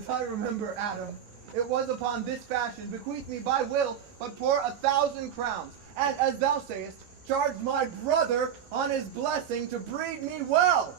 As I remember, Adam, it was upon this fashion, bequeathed me by will, but pour 1,000 crowns, and, as thou sayest, charge my brother on his blessing to breed me well.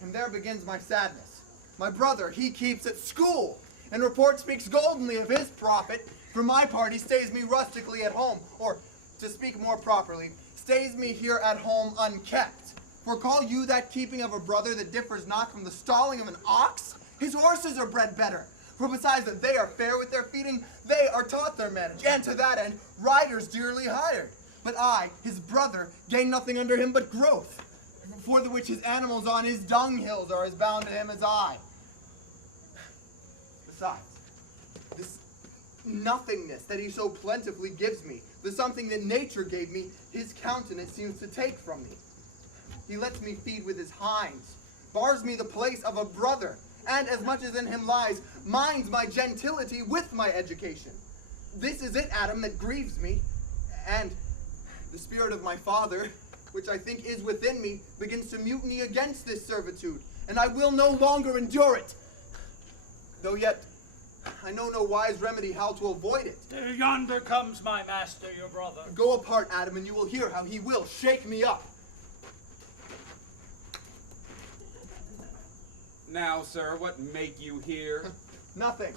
And there begins my sadness. My brother, he keeps at school, and report speaks goldenly of his profit. For my part, he stays me rustically at home, or, to speak more properly, stays me here at home unkept. For call you that keeping of a brother that differs not from the stalling of an ox? His horses are bred better. For besides that they are fair with their feeding, they are taught their manage, and to that end, riders dearly hired. But I, his brother, gain nothing under him but growth, for the which his animals on his dunghills are as bound to him as I. Besides, this nothingness that he so plentifully gives me, the something that nature gave me, his countenance seems to take from me. He lets me feed with his hinds, bars me the place of a brother, and as much as in him lies, minds my gentility with my education. This is it, Adam, that grieves me, and the spirit of my father, which I think is within me, begins to mutiny against this servitude, and I will no longer endure it. Though yet, I know no wise remedy how to avoid it. Yonder comes my master, your brother. Go apart, Adam, and you will hear how he will shake me up. Now, sir, what make you here? Nothing.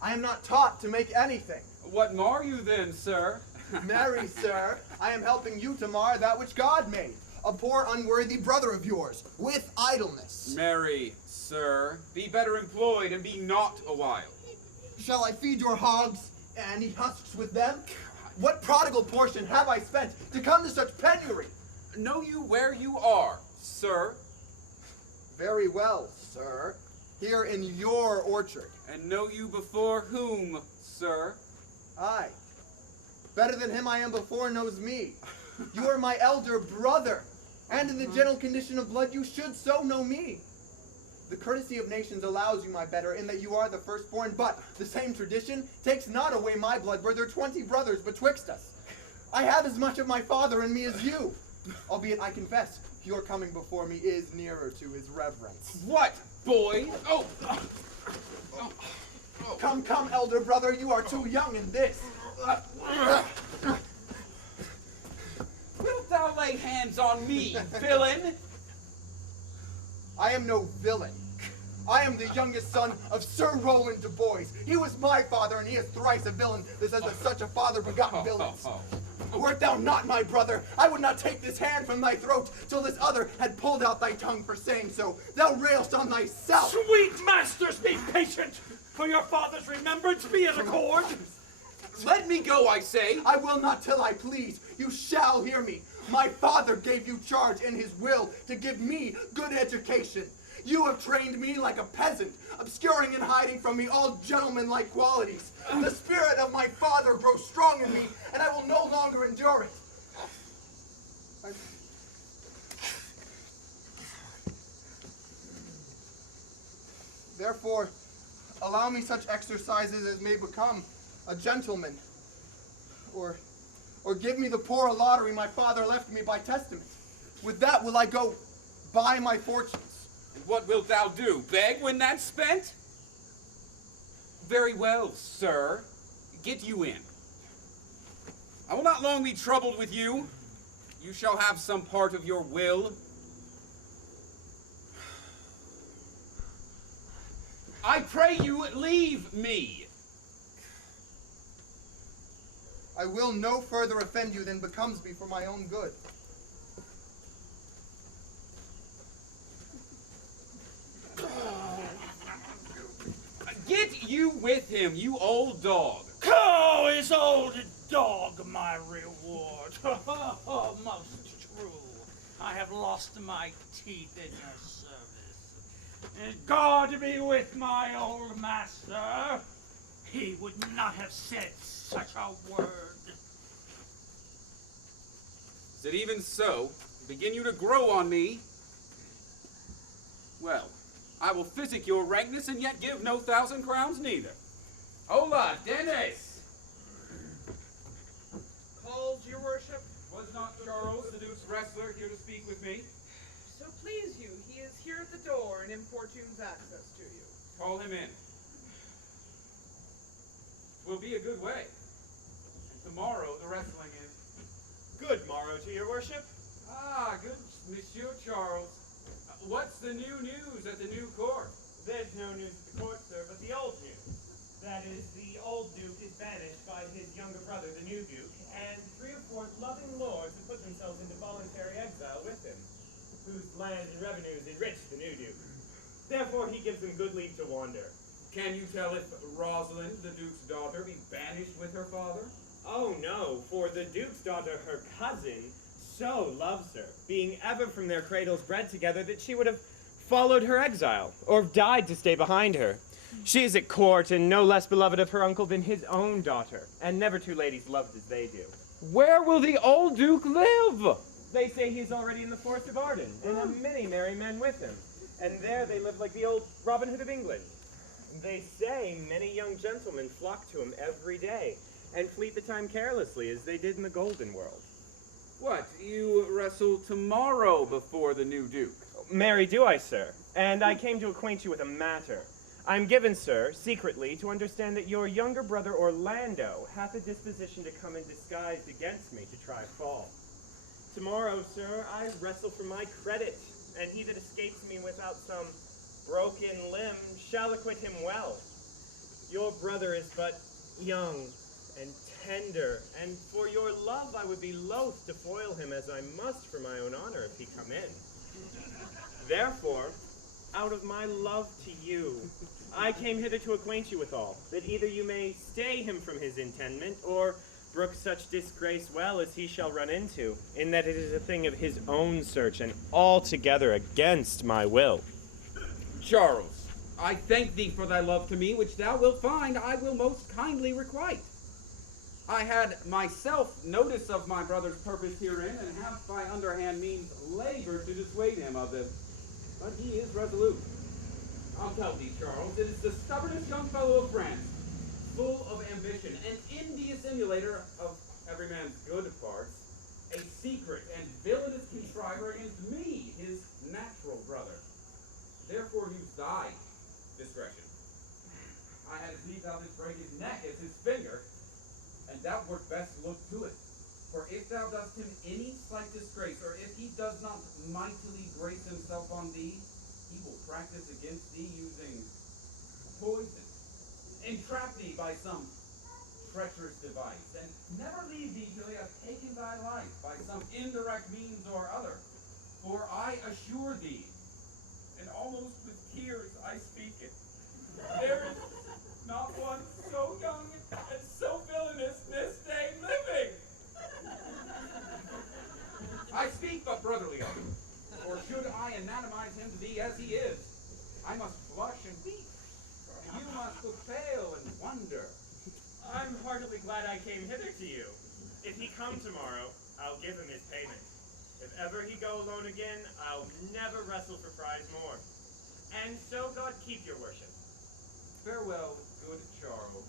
I am not taught to make anything. What mar you then, sir? Marry, sir, I am helping you to mar that which God made, a poor unworthy brother of yours, with idleness. Marry, sir, be better employed and be not a while. Shall I feed your hogs and eat husks with them? What prodigal portion have I spent to come to such penury? Know you where you are, sir? Very well, sir. Here in your orchard. And know you before whom, sir? Aye. Better than him I am before knows me. You are my elder brother, and in the general condition of blood you should so know me. The courtesy of nations allows you, my better, in that you are the firstborn, but the same tradition takes not away my blood, where there are 20 brothers betwixt us. I have as much of my father in me as you, albeit I confess your coming before me is nearer to his reverence. What, boy? Oh! Come, come, elder brother, you are too young in this. Wilt thou lay hands on me, villain? I am no villain. I am the youngest son of Sir Roland de Boys. He was my father, and he is thrice a villain that says that such a father begot villains. Wert thou not my brother, I would not take this hand from thy throat till this other had pulled out thy tongue for saying so. Thou railst on thyself. Sweet masters, be patient, for your father's remembrance be in accord. Let me go, I say. I will not till I please. You shall hear me. My father gave you charge in his will to give me good education. You have trained me like a peasant, obscuring and hiding from me all gentlemanlike qualities. The spirit of my father grows strong in me, and I will no longer endure it. Therefore, allow me such exercises as may become a gentleman, or give me the poor lottery my father left me by testament. With that will I go buy my fortunes. And what wilt thou do, beg when that's spent? Very well, sir. Get you in. I will not long be troubled with you. You shall have some part of your will. I pray you leave me. I will no further offend you than becomes me for my own good. Get you with him, you old dog. Oh, is old dog my reward? Oh, most true. I have lost my teeth in your service. And God be with my old master. He would not have said such a word. Is it even so? Begin you to grow on me? Well, I will physic your rankness and yet give no 1,000 crowns neither. Hola, Dennis! Called, your worship? Was not Charles, the Duke's wrestler, here to speak with me? So please you, he is here at the door and importunes access to you. Call him in. will be a good way. And tomorrow the wrestling is. Good morrow to your worship. Ah, good, Monsieur Charles. What's the new news at the new court? There's no news at the court, sir, but the old news. That is, the old duke is banished by his younger brother, the new duke, and 3 or 4 loving lords have put themselves into voluntary exile with him, whose lands and revenues enrich the new duke. Therefore, he gives them good leave to wander. Can you tell if Rosalind, the duke's daughter, be banished with her father? Oh no, for the duke's daughter, her cousin, so loves her, being ever from their cradles bred together, that she would have followed her exile, or died to stay behind her. She is at court, and no less beloved of her uncle than his own daughter, and never two ladies loved as they do. Where will the old duke live? They say he is already in the forest of Arden, and have many merry men with him, and there they live like the old Robin Hood of England. They say many young gentlemen flock to him every day, and fleet the time carelessly, as they did in the Golden World. What, you wrestle tomorrow before the new duke? Marry do I, sir, and I came to acquaint you with a matter. I'm given, sir, secretly, to understand that your younger brother Orlando hath a disposition to come in disguised against me to try fall. Tomorrow, sir, I wrestle for my credit, and he that escapes me without some broken limb shall acquit him well. Your brother is but young and tender, and for your love I would be loath to foil him as I must for my own honor if he come in. Therefore, out of my love to you, I came hither to acquaint you with all, that either you may stay him from his intendment, or brook such disgrace well as he shall run into, in that it is a thing of his own search, and altogether against my will. Charles, I thank thee for thy love to me, which thou wilt find I will most kindly requite. I had myself notice of my brother's purpose herein, and have by underhand means labored to dissuade him of it. But he is resolute. I'll tell thee, Charles, it is the stubbornest young fellow of France, full of ambition, an envious emulator of every man's good parts, a secret and villainous contriver against me, his natural brother. Therefore use thy discretion. I had as lief thou didst break his neck as his finger, and thou wert best look to it. For if thou dost him any slight disgrace, or if he does not mightily grace himself on thee, he will practice against thee using poison, entrap thee by some treacherous device, and never leave thee till he hath taken thy life by some indirect means or other. For I assure thee, and almost with tears I speak it, there is not one so young and so villainous this day living. I speak but brotherly of him, for should I anatomize him to be as he is, I must blush and weep, and you must look pale and wonder. I'm heartily glad I came hither to you. If he come tomorrow, I'll give him his payment. If ever he go alone again, I'll never wrestle for prize more. And so God keep your worship. Farewell, good Charles.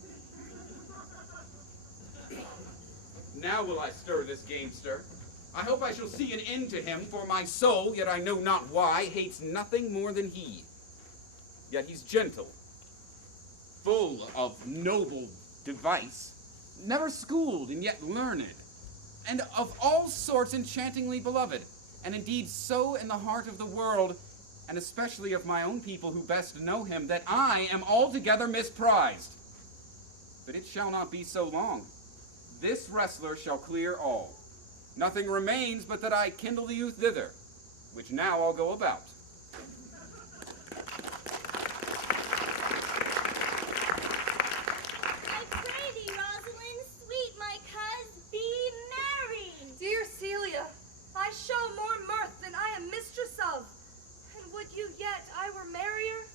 Now will I stir this gamester. I hope I shall see an end to him, for my soul, yet I know not why, hates nothing more than he. Yet he's gentle, full of noble device, never schooled and yet learned, and of all sorts enchantingly beloved, and indeed so in the heart of the world, and especially of my own people who best know him, that I am altogether misprized. But it shall not be so long. This wrestler shall clear all. Nothing remains but that I kindle the youth thither, which now I'll go about. I pray thee, Rosalind, sweet my coz, be merry. Dear Celia, I show more mirth than I am mistress of. And would you yet I were merrier?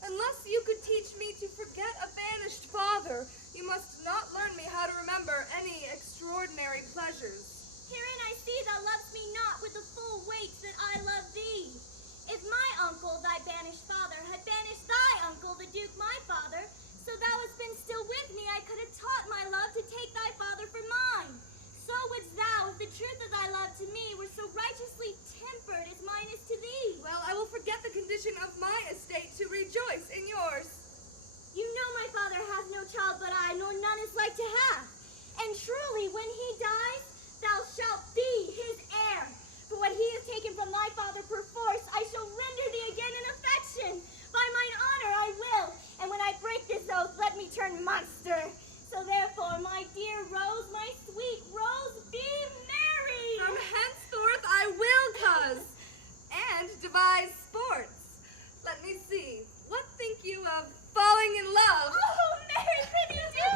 Unless you could teach me to forget a banished father, you must not learn me how to remember any extraordinary pleasures. Herein I see thou lovest me not with the full weight that I love thee. If my uncle, thy banished father, had banished thy uncle, the duke my father, so thou hast been still with me, I could have taught my love to take thy father for mine. So wouldst thou, if the truth of thy love to me were so righteously tempered as mine is to thee. Well, I will forget the condition of my estate to rejoice in yours. You know my father has no child but I, nor nor none is like to have. And truly, when he dies, thou shalt be his heir. For what he has taken from thy father perforce, I shall render thee again in affection. By mine honor I will, and when I break this oath, let me turn monster. So therefore, my dear Rose, my sweet Rose, be merry. From henceforth I will, coz, and devise sports. Let me see, what think you of falling in love? Oh, marry, prithee do,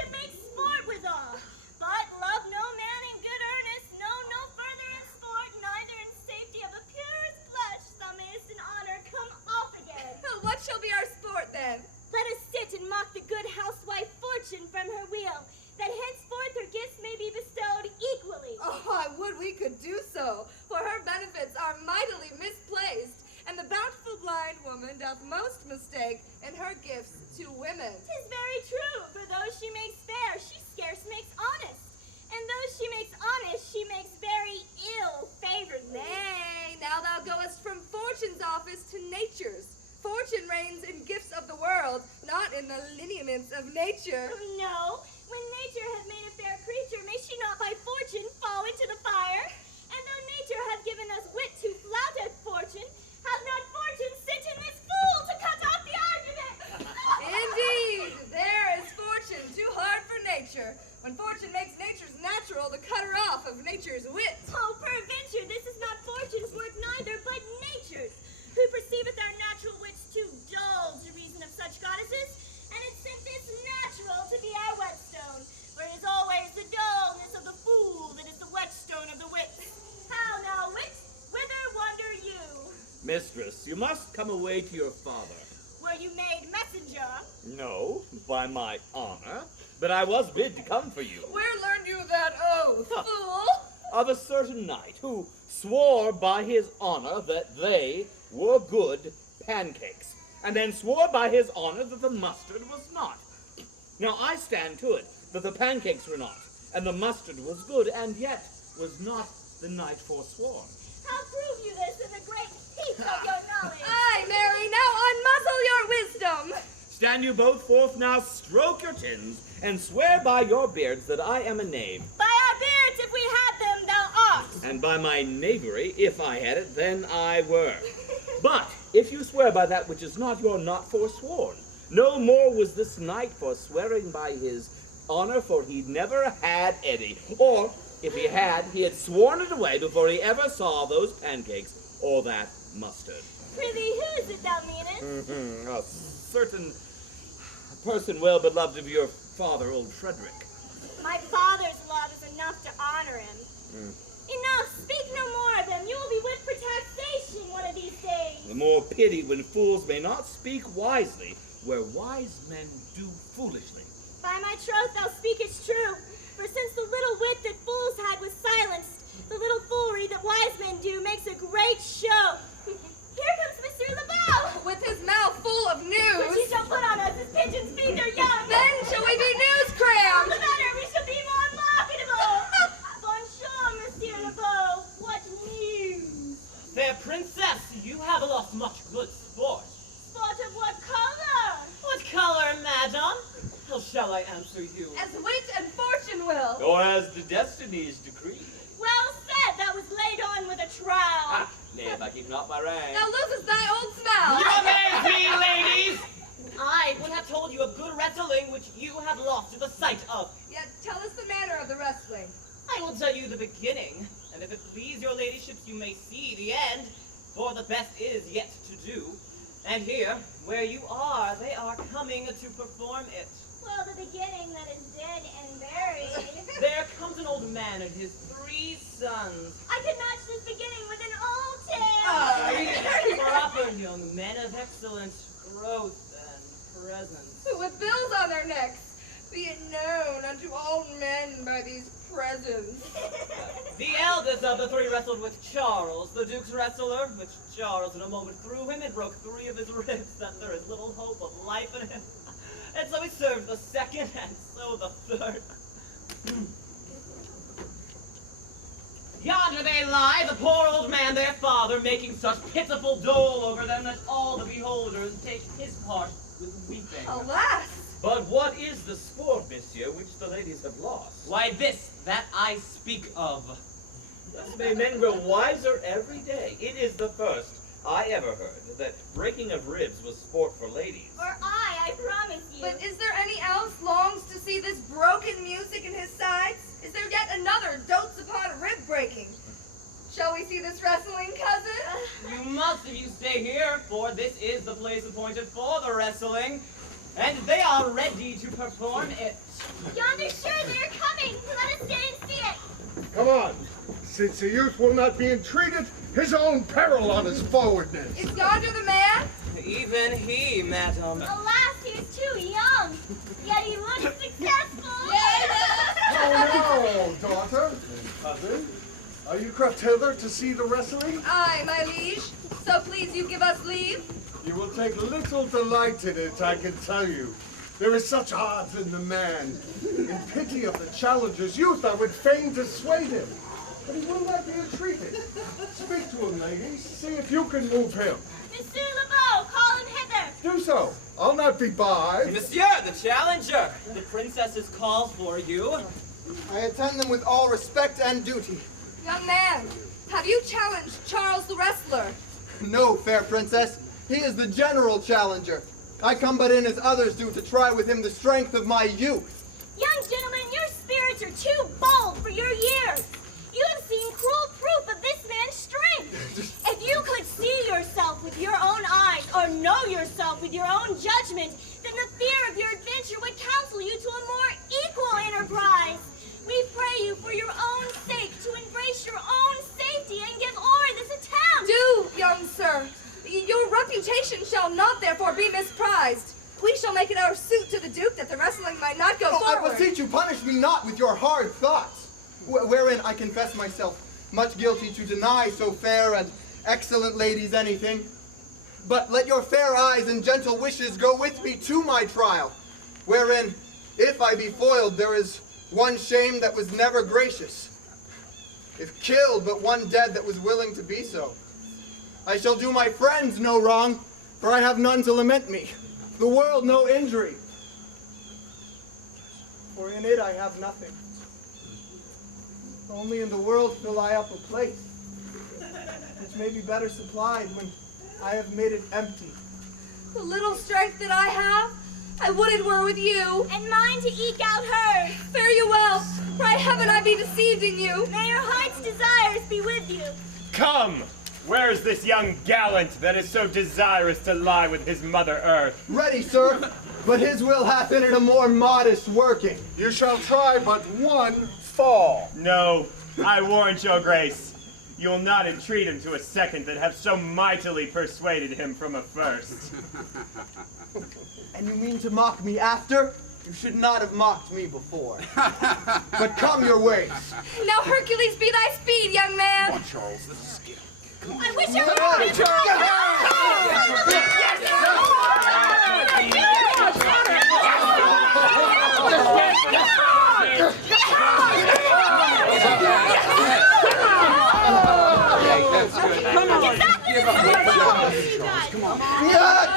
to make sport withal. But love no man in good earnest, no further in sport, neither in safety of the purest blush, thou mayest in honor come off again. Well, what shall be our sport then? Let us sit and mock the good housewife Fortune from her wheel, that henceforth her gifts may be bestowed equally. Oh, I would we could do so, for her benefits are mightily misplaced, and the bountiful blind woman doth most mistake in her gifts to women. 'Tis very true, for though she makes fair, she scarce makes honest. And though she makes honest, she makes very ill-favored. Nay, now thou goest from Fortune's office to Nature's. Fortune reigns in gifts of the world, not in the lineaments of nature. No, when nature hath made a fair creature, may she not by fortune fall into the fire? And though nature hath given us wit to flout at fortune, hath not fortune sent in this fool to cut off the argument? Indeed, there is Fortune too hard for nature. When Fortune makes nature's natural to cut her off of nature's wit. Oh, peradventure, this is not fortune's work neither, but nature's, who perceiveth our natural wits too dull to reason of such goddesses, and it sent this natural to be our whetstone, for it is always the dullness of the fool that is the whetstone of the wits. How now, wits, whither wander you? Mistress, you must come away to your father. Were you made messenger? No, by my honor, but I was bid to come for you. Where learned you that oath, fool? Of a certain knight who swore by his honor that they were good pancakes, and then swore by his honor that the mustard was not. Now I stand to it that the pancakes were not, and the mustard was good, and yet was not the knight forsworn. How prove you this in the great heat of your knowledge? Aye, Mary, now unmuzzle your wisdom. Stand you both forth now, stroke your chins, and swear by your beards that I am a knave, By our beards, if we had them, thou art. and by my knavery, if I had it, then I were. But if you swear by that which is not, you're not forsworn. No more was this knight for swearing by his honor, for he never had any. Or, if he had sworn it away before he ever saw those pancakes or that mustard. Prithee, who is it thou meanest? A certain person well beloved of your father, old Frederick. My father's love is enough to honor him. Enough, speak no more of him. You will be whipped for taxation one of these days. The more pity when fools may not speak wisely, where wise men do foolishly. By my troth, thou speakest true. For since the little wit that fools had was silenced, the little foolery that wise men do makes a great show. Here comes Mr. LaBelle, With his mouth full of which he news. shall put on us as pigeons feed their young. Then shall we be news All crammed. the better, we shall be more marketable. Bonjour, Monsieur LaBelle. What news? Fair princess, you have lost much good sport. Sport of what color? What color, madam? How shall I answer you? As wit and fortune will. Or as the destinies decree. Well said, that was laid on with a trowel. Nay, if I keep not my rank. Thou losest thy old smell. You amaze me, ladies! I would have told you of good wrestling which you have lost to the sight of. Yet tell us the manner of the wrestling. I will tell you the beginning, and if it please your ladyships, you may see the end, for the best is yet to do. And here, where you are, they are coming to perform it. Well, the beginning that is dead and buried. There comes an old man and his 3 sons. I could match this beginning with an old tale. Proper young men of excellent growth and presence. With bills on their necks. Be it known unto all men by these presents. The eldest of the 3 wrestled with Charles, the Duke's wrestler, which Charles in a moment threw him and broke 3 of his ribs, that there is little hope of life in him. And so he served the second, and so the third. Ya yonder they lie, the poor old man, their father, making such pitiful dole over them that all the beholders take his part with weeping. Alas! But what is the sport, monsieur, which the ladies have lost? Why, this that I speak of. Thus may men grow wiser every day. It is the first I ever heard that breaking of ribs was sport for ladies. Or I promise you. But is there any else longs to see this broken music in his sides? Is there yet another dotes upon rib breaking? Shall we see this wrestling, cousin? You must if you stay here, for this is the place appointed for the wrestling, and they are ready to perform it. Yonder, sure, they're coming. Let us stay and see it. Come on. Since the youth will not be entreated, his own peril on his forwardness. Is yonder the man? Even he, madam. Alas, he is too young. Yet he looks successful. Oh, no, daughter and cousin. Are you crept hither to see the wrestling? Aye, my liege. So please you give us leave. You will take little delight in it, I can tell you. There is such odds in the man. In pity of the challenger's youth, I would fain dissuade him. But he will not be entreated. Speak to him, ladies. See if you can move him. Monsieur Lebeau, call him hither. Do so. I'll not be by. Monsieur, the challenger. The princesses call for you. I attend them with all respect and duty. Young man, have you challenged Charles the wrestler? No, fair princess. He is the general challenger. I come but in as others do to try with him the strength of my youth. Young gentlemen, your spirits are too bold for your years. You have seen cruel proof of this man's strength. If you could see yourself with your own eyes, or know yourself with your own judgment, then the fear of your adventure would counsel you to a more equal enterprise. We pray you for your own sake to embrace your own safety and give o'er this attempt. Do, young sir. Your reputation shall not therefore be misprized. We shall make it our suit to the Duke that the wrestling might not go I forward. beseech you, punish me not with your hard thoughts, wherein I confess myself much guilty to deny so fair and excellent ladies anything. But let your fair eyes and gentle wishes go with me to my trial, wherein, if I be foiled, there is one shame that was never gracious. If killed, but one dead that was willing to be so. I shall do my friends no wrong, for I have none to lament me. The world no injury, for in it I have nothing. Only in the world fill I up a place, which may be better supplied when I have made it empty. The little strength that I have, I would it were with you. And mine to eke out hers. Fare you well. Pray heaven I be deceived in you. May your heart's desires be with you. Come! Where is this young gallant that is so desirous to lie with his mother earth? Ready, sir, but his will hath in it a more modest working. You shall try but one fall. No, I warrant your grace. You'll not entreat him to a second that have so mightily persuaded him from a first. And you mean to mock me after? You should not have mocked me before. But come your ways. Now Hercules be thy speed, young man. Come on, Charles, this is skill. I wish I were That's good. Come on. Give up.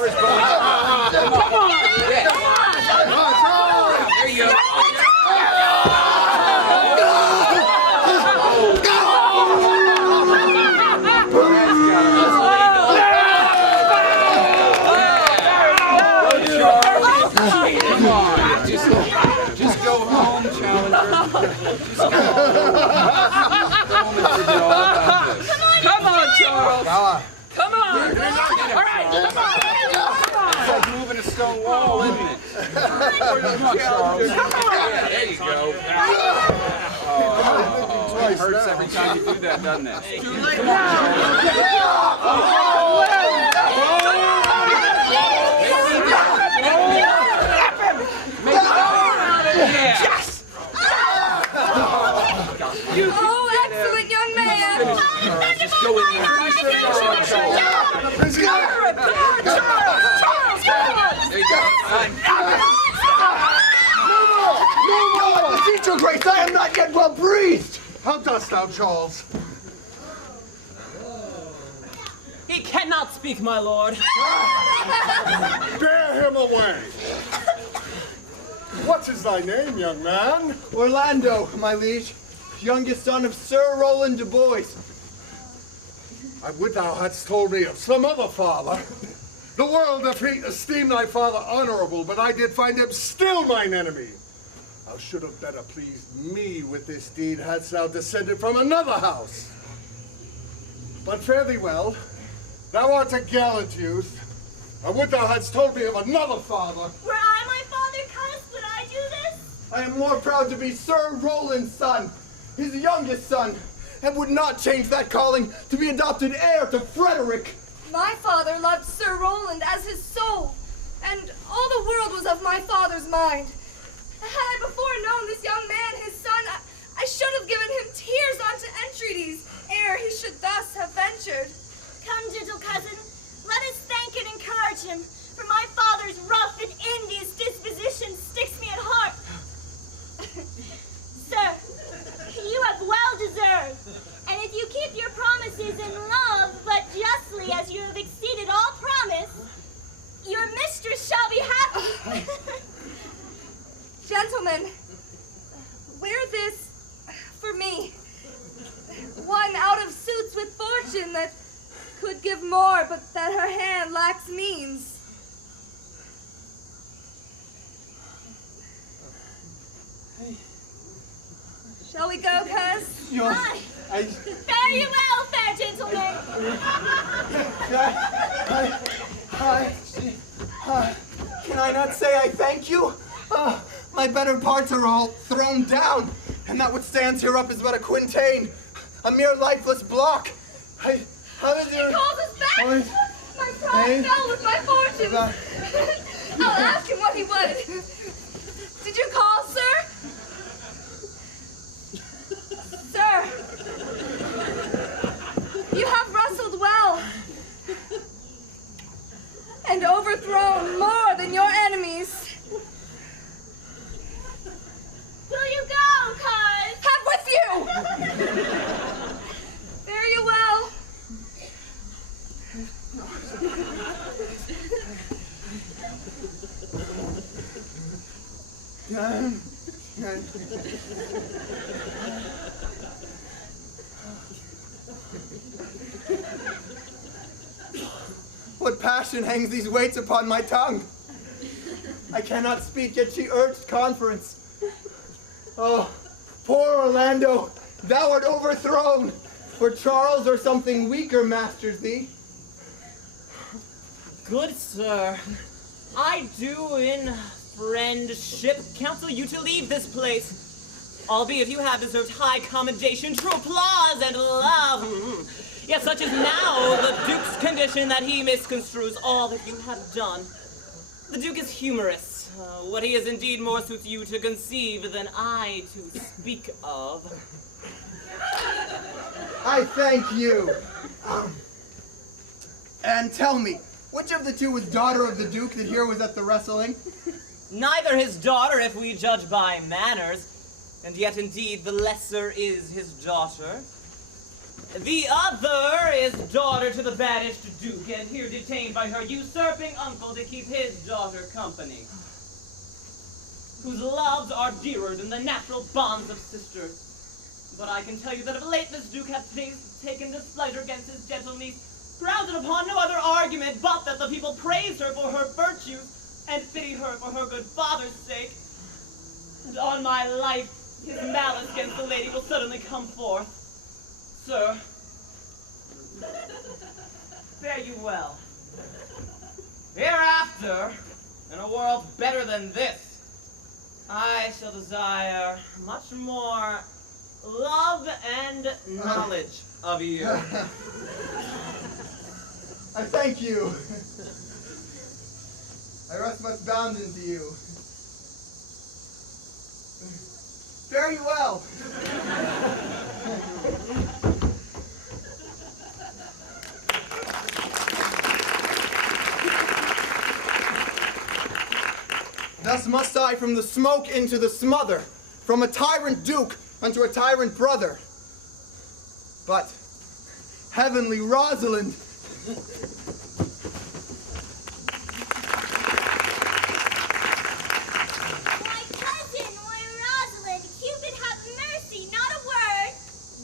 Come on. There you go. Come on. Just go home, challenger. Just go home and forget all about this. Come on, Charles. Come on. All right, come on. It's like moving a stone wall, isn't it? Come on, Charles. Yeah, there you go. Oh, it hurts every time you do that, doesn't it? Come Yes! Oh, excellent young man. Just go in there. There you go. No, I beseech your grace, I am not yet well breathed. How dost thou, Charles? He cannot speak, my lord. Bear him away. What is thy name, young man? Orlando, my liege, youngest son of Sir Roland de Bois. I would thou hadst told me of some other father. The world esteemed thy father honorable, but I did find him still mine enemy. Thou should have better pleased me with this deed hadst thou descended from another house. But fare thee well. Thou art a gallant youth. I would thou hadst told me of another father. Were I my father, Cus, would I do this? I am more proud to be Sir Roland's son, his youngest son, and would not change that calling to be adopted heir to Frederick. My father loved Sir Roland as his soul, and all the world was of my father's mind. Had I before known this young man, his son, I should have given him tears unto entreaties, ere he should thus have ventured. Come, gentle cousin, let us thank and encourage him, for my father's rough and envious disposition sticks me at heart. Sir, you have well deserved, and if you keep your promises in love, but justly as you have exceeded all promise, your mistress shall be happy. Gentlemen, wear this for me. One out of suits with fortune that could give more, but that her hand lacks means. Shall we go, cuz? Fare you well, fair gentlemen. Can I not say I thank you? My better parts are all thrown down, and that which stands here up is but a quintain, a mere lifeless block. How is your... He calls us back! My pride fell with my fortune. I'll ask him what he would. Did you call, sir? Sir, you have wrestled well and overthrown more than your enemies. Will you go, cuz? Have with you! Fare you well. What passion hangs these weights upon my tongue? I cannot speak, yet she urged conference. Oh, poor Orlando, thou art overthrown, for Charles or something weaker masters thee. Good sir, I do in friendship counsel you to leave this place. Albeit you have deserved high commendation, true applause, and love. Yet such is now the Duke's condition that he misconstrues all that you have done. The Duke is humorous. What he is indeed more suits you to conceive than I to speak of. I thank you. And tell me, which of the two was daughter of the Duke that here was at the wrestling? Neither his daughter, if we judge by manners, and yet indeed the lesser is his daughter. The other is daughter to the banished Duke, and here detained by her usurping uncle to keep his daughter company, whose loves are dearer than the natural bonds of sisters. But I can tell you that of late this Duke hath taken displeasure against his gentle niece, grounded upon no other argument but that the people praise her for her virtues, and pity her for her good father's sake. And on my life, his malice against the lady will suddenly come forth. Sir, fare you well. Hereafter, in a world better than this, I shall desire much more love and knowledge of you. I thank you. I rest much bound into you. Fare you well. Thus must I from the smoke into the smother, from a tyrant duke unto a tyrant brother. But, heavenly Rosalind,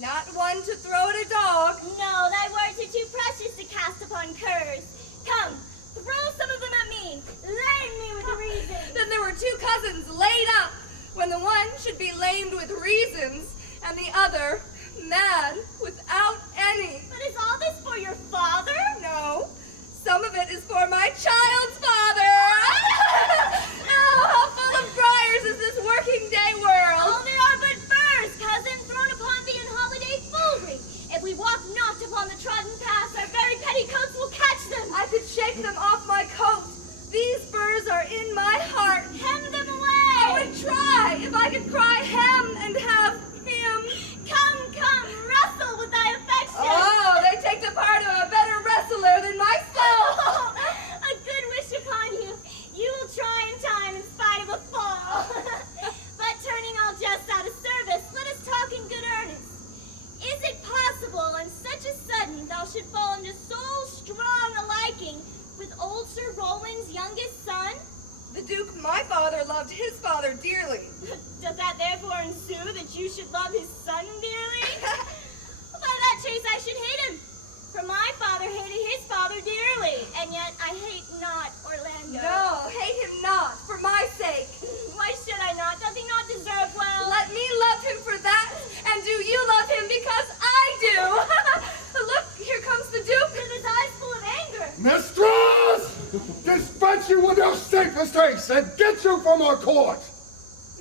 Not one to throw at a dog. No, thy words are too precious to cast upon curs. Come, throw some of them at me. Lame me with reason. Then there were two cousins laid up, when the one should be lamed with reasons, and the other mad without any. But is all this for your father? No, some of it is for my child's father. Oh, how full of briars is this working day world. All there are but burrs, cousin, thrown upon thee in holiday foolery. If we walk not upon the trodden paths, our very petticoats will catch them. I could shake them off my coat. These burrs are in my heart. Hem them away. I would try if I could cry hem and have him. Come, wrestle with thy affection. Oh, they take the part of a better wrestler than myself. Oh, a good wish upon you. You will try in time in spite of a fall. But turning all jests out of service, let us talk in good earnest. Is it possible on such a sudden thou should fall into so strong a liking with old Sir Roland's youngest son? The Duke, my father, loved his father dearly. Does that therefore ensue that you should love his son dearly? By that chase I should hate him, for my father hated his father dearly, and yet I hate not Orlando. No, hate him not, for my sake. Why should I not? Does he not deserve well? Let me love him for that, and do you love him because I do? Look, here comes the Duke. With his eyes full of anger. Mistress! Dispatch you with your safest haste and get you from our court!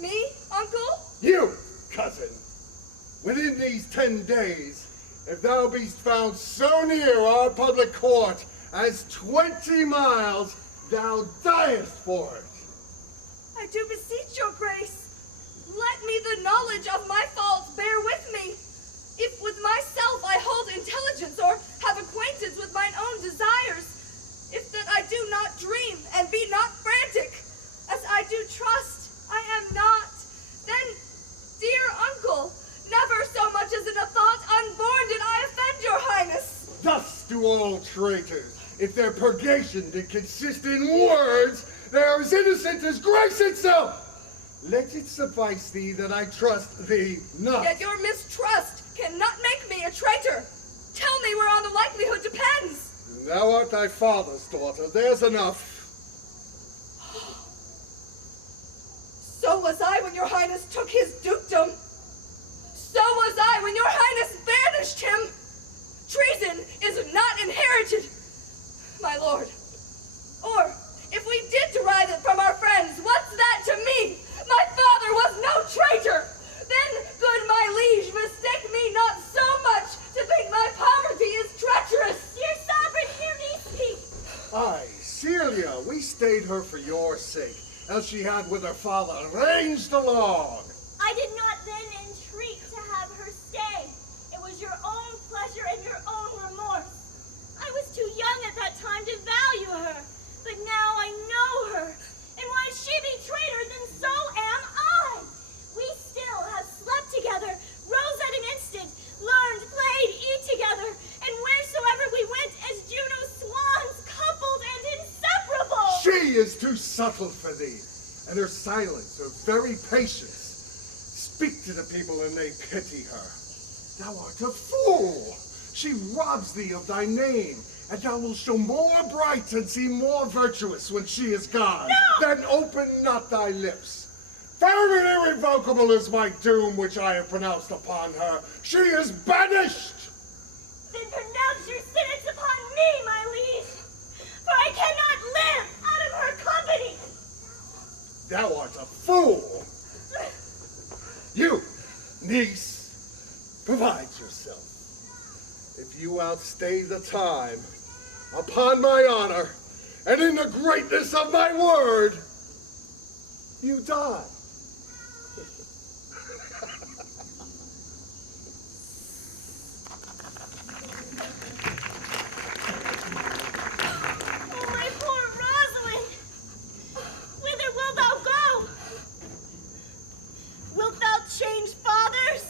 Me, uncle? You, cousin, within these 10 days, if thou beest found so near our public court as 20 miles, thou diest for it. I do beseech your grace. Let me the knowledge of my faults bear with me. If with myself I hold intelligence or have acquaintance with mine own desires, if that I do not dream and be not frantic, as I do trust I am not, then, dear uncle, never so much as in a thought unborn did I offend your highness. Thus do all traitors. If their purgation did consist in words, they are as innocent as grace itself. Let it suffice thee that I trust thee not. Yet your mistrust cannot make me a traitor. Tell me whereon the likelihood depends. Thou art thy father's daughter. There's enough. So was I when your highness took his dukedom. So was I when your highness banished him. Treason is not inherited, my lord. Or, if we did derive it from our friends, what's that to me? My father was no traitor. Then, good my liege, mistake me not so much to think my poverty is treacherous. Dear sovereign, hear me speak. Aye, Celia, we stayed her for your sake, else she had with her father ranged along. I did not then entreat to have her stay. It was your own pleasure and your own remorse. I was too young at that time to value her, but now I know her. And why she be traitor, then so am I. We still have slept together, rose at an instant, learned, played, eat together, and wheresoever we went as Juno's swans, coupled and inseparable. She is too subtle for thee, and her silence, her very patience, speak to the people and they pity her. Thou art a fool. She robs thee of thy name, and thou wilt show more bright and seem more virtuous when she is gone. No! Then open not thy lips. Firm and irrevocable is my doom which I have pronounced upon her. She is banished. Then pronounce your sentence upon me, my liege, for I cannot live out of her company. Thou art a fool. You, niece, provide yourself. If you outstay the time, upon my honor, and in the greatness of my word, you die. Oh, my poor Rosalind! Whither wilt thou go? Wilt thou change fathers?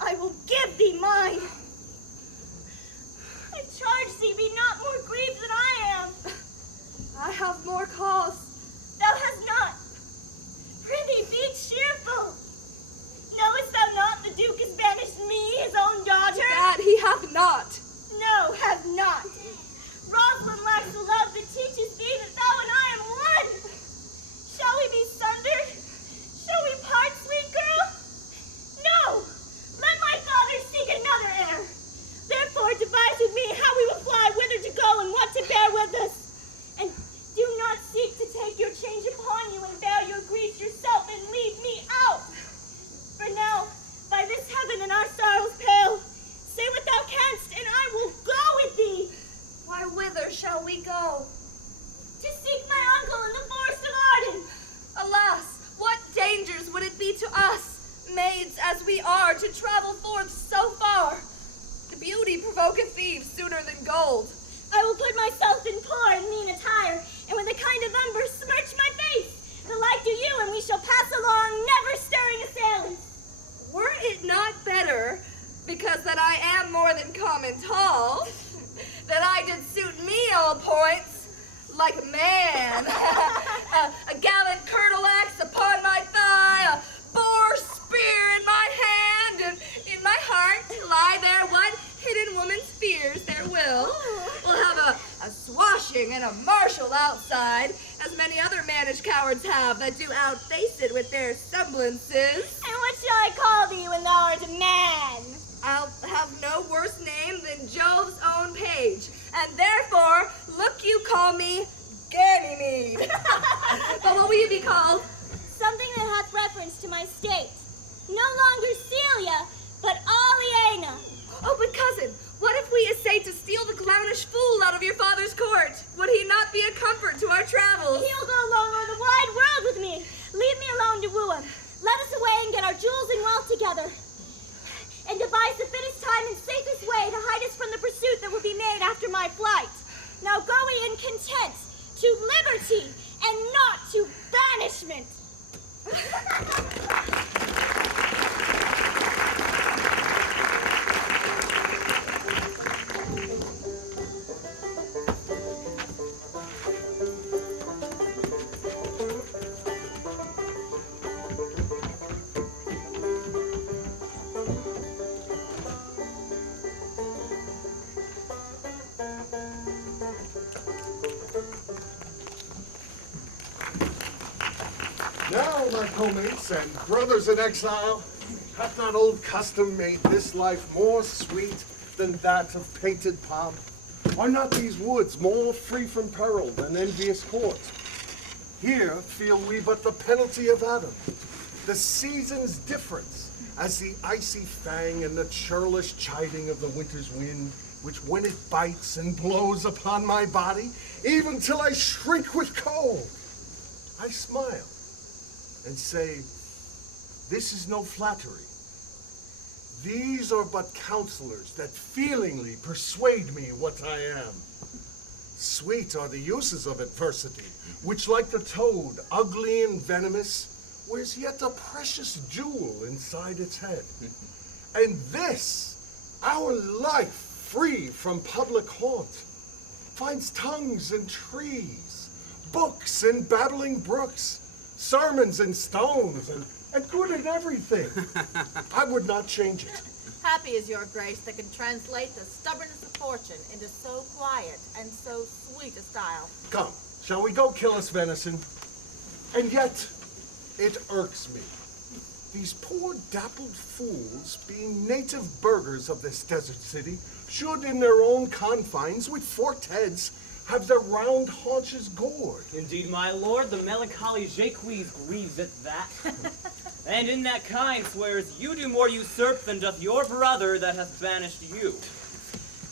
I will give thee mine. we are to travel forth so far. The beauty provoketh thieves sooner than gold. I will put myself in poor and mean attire, and with a kind of umber smirch my face. The like do you, and we shall pass along, never stirring assailants. Were it not better, because that I am more than common tall, that I did suit me all points, like a man. a gallant curtle axe upon my thigh, a boar spear in my hand, and in my heart lie there what hidden woman's fears there will. We'll have a swashing and a martial outside, as many other mannish cowards have that do outface it with their semblances. And what shall I call thee when thou art a man? I'll have no worse name than Jove's own page, and therefore, look you call me Ganymede. But what will you be called? Something that hath reference to my state. No longer Celia, but Aliena. Oh, but cousin, what if we essayed to steal the clownish fool out of your father's court? Would he not be a comfort to our travels? He'll go along o'er the wide world with me. Leave me alone to woo him. Let us away and get our jewels and wealth together. And devise the fittest time and safest way to hide us from the pursuit that will be made after my flight. Now go we in content to liberty and not to banishment. Now, my co-mates and brothers in exile, hath not old custom made this life more sweet than that of painted pomp? Are not these woods more free from peril than envious court? Here feel we but the penalty of Adam, the season's difference, as the icy fang and the churlish chiding of the winter's wind, which when it bites and blows upon my body, even till I shrink with cold, I smile and say, this is no flattery. These are but counselors that feelingly persuade me what I am. Sweet are the uses of adversity, which like the toad, ugly and venomous, wears yet a precious jewel inside its head. And this, our life free from public haunt, finds tongues in trees, books in babbling brooks, sermons in stones, and good in everything. I would not change it. Happy is your grace that can translate the stubbornness of fortune into so quiet and so sweet a style. Come, shall we go kill us venison? And yet, it irks me. These poor dappled fools, being native burghers of this desert city, should in their own confines, with forked heads, have their round haunches gored. Indeed, my lord, the melancholy Jacques grieves at that. And in that kind swears you do more usurp than doth your brother that hath banished you.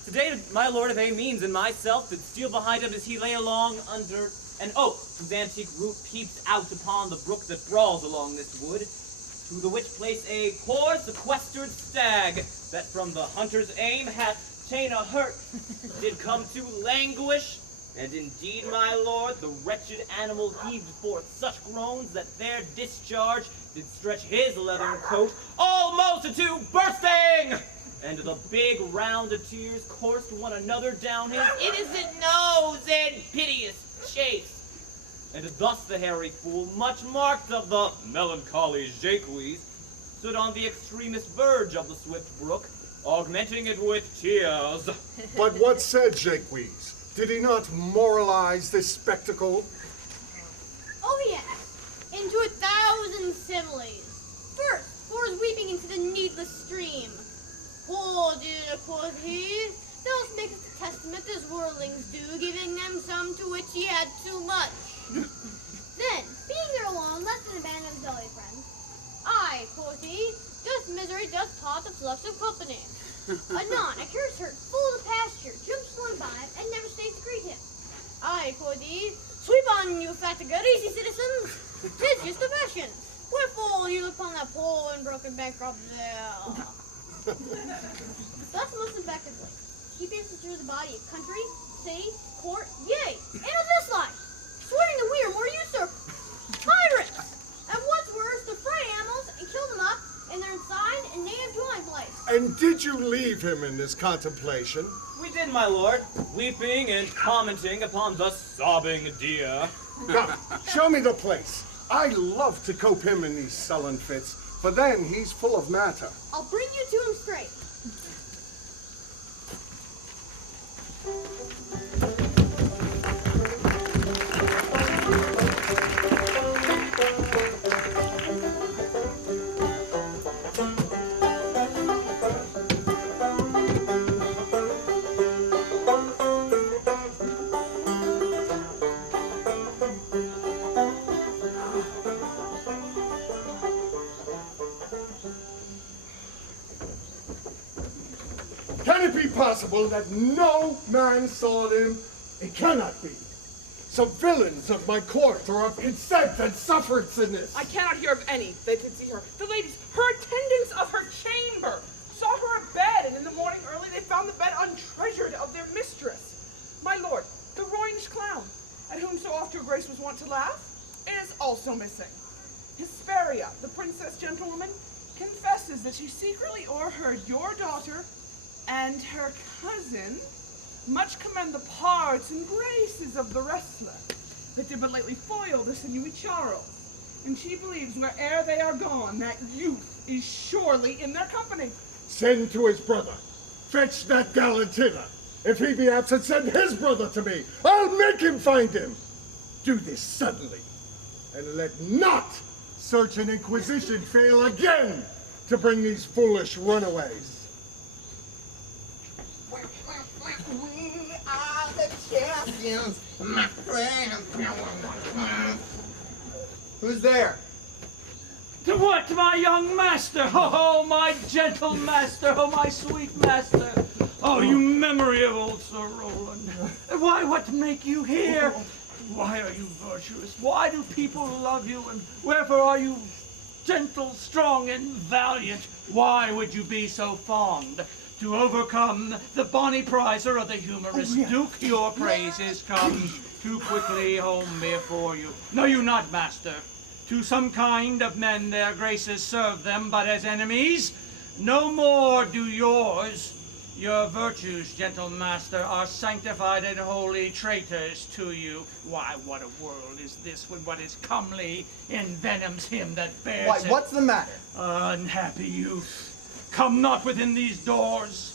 Today, my lord of Amiens and myself did steal behind him as he lay along under an oak, whose antique root peeps out upon the brook that brawls along this wood, to the which place a poor sequestered stag, that from the hunter's aim hath ta'en a hurt, did come to languish. And indeed, my lord, the wretched animal heaved forth such groans that their discharge did stretch his leathern coat almost to bursting, and the big round of tears coursed one another down his innocent nose in piteous chase. And thus the hairy fool, much marked of the melancholy Jacques, stood on the extremest verge of the swift brook, augmenting it with tears. But what said Jacques? Did he not moralize this spectacle? Oh yes, into 1,000 similes. First, for his weeping into the needless stream. Poor dear, quoth he, thou makest a testament as worldlings do, giving them some to which he had too much. Then, being there alone, left in the band of his early friends, I, quoth he, just misery doth part the flux of company. Anon, a carriage herd full of pasture jumps one by and never stays to greet him. I, quoth he, sweep on, you fat good, easy citizens. 'Tis just a fashion. Wherefore Oh, you look upon that poor and broken bankrupt there. Thus most effectively, keeping secure the body of country, city, court, yea, and of this life, swearing that we are more usurpers, tyrants, and what's worse, to fray animals and kill them up in their inside and native dwelling place. And did you leave him in this contemplation? We did, my lord, weeping and commenting upon the sobbing deer. Now, show me the place. I love to cope him in these sullen fits, for then he's full of matter. I'll bring you to him straight. Can it be possible that no man saw them? It cannot be. Some villains of my court are of consent and sufferance in this. I cannot hear of any that could see her. The ladies, her attendants of her chamber, saw her abed, and in the morning early they found the bed untreasured of their mistress. My lord, the roish clown, at whom so oft your grace was wont to laugh, is also missing. Hesperia, the princess gentlewoman, confesses that she secretly o'erheard your daughter and her cousin much commend the parts and graces of the wrestler that did but lately foil the sinewy Charles. And she believes where'er they are gone, that youth is surely in their company. Send to his brother. Fetch that gallant hither. If he be absent, send his brother to me. I'll make him find him. Do this suddenly, and let not search and inquisition fail again to bring these foolish runaways. We are the champions, my friend. Who's there? To what, my young master? Oh, my gentle master. Oh, my sweet master. Oh, you memory of old Sir Roland. Why, what make you here? Why are you virtuous? Why do people love you? And wherefore are you gentle, strong, and valiant? Why would you be so fond? To overcome the bonny prizer of the humorous Duke, your praises come too quickly home before you. Know you not, master? To some kind of men their graces serve them, but as enemies, no more do yours. Your virtues, gentle master, are sanctified and holy traitors to you. Why, what a world is this when what is comely envenoms him that bears Why, it? what's the matter? Unhappy youth, come not within these doors.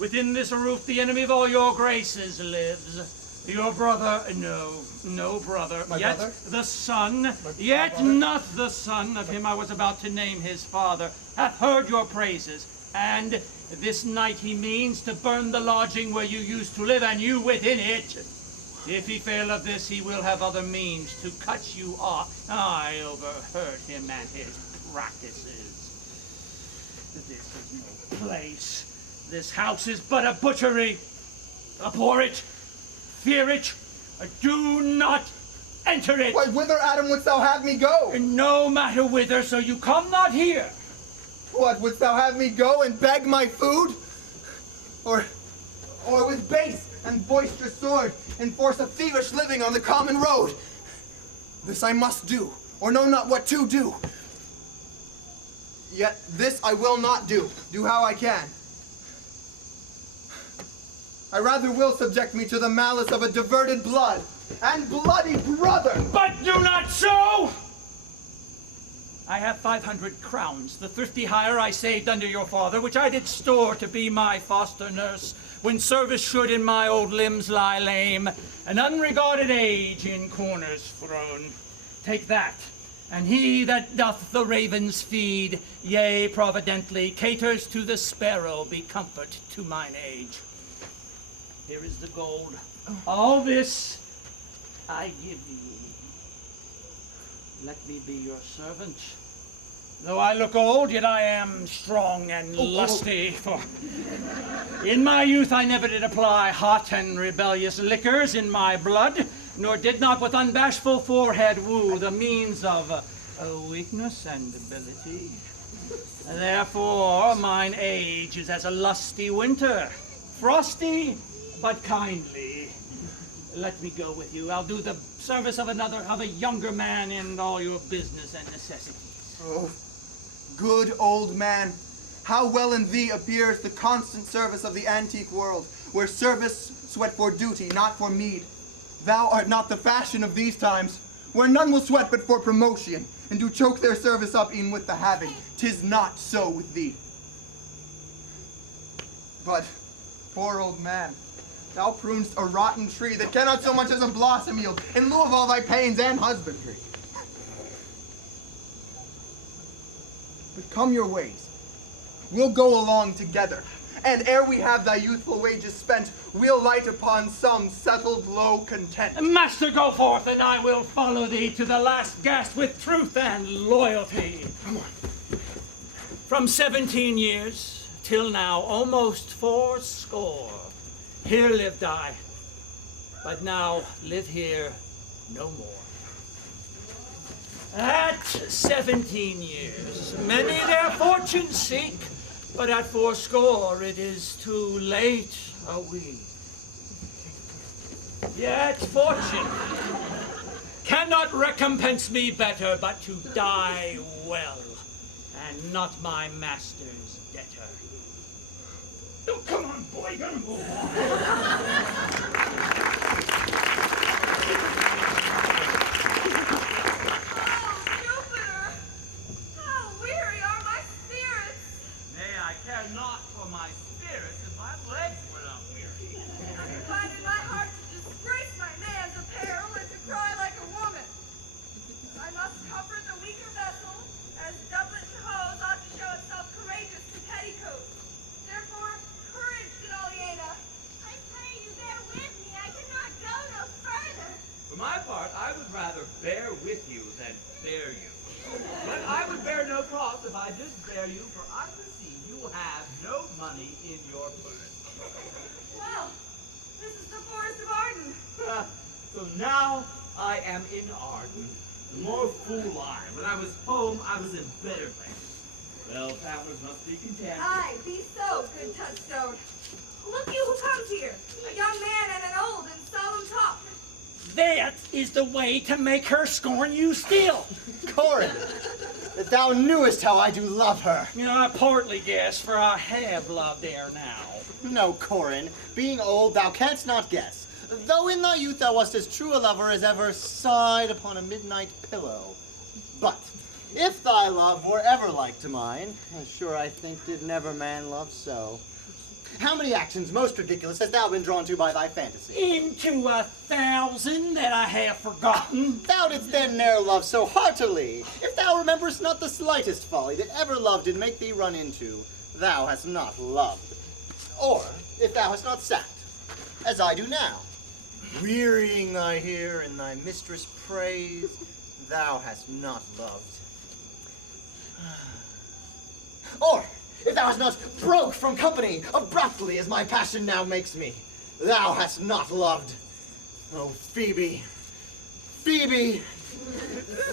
Within this roof the enemy of all your graces lives. Your brother, no brother, My yet brother? the son, yet brother? not the son of him I was about to name his father, hath heard your praises, and this night he means to burn the lodging where you used to live, and you within it. If he fail of this, he will have other means to cut you off. I overheard him and his practices. This is no place. This house is but a butchery. Abhor it. Fear it. Do not enter it. Why, whither, Adam, wouldst thou have me go? No matter whither, so you come not here. What, wouldst thou have me go and beg my food? Or with base and boisterous sword enforce a thievish living on the common road? This I must do, or know not what to do. Yet this I will not do how I can. I rather will subject me to the malice of a diverted blood and bloody brother. But do not so! I have 500 crowns, the thrifty hire I saved under your father, which I did store to be my foster nurse, when service should in my old limbs lie lame, and unregarded age in corners thrown. Take that, and he that doth the ravens feed, yea, providently, caters to the sparrow, be comfort to mine age. Here is the gold. All this I give you. Let me be your servant. Though I look old, yet I am strong and lusty, for in my youth I never did apply hot and rebellious liquors in my blood, nor did not with unbashful forehead woo the means of a weakness and ability. Therefore, mine age is as a lusty winter, frosty but kindly. Let me go with you. I'll do the service of a younger man in all your business and necessities. Oh, good old man, how well in thee appears the constant service of the antique world, where service sweat for duty, not for meed. Thou art not the fashion of these times, where none will sweat but for promotion, and do choke their service up e'en with the having. 'Tis not so with thee. But, poor old man, thou prunest a rotten tree that cannot so much as a blossom yield, in lieu of all thy pains and husbandry. But come your ways. We'll go along together, and ere we have thy youthful wages spent, we'll light upon some settled low content. Master, go forth, and I will follow thee to the last gasp with truth and loyalty. Come on. From 17 years till now, almost 80, here lived I, but now live here no more. At 17 years, many their fortune seek, but at 80 it is too late a week. Yet fortune cannot recompense me better but to die well, and not my master's debtor. Oh, come on, boy, come on. Not for my spirits if my legs were not weary. I find in my heart to disgrace my man's apparel and to cry like a woman. I must comfort the weaker vessel, as doublet and hose ought to show itself courageous to petticoat. Therefore, courage, good Aliena. I pray you bear with me. I cannot go no further. For my part, I would rather bear with you than bear you. But I would bear no cross if I did bear you, for I perceive you have no money in your purse. Well, this is the forest of Arden. So now I am in Arden. The more fool I. When I was home, I was in better place. Well, travelers must be content. Aye, be so, good Touchstone. Look you who comes here, a young man and an old in solemn talk. That is the way to make her scorn you still. Corin, that thou knewest how I do love her. You know, I partly guess, for I have loved ere now. No, Corin, being old, thou canst not guess. Though in thy youth thou wast as true a lover as ever sighed upon a midnight pillow. But, if thy love were ever like to mine, as sure I think did never man love so. How many actions most ridiculous hast thou been drawn to by thy fantasy? Into 1,000 that I have forgotten. Thou didst then ne'er love so heartily. If thou rememberest not the slightest folly that ever love did make thee run into, thou hast not loved. Or, if thou hast not sat, as I do now, wearying thy ear in thy mistress' praise, thou hast not loved. Or, if thou hast not broke from company abruptly as my passion now makes me, thou hast not loved. Oh, Phoebe, Phoebe,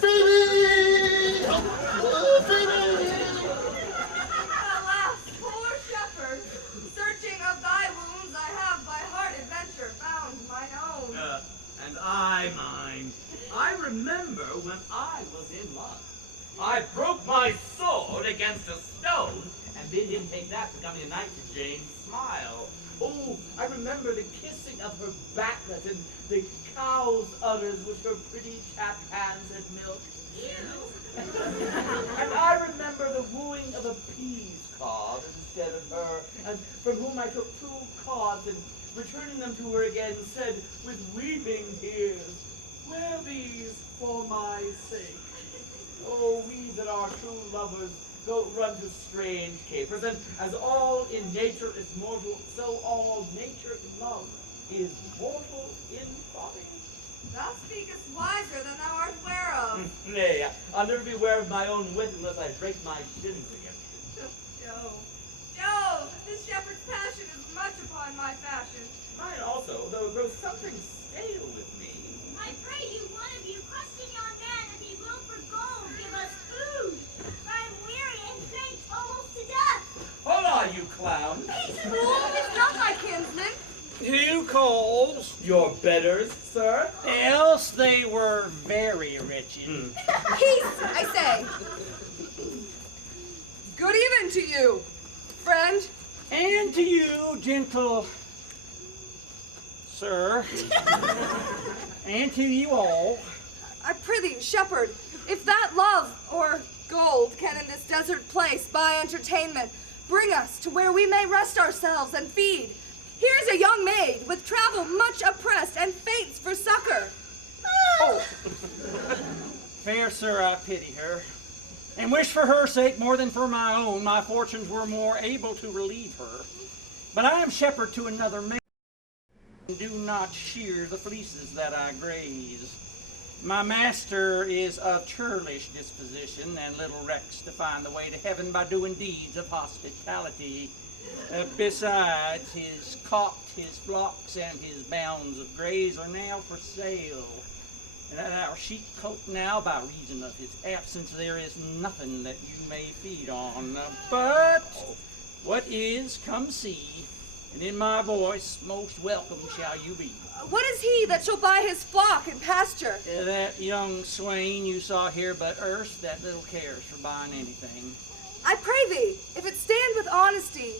Phoebe! Oh, Phoebe! Alas, poor shepherd, searching of thy wounds, I have by hard adventure found mine own. And I mine. I remember when I was in love. I broke my sword against a stone and bid him take that, becoming a knight to Jane's smile. Oh, I remember the kissing of her backlet and the cow's udders which her pretty chapped hands had milked. And I remember the wooing of a peas cod instead of her, and from whom I took 2 cods and returning them to her again said with weeping tears, "Wear these for my sake." Oh, we that are true lovers go run to strange capers, and as all in nature is mortal, so all nature in love is mortal in body. Thou speakest wiser than thou art aware of. Nay, I'll never be aware of my own wit unless I break my shins against it. Jove, this shepherd's passion is much upon my fashion. Mine also, though it grows something stale with me. I pray you, one of you, question yon man if he will for gold give us uncles. Your betters, sir? Else they were very wretched. Peace, I say. Good even to you, friend. And to you, gentle sir, and to you all. I prithee, shepherd, if that love or gold can in this desert place buy entertainment, bring us to where we may rest ourselves and feed. Here's a young maid with travel much oppressed and faints for succor. Oh, fair sir, I pity her, and wish for her sake more than for my own, my fortunes were more able to relieve her. But I am shepherd to another man, and do not shear the fleeces that I graze. My master is of churlish disposition, and little recks to find the way to heaven by doing deeds of hospitality. Besides, his cock, his flocks, and his bounds of graze are now for sale. And at our sheepcote now, by reason of his absence, there is nothing that you may feed on. But what is, come see, and in my voice most welcome shall you be. What is he that shall buy his flock and pasture? That young swain you saw here but erst, that little cares for buying anything. I pray thee, if it stand with honesty,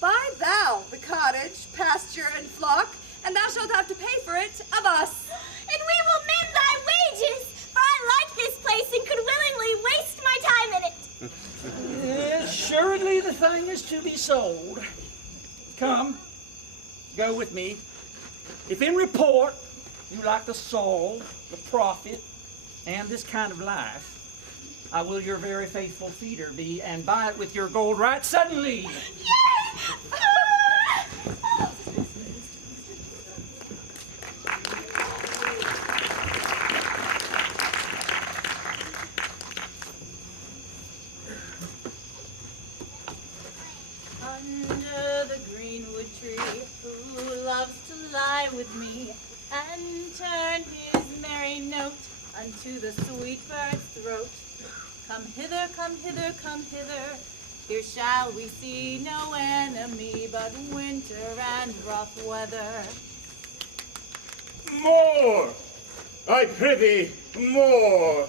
buy thou the cottage, pasture, and flock, and thou shalt have to pay for it of us. And we will mend thy wages, for I like this place and could willingly waste my time in it. Assuredly the thing is to be sold. Come, go with me. If in report you like the soul, the profit, and this kind of life, I will your very faithful feeder be, and buy it with your gold right suddenly. Yay! Under the greenwood tree, who loves to lie with me, and turn his merry note unto the sweet bird's throat. Come hither, come hither, come hither. Here shall we see no enemy but winter and rough weather. More! I prithee, more!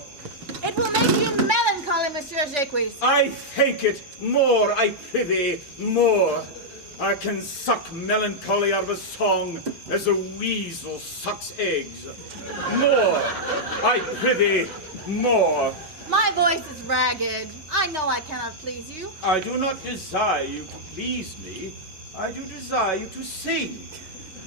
It will make you melancholy, Monsieur Jacques. I thank it, more, I prithee, more. I can suck melancholy out of a song as a weasel sucks eggs. More, I prithee, more. My voice is ragged. I know I cannot please you. I do not desire you to please me. I do desire you to sing.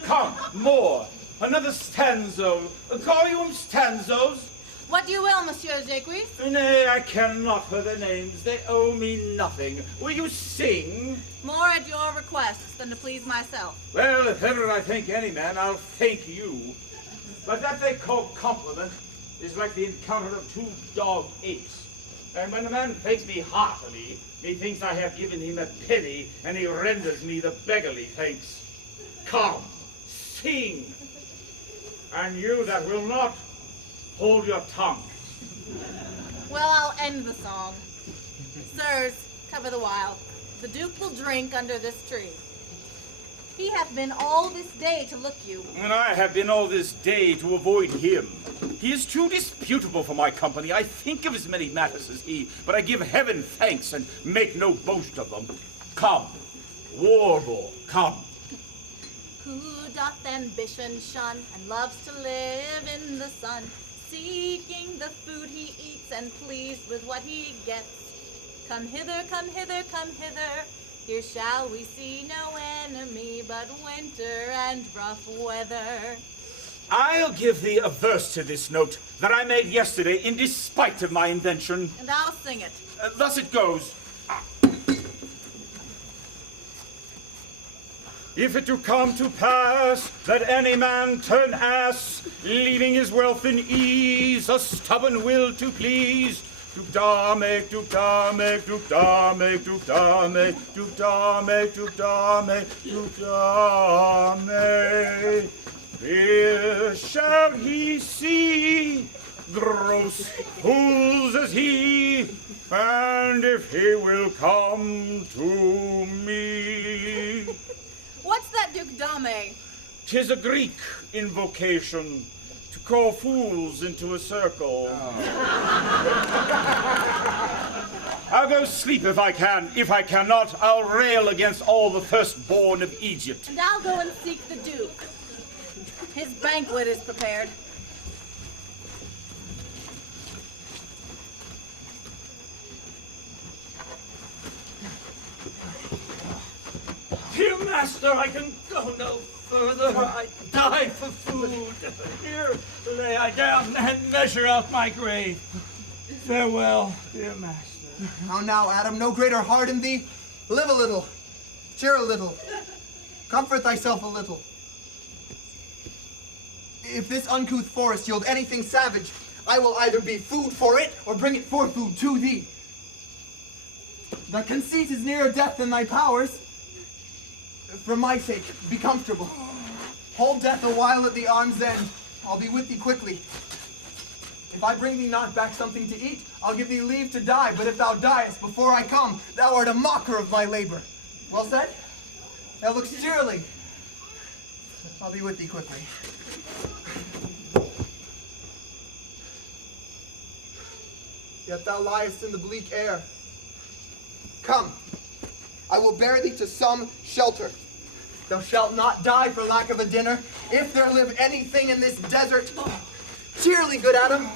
Come, more. Another stanza. Call you them stanzos? What you will, Monsieur Jacques. Nay, I cannot for their names. They owe me nothing. Will you sing? More at your request than to please myself. Well, if ever I thank any man, I'll thank you. But that they call compliment is like the encounter of two dog apes. And when a man thanks me heartily, methinks I have given him a penny, and he renders me the beggarly thanks. Come, sing. And you that will not, hold your tongue. Well, I'll end the song. Sirs, cover the while. The Duke will drink under this tree. He hath been all this day to look you. And I have been all this day to avoid him. He is too disputable for my company. I think of as many matters as he, but I give heaven thanks and make no boast of them. Come, warble, come. Who doth ambition shun and loves to live in the sun, seeking the food he eats and pleased with what he gets. Come hither, come hither, come hither. Here shall we see no enemy but winter and rough weather. I'll give thee a verse to this note that I made yesterday in despite of my invention. And I'll sing it. Thus it goes. If it do come to pass that any man turn ass, leaving his wealth in ease, a stubborn will to please, Duke Dame, Duke Dame, Duke Dame, Duke Dame, Duke Dame, Duke Dame, Duke Dame. Here shall he see gross fools as he, and if he will come to me. What's that, Duke Dame? 'Tis a Greek invocation to call fools into a circle. I'll go sleep if I can. If I cannot, I'll rail against all the firstborn of Egypt. And I'll go and seek the Duke. His banquet is prepared. Dear master, I can go no further. I die for food. Here lay I down and measure out my grave. Farewell, dear master. How now, Adam, no greater heart in thee? Live a little, cheer a little, comfort thyself a little. If this uncouth forest yield anything savage, I will either be food for it or bring it for food to thee. Thy conceit is nearer death than thy powers. For my sake, be comfortable. Hold death a while at the arm's end. I'll be with thee quickly. If I bring thee not back something to eat, I'll give thee leave to die. But if thou diest before I come, thou art a mocker of my labor. Well said? Thou lookst cheerily. I'll be with thee quickly. Yet thou liest in the bleak air. Come, I will bear thee to some shelter. Thou shalt not die for lack of a dinner, if there live anything in this desert. Cheerily, good Adam.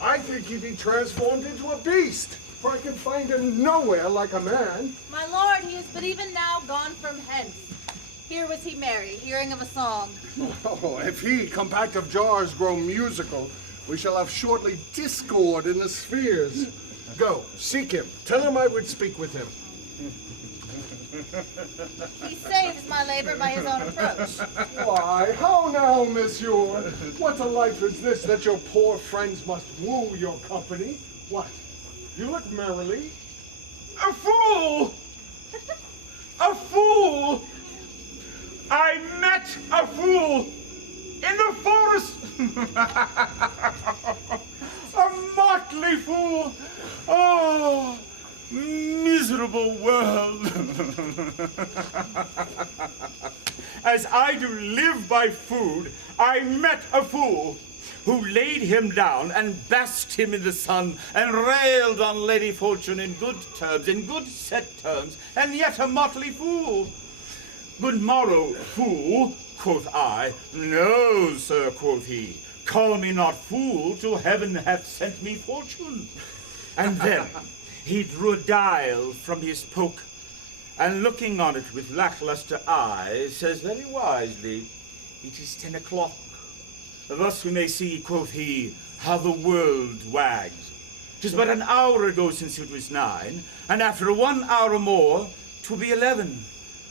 I think he be transformed into a beast, for I can find him nowhere like a man. My lord, he is but even now gone from hence. Here was he merry, hearing of a song. Oh, if he, compact of jars, grow musical, we shall have shortly discord in the spheres. Go, seek him. Tell him I would speak with him. He saves my labor by his own approach. Why, how now, monsieur? What a life is this that your poor friends must woo your company? What? You look merrily. A fool! A fool! I met a fool in the forest! A motley fool! Oh, miserable world! As I do live by food, I met a fool who laid him down and basked him in the sun and railed on Lady Fortune in good terms, in good set terms, and yet a motley fool. Good morrow, fool, quoth I. No, sir, quoth he. Call me not fool, till heaven hath sent me fortune. And then he drew a dial from his poke, and looking on it with lackluster eyes, says very wisely, it is 10 o'clock. Thus we may see, quoth he, how the world wags. 'Tis but an hour ago since it was 9, and after 1 hour more, 'twill be 11.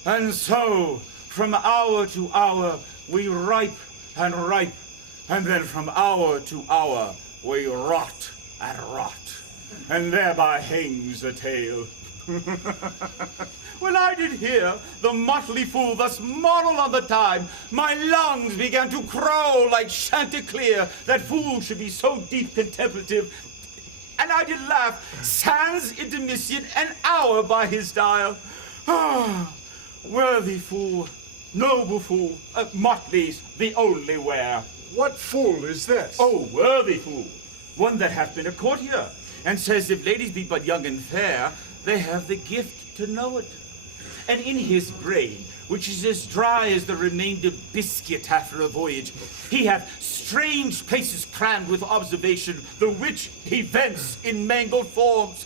And so, from hour to hour, we ripe, and then from hour to hour, we rot and rot. And thereby hangs the tale. When I did hear the motley fool thus moral on the time, my lungs began to crow like Chanticleer, that fools should be so deep contemplative. And I did laugh, sans intermission, an hour by his dial. Ah, worthy fool, noble fool, motley's the only wear. What fool is this? Oh, worthy fool, one that hath been a courtier, and says if ladies be but young and fair, they have the gift to know it. And in his brain, which is as dry as the remainder biscuit after a voyage, he hath strange places crammed with observation, the which he vents in mangled forms.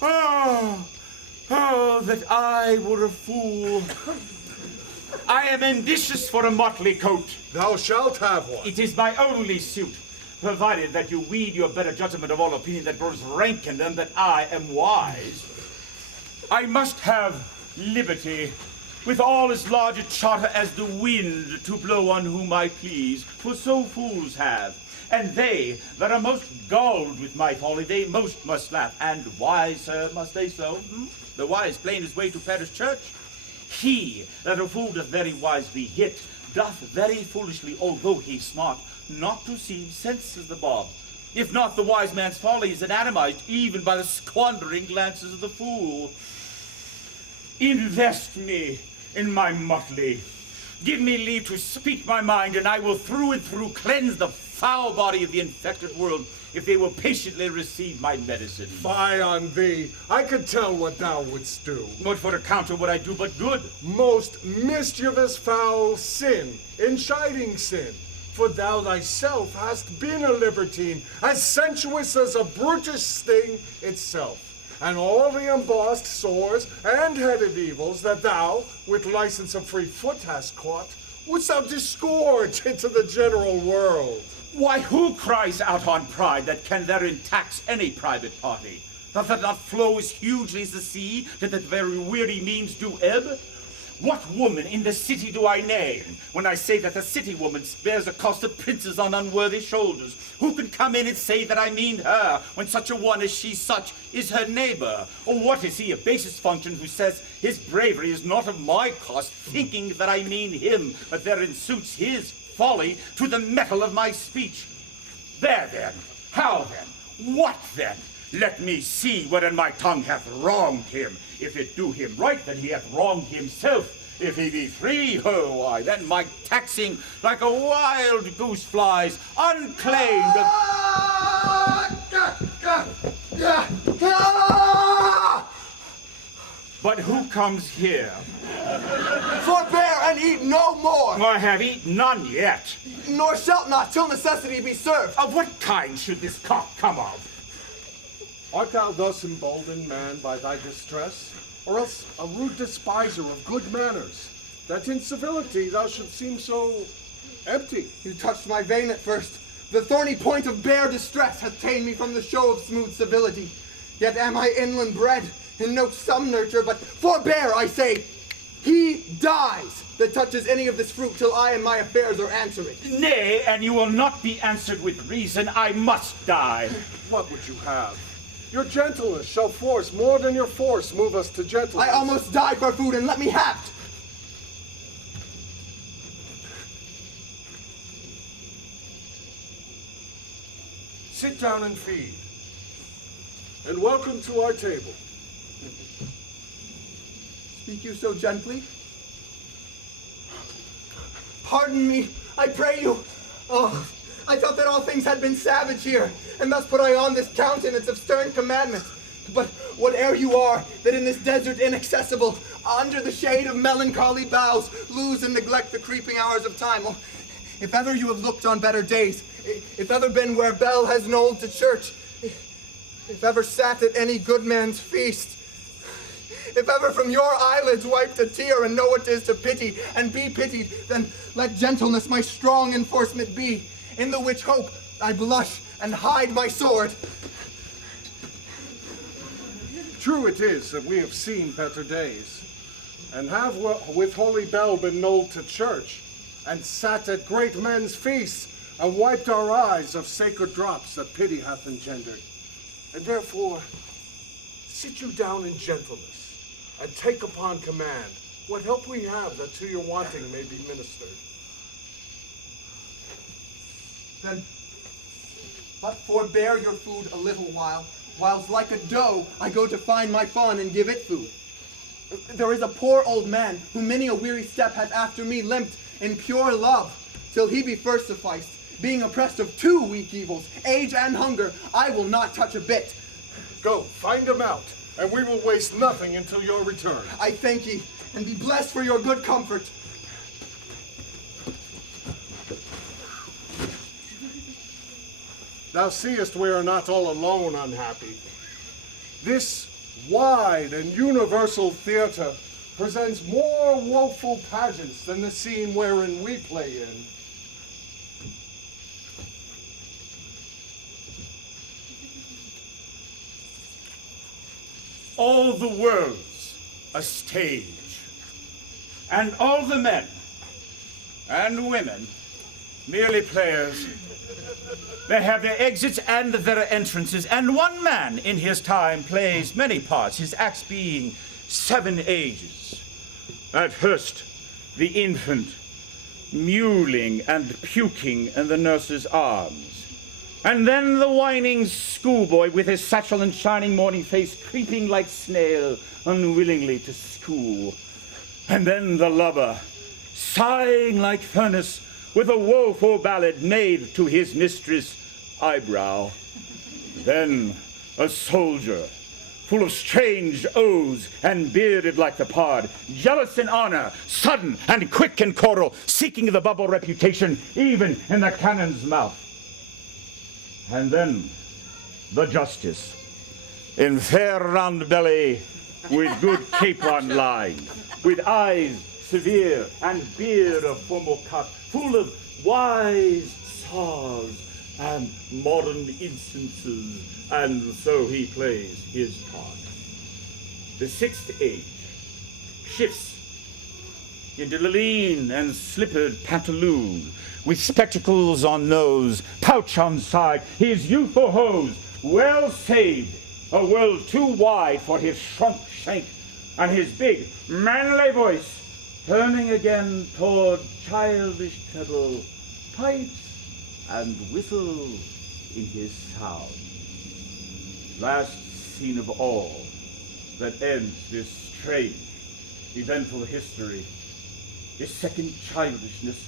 Oh, that I were a fool. I am ambitious for a motley coat. Thou shalt have one. It is my only suit, provided that you weed your better judgment of all opinion that grows rank in them, that I am wise. I must have liberty, with all as large a charter as the wind, to blow on whom I please, for so fools have. And they that are most gulled with my folly, they most must laugh. And why, sir, must they so? The wise plain his way to parish church. He that a fool doth very wisely hit, doth very foolishly, although he's smart, not to see senses the bob. If not, the wise man's folly is anatomized even by the squandering glances of the fool. Invest me in my motley. Give me leave to speak my mind, and I will through and through cleanse the foul body of the infected world, if they will patiently receive my medicine. Fie on thee! I could tell what thou wouldst do. Not for account of what I do, but good. Most mischievous foul sin, in chiding sin. For thou thyself hast been a libertine, as sensuous as a brutish sting itself. And all the embossed sores and headed evils that thou, with license of free foot, hast caught, wouldst thou disgorge into the general world. Why, who cries out on pride that can therein tax any private party? Doth that not flow as hugely as the sea, that very weary means do ebb? What woman in the city do I name, when I say that the city woman bears the cost of princes on unworthy shoulders? Who can come in and say that I mean her, when such a one as she such is her neighbor? Or what is he, a basest function, who says his bravery is not of my cost, thinking that I mean him, but therein suits his folly to the metal of my speech? There then, how then, what then? Let me see wherein my tongue hath wronged him. If it do him right, then he hath wronged himself. If he be free, ho, why, then my taxing like a wild goose flies, unclaimed. But who comes here? Forbear and eat no more! I have eaten none yet. Nor shalt not till necessity be served. Of what kind should this cock come of? Art thou thus emboldened, man, by thy distress? Or else a rude despiser of good manners, that in civility thou shouldst seem so empty? You touched my vein at first. The thorny point of bare distress hath ta'en me from the show of smooth civility. Yet am I inland bred, in no some nurture, but forbear, I say. He dies that touches any of this fruit till I and my affairs are answering. Nay, and you will not be answered with reason. I must die. What would you have? Your gentleness shall force more than your force move us to gentleness. I almost die for food, and let me have it. Sit down and feed. And welcome to our table. Speak you so gently? Pardon me, I pray you. Oh, I thought that all things had been savage here, and thus put I on this countenance of stern commandment. But whate'er you are, that in this desert inaccessible, under the shade of melancholy boughs, lose and neglect the creeping hours of time. Oh, if ever you have looked on better days, if ever been where bell has knolled to church, if ever sat at any good man's feast, if ever from your eyelids wiped a tear and know what 'tis to pity and be pitied, then let gentleness my strong enforcement be, in the which hope I blush and hide my sword. True it is that we have seen better days, and have with holy bell been knolled to church, and sat at great men's feasts, and wiped our eyes of sacred drops that pity hath engendered. And therefore, sit you down in gentleness, and take upon command what help we have that to your wanting may be ministered. Then, but forbear your food a little while, whilst like a doe I go to find my fawn and give it food. There is a poor old man, who many a weary step hath after me limped in pure love, till he be first sufficed. Being oppressed of two weak evils, age and hunger, I will not touch a bit. Go, find him out, and we will waste nothing until your return. I thank ye, and be blessed for your good comfort. Thou seest we are not all alone unhappy. This wide and universal theater presents more woeful pageants than the scene wherein we play in. All the world's a stage, and all the men and women merely players. They have their exits and their entrances, and one man in his time plays many parts, his acts being 7 ages. At first, the infant, mewling and puking in the nurse's arms. And then the whining schoolboy with his satchel and shining morning face creeping like snail unwillingly to school. And then the lover, sighing like furnace with a woeful ballad made to his mistress' eyebrow. Then a soldier, full of strange oaths and bearded like the pard, jealous in honor, sudden and quick in quarrel, seeking the bubble reputation even in the cannon's mouth. And then the justice, in fair round belly, with good capon line, with eyes severe and beard of formal cut, full of wise saws and modern instances, and so he plays his part. The sixth age shifts into the lean and slippered pantaloon, with spectacles on nose, pouch on side, his youthful hose well saved, a world too wide for his shrunk shank, and his big, manly voice turning again toward childish treble, pipes and whistles in his sound. Last scene of all that ends this strange, eventful history is second childishness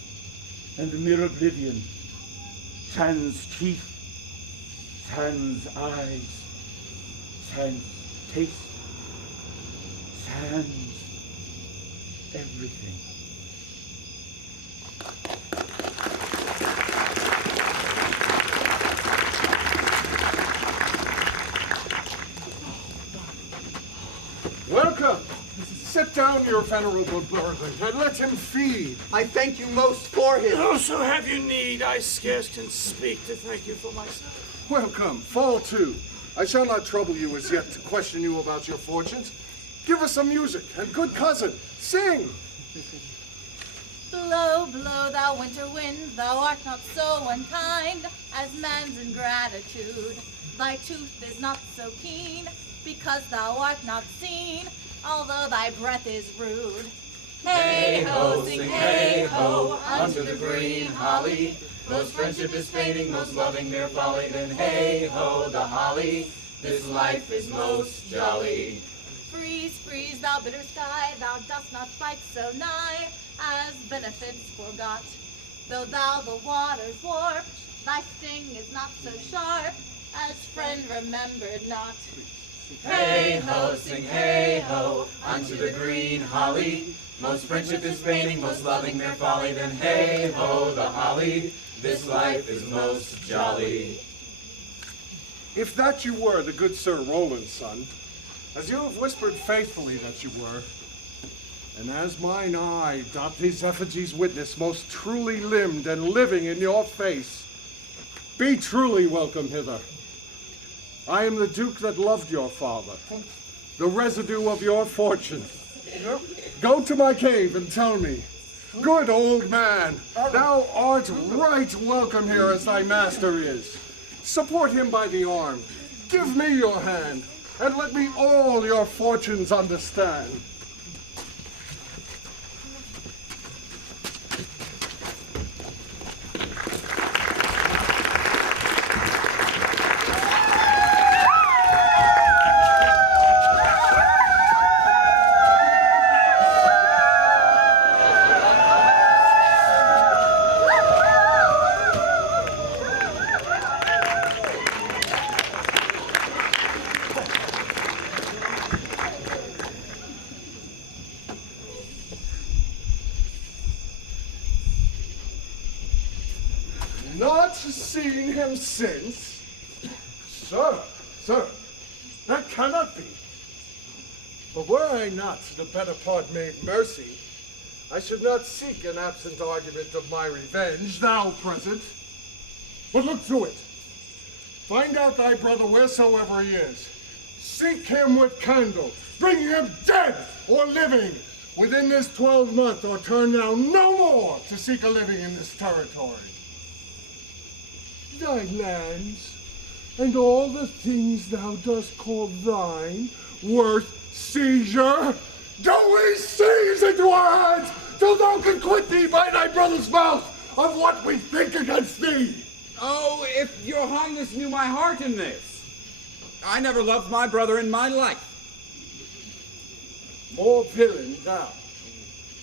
and mere oblivion, sans teeth, sans eyes, sans taste, sans everything. Welcome. Sit down, your venerable burden, and let him feed. I thank you most for him. Oh, so have you need. I scarce can speak to thank you for myself. Welcome. Fall to. I shall not trouble you as yet to question you about your fortunes. Give us some music, and good cousin, sing. Blow, blow, thou winter wind, thou art not so unkind as man's ingratitude. Thy tooth is not so keen, because thou art not seen, although thy breath is rude. Hey ho, sing hey ho, unto the green holly. Most friendship is fading, most loving mere folly. Then hey ho, the holly, this life is most jolly. Freeze, freeze, thou bitter sky, thou dost not fight so nigh, as benefits forgot. Though thou the waters warped, thy sting is not so sharp, as friend remembered not. Hey ho, sing hey ho, unto the green holly. Most friendship is fading, most loving mere folly. Then hey ho, the holly, this life is most jolly. If that you were the good Sir Roland's son, as you have whispered faithfully that you were, and as mine eye doth these effigies witness, most truly limbed and living in your face, be truly welcome hither. I am the Duke that loved your father, the residue of your fortune. Go to my cave and tell me, good old man, thou art right welcome here as thy master is. Support him by the arm, give me your hand, and let me all your fortunes understand. Not seen him since? Sir, that cannot be. But were I not the better part made mercy, I should not seek an absent argument of my revenge, thou present. But look to it. Find out thy brother wheresoever he is. Seek him with candle. Bring him dead or living within this 12-month, or turn now no more to seek a living in this territory. Thy lands, and all the things thou dost call thine, worth seizure, do we seize into our hands till thou can quit thee by thy brother's mouth of what we think against thee. Oh, if your highness knew my heart in this. I never loved my brother in my life. More villain thou.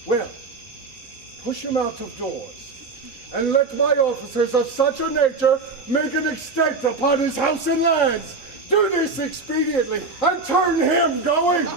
Well, push him out of doors, and let my officers of such a nature make an extent upon his house and lands. Do this expediently, and turn him going.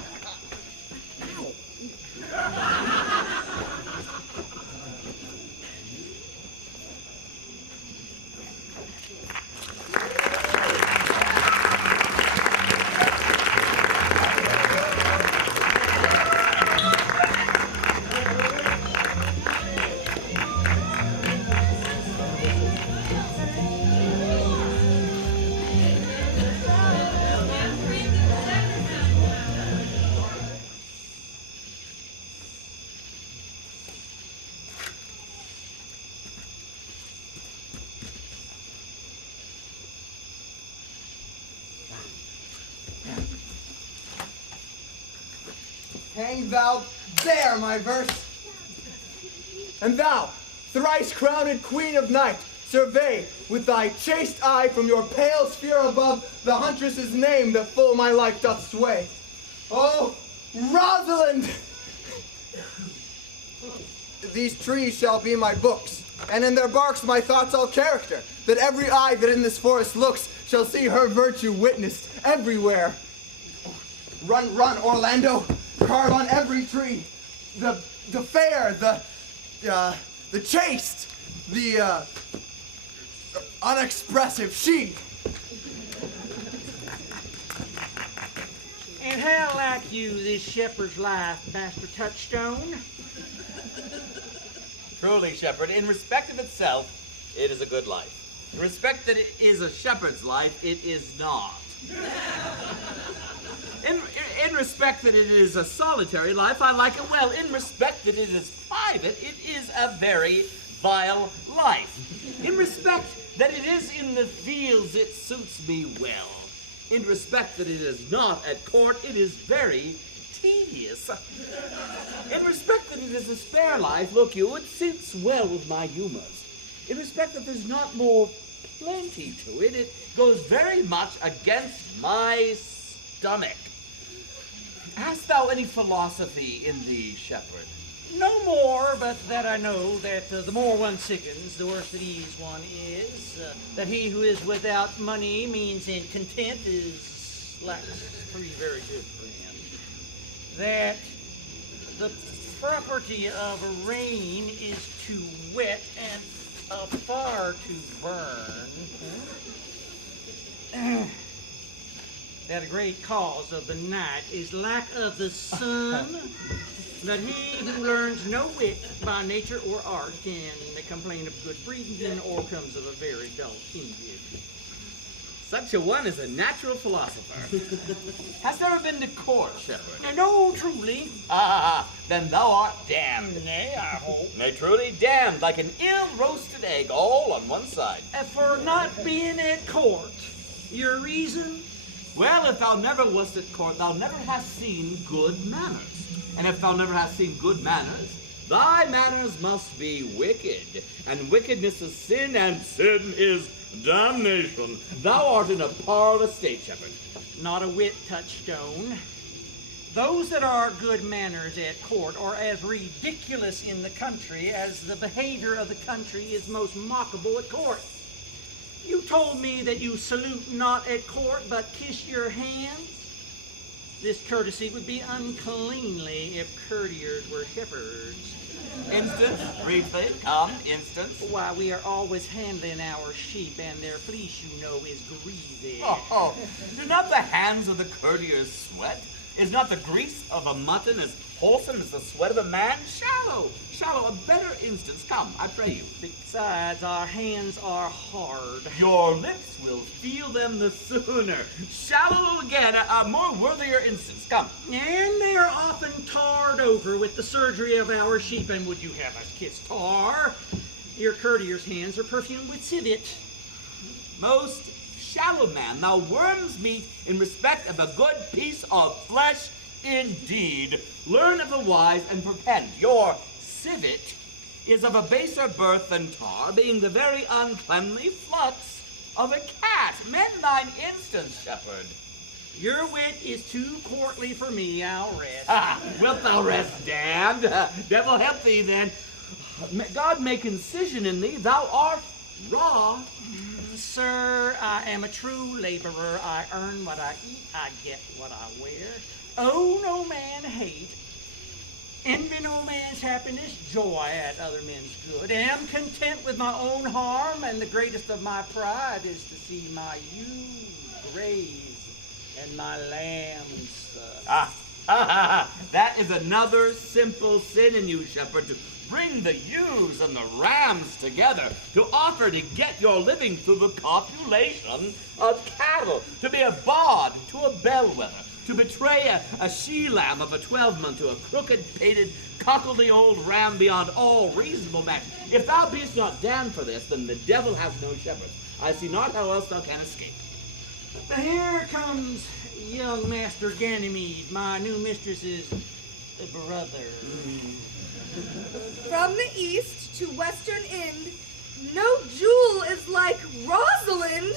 Hang thou there, my verse. And thou, thrice-crowned queen of night, survey with thy chaste eye from your pale sphere above the huntress's name that full my life doth sway. Oh, Rosalind! These trees shall be my books, and in their barks my thoughts all character, that every eye that in this forest looks shall see her virtue witnessed everywhere. Run, run, Orlando! Carve on every tree the fair, the chaste, the unexpressive she. And how like you this shepherd's life, Master Touchstone? Truly, shepherd, in respect of itself, it is a good life. In respect that it is a shepherd's life, it is not. In respect that it is a solitary life, I like it well. In respect that it is private, it is a very vile life. In respect that it is in the fields, it suits me well. In respect that it is not at court, it is very tedious. In respect that it is a spare life, look you, it suits well with my humors. In respect that there's not more plenty to it, it goes very much against my stomach. Hast thou any philosophy in thee, shepherd? No more, but that I know that the more one sickens, the worse at ease one is. That he who is without money means in content is lacks three very good friends. That the property of a rain is to wet and a fire to burn. That a great cause of the night is lack of the sun, that he who learns no wit by nature or art can complain of good breeding or comes of a very dull kindred. Such a one is a natural philosopher. Hast thou ever been to court, shepherd? No, truly. Then thou art damned. Nay, I hope. Nay, truly damned, like an ill-roasted egg, all on one side. For not being at court. Your reason? Well, if thou never wast at court, thou never hast seen good manners. And if thou never hast seen good manners, thy manners must be wicked. And wickedness is sin, and sin is damnation. Thou art in a parlous state, shepherd. Not a whit, Touchstone. Those that are good manners at court are as ridiculous in the country as the behavior of the country is most mockable at court. You told me that you salute not at court, but kiss your hands. This courtesy would be uncleanly if courtiers were shepherds. Instance, briefly, come, instance. Why, we are always handling our sheep, and their fleece, you know, is greasy. Oh, do not the hands of the courtiers sweat? Is not the grease of a mutton as wholesome as the sweat of a man? Shallow, a better instance. Come, I pray you. Besides, our hands are hard. Your lips will feel them the sooner. Shallow again, a more worthier instance. Come. And they are often tarred over with the surgery of our sheep, and would you have us kiss tar? Your courtier's hands are perfumed with civet. Most shallow man, thou worm's meat in respect of a good piece of flesh indeed. Learn of the wise and perpend. Your civet is of a baser birth than tar, being the very uncleanly flux of a cat. Mend thine instance, shepherd. Your wit is too courtly for me, I'll rest. Wilt thou rest, damned? Devil help thee then. God make incision in thee, thou art raw. Sir, I am a true laborer. I earn what I eat, I get what I wear. Owe no man hate, envy no man's happiness, joy at other men's good. Am content with my own harm, and the greatest of my pride is to see my ewes graze and my lambs. That is another simple sin in you, shepherd, to bring the ewes and the rams together, to offer to get your living through the copulation of cattle, to be a bawd to a bellwether, to betray a she-lamb of a 12-month to a crooked-pated, cockledy old ram beyond all reasonable match. If thou beest not damned for this, then the devil has no shepherd. I see not how else thou can escape. Here comes young Master Ganymede, my new mistress's brother. From the east to western end, no jewel is like Rosalind.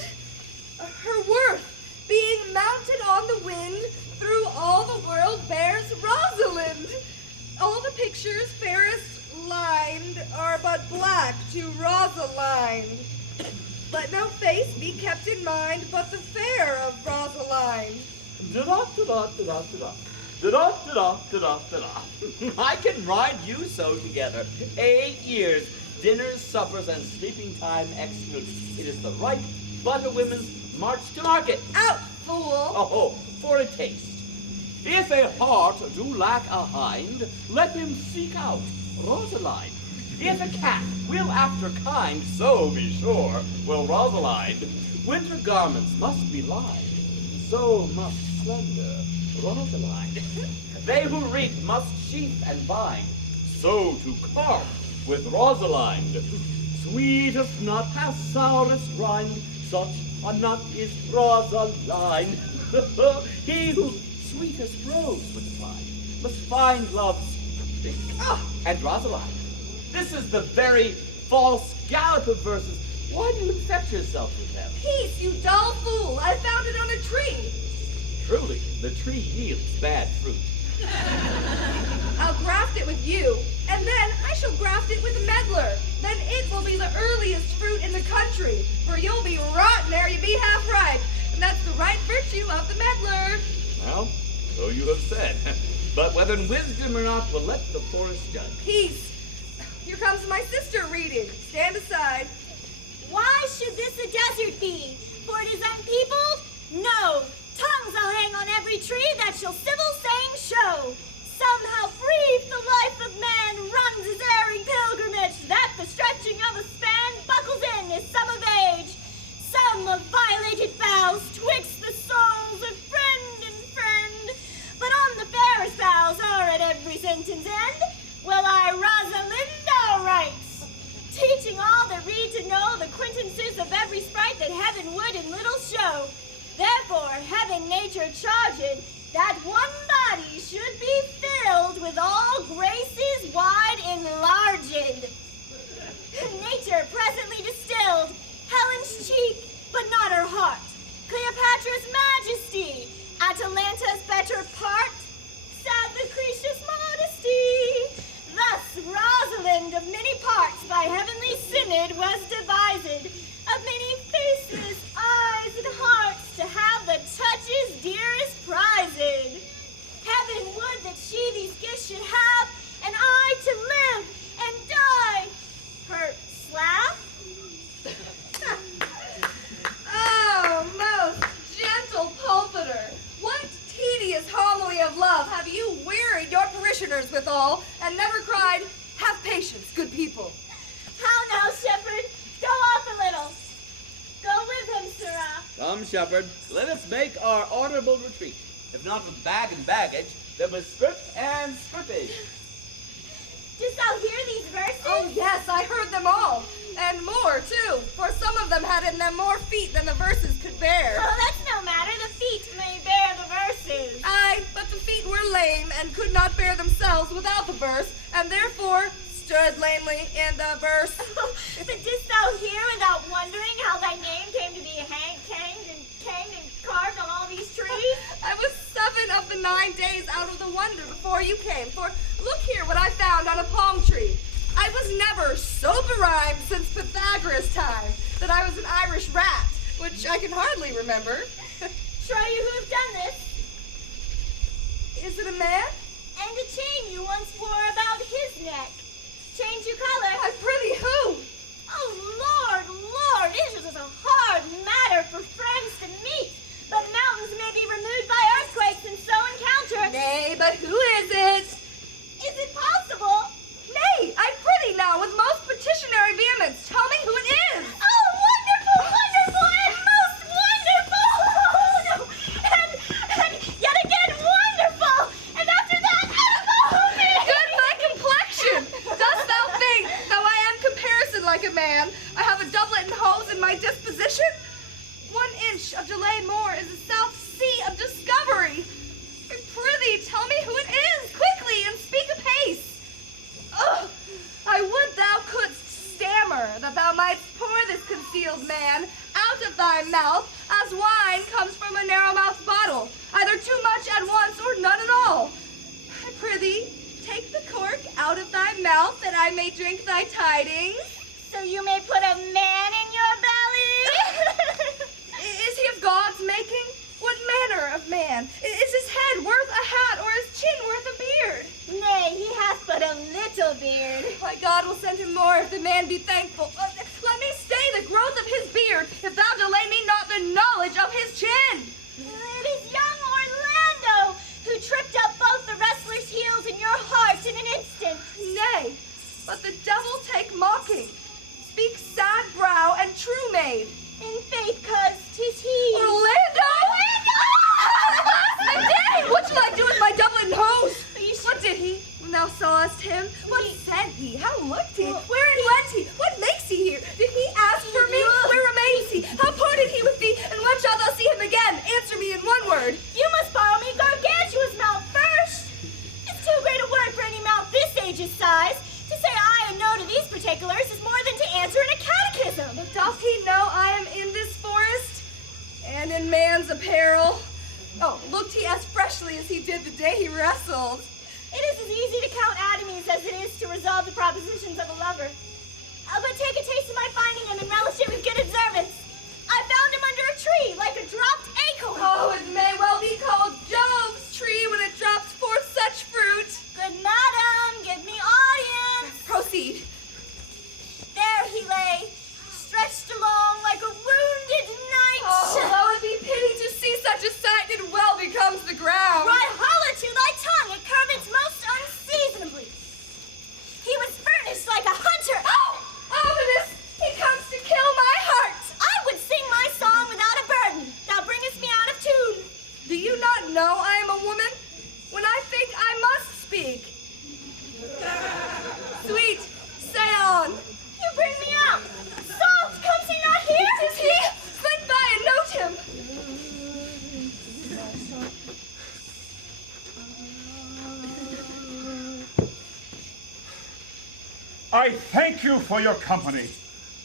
Her worth, being mounted on the wind, through all the world bears Rosalind. All the pictures fairest lined are but black to Rosalind. Let no face be kept in mind but the fair of Rosalind. Da-da-da-da-da-da-da. I can ride you so together. 8 years, dinners, suppers, and sleeping time excluded. It is the right butterwomen's march to market. Out, fool! Oh, for a taste. If a hart do lack a hind, let him seek out Rosalind. If a cat will after kind, so be sure will Rosalind. Winter garments must be lined, so must slender Rosalind. They who reap must sheath and bind, so to carp with Rosalind. Sweetest nut has sourest rind, such a nut is Rosalind. He who sweetest rose would find, must find love's and Rosalind. This is the very false gallop of verses. Why do you infect yourself with them? Peace, you dull fool! I found it on a tree. Truly, the tree yields bad fruit. I'll graft it with you, and then I shall graft it with a meddler. Then it will be the earliest fruit in the country, for you'll be rotten ere you be half ripe, and that's the right virtue of the meddler. Well, so you have said. But whether in wisdom or not, we'll let the forest judge. Peace. Here comes my sister reading. Stand aside. Why should this a desert be? For it is unpeopled? No. Tongues I'll hang on every tree that shall civil saying show. Somehow brief the life of man runs his erring pilgrimage, that the stretching of a span buckles in is some of age. Some of violated vows twixt the souls of friend and friend, but on the fairest vows are at every sentence end. Will I Rosalinda rights, teaching all that read to know the quintances of every sprite that heaven would in little show. Therefore, heaven nature charged that one body should be filled with all graces wide enlarged. Nature presently distilled Helen's cheek, but not her heart. Cleopatra's majesty, Atalanta's better part, sad Lucretia's modesty. Thus Rosalind of many parts by heavenly synod was devised, of many faceless eyes and hearts to have the touches dearest prized. Heaven would that she these gifts should have, and I to live and die her slave. Oh, most gentle pulpiter, what tedious homily of love have you wearied your parishioners withal, and never cried, have patience, good people. How now, shepherd? Go off a little. Go with him, sirrah. Come, shepherd, let us make our honorable retreat. If not with bag and baggage, then with scrip and scrippage. Didst thou hear these verses? Oh, yes, I heard them all. And more, too, for some of them had in them more feet than the verses could bear. Oh, that's no matter. The feet may bear the verses. Aye, but the feet were lame and could not bear themselves without the verse, and therefore stood lame only in the verse. But didst thou hear without wondering how thy name came to be hanged and carved on all these trees? I was 7 of the 9 days out of the wonder before you came, for look here what I found on a palm tree. I was never so berhymed since Pythagoras' time that I was an Irish rat, which I can hardly remember. Try you who have done this. Is it a man? And a chain you once wore about his neck. Change your color. I prithee who? Oh, Lord, it is a hard matter for friends to meet. But mountains may be removed by earthquakes and so encounter. Nay, but who is it? Is it possible? Nay, I prithee now with most petitionary vehemence. Tell me who it is. Oh, wonderful, and most wonderful. And yet again wonderful. And after that, good my complexion. Dost thou think, though I am comparison like a man, I have a doublet and hose in my disposition? 1 inch of delay more is a south sea of discovery. I prithee, tell me who it is, quickly, and speak apace. Ugh, I would thou couldst stammer, that thou mightst pour this concealed man out of thy mouth, as wine comes from a narrow-mouthed bottle, either too much at once or none at all. I prithee, take the cork out of thy mouth, that I may drink thy tidings. So you may put a man in your belly? Is he of God's making? What manner of man? Is his head worth a hat, or his chin worth a beard? Nay, he hath but a little beard. My God will send him more if the man be thankful. Let me stay the growth of his beard, if thou delay me not the knowledge of his chin. It is young Orlando, who tripped up both the wrestler's heels and your heart in an instant. Nay, but the devil take mocking. Speak sad brow and true maid. In faith, cause 'tis he. Orlando! I did! What shall I do with my doublet and hose? What did he? When thou sawest him? What said he? How looked he? Wherein went he? What makes he here? Did he ask for me? Where remains he? How parted he with thee? And when shalt thou see him again? Answer me in one word. You must borrow me Gargantua's mouth first. It's too great a word for any mouth this age's size. To say I am no to these particulars is more than to answer in a catechism. But doth he know I am in this forest? And in man's apparel? Oh, looked he as freshly as he did the day he wrestled? It is as easy to count atomies as it is to resolve the propositions of a lover. But take a taste of my finding him and relish it with good observance. I found him under a tree, like a dropped acorn. Oh, it may well be called Jove's tree when it drops forth such fruit. Good madam, give me audience. Proceed. There he lay, stretched along like a wounded knight. Oh, though it be pity to see such a sight, it well becomes the ground. Right, holler to thy tongue, it curvets most unseasonably. He was furnished like a hunter. Oh, ominous! He comes to kill my heart. I would sing my song without a burden. Thou bringest me out of tune. Do you not know I am a woman? When I think, I must speak. Sweet, say on. You bring me out. Salt, comes he not here? Tis he. Slink by and note him. I thank you for your company.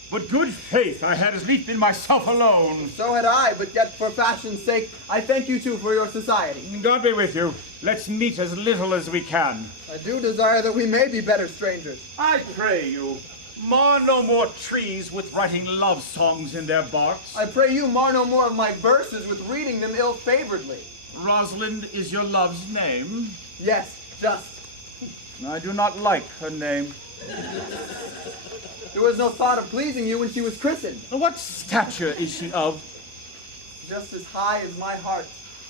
But good faith, I had as lief been myself alone. So had I, but yet for fashion's sake, I thank you too for your society. God be with you. Let's meet as little as we can. I do desire that we may be better strangers. I pray you, mar no more trees with writing love songs in their barks. I pray you mar no more of my verses with reading them ill-favoredly. Rosalind is your love's name? Yes, just. I do not like her name. There was no thought of pleasing you when she was christened. What stature is she of? Just as high as my heart.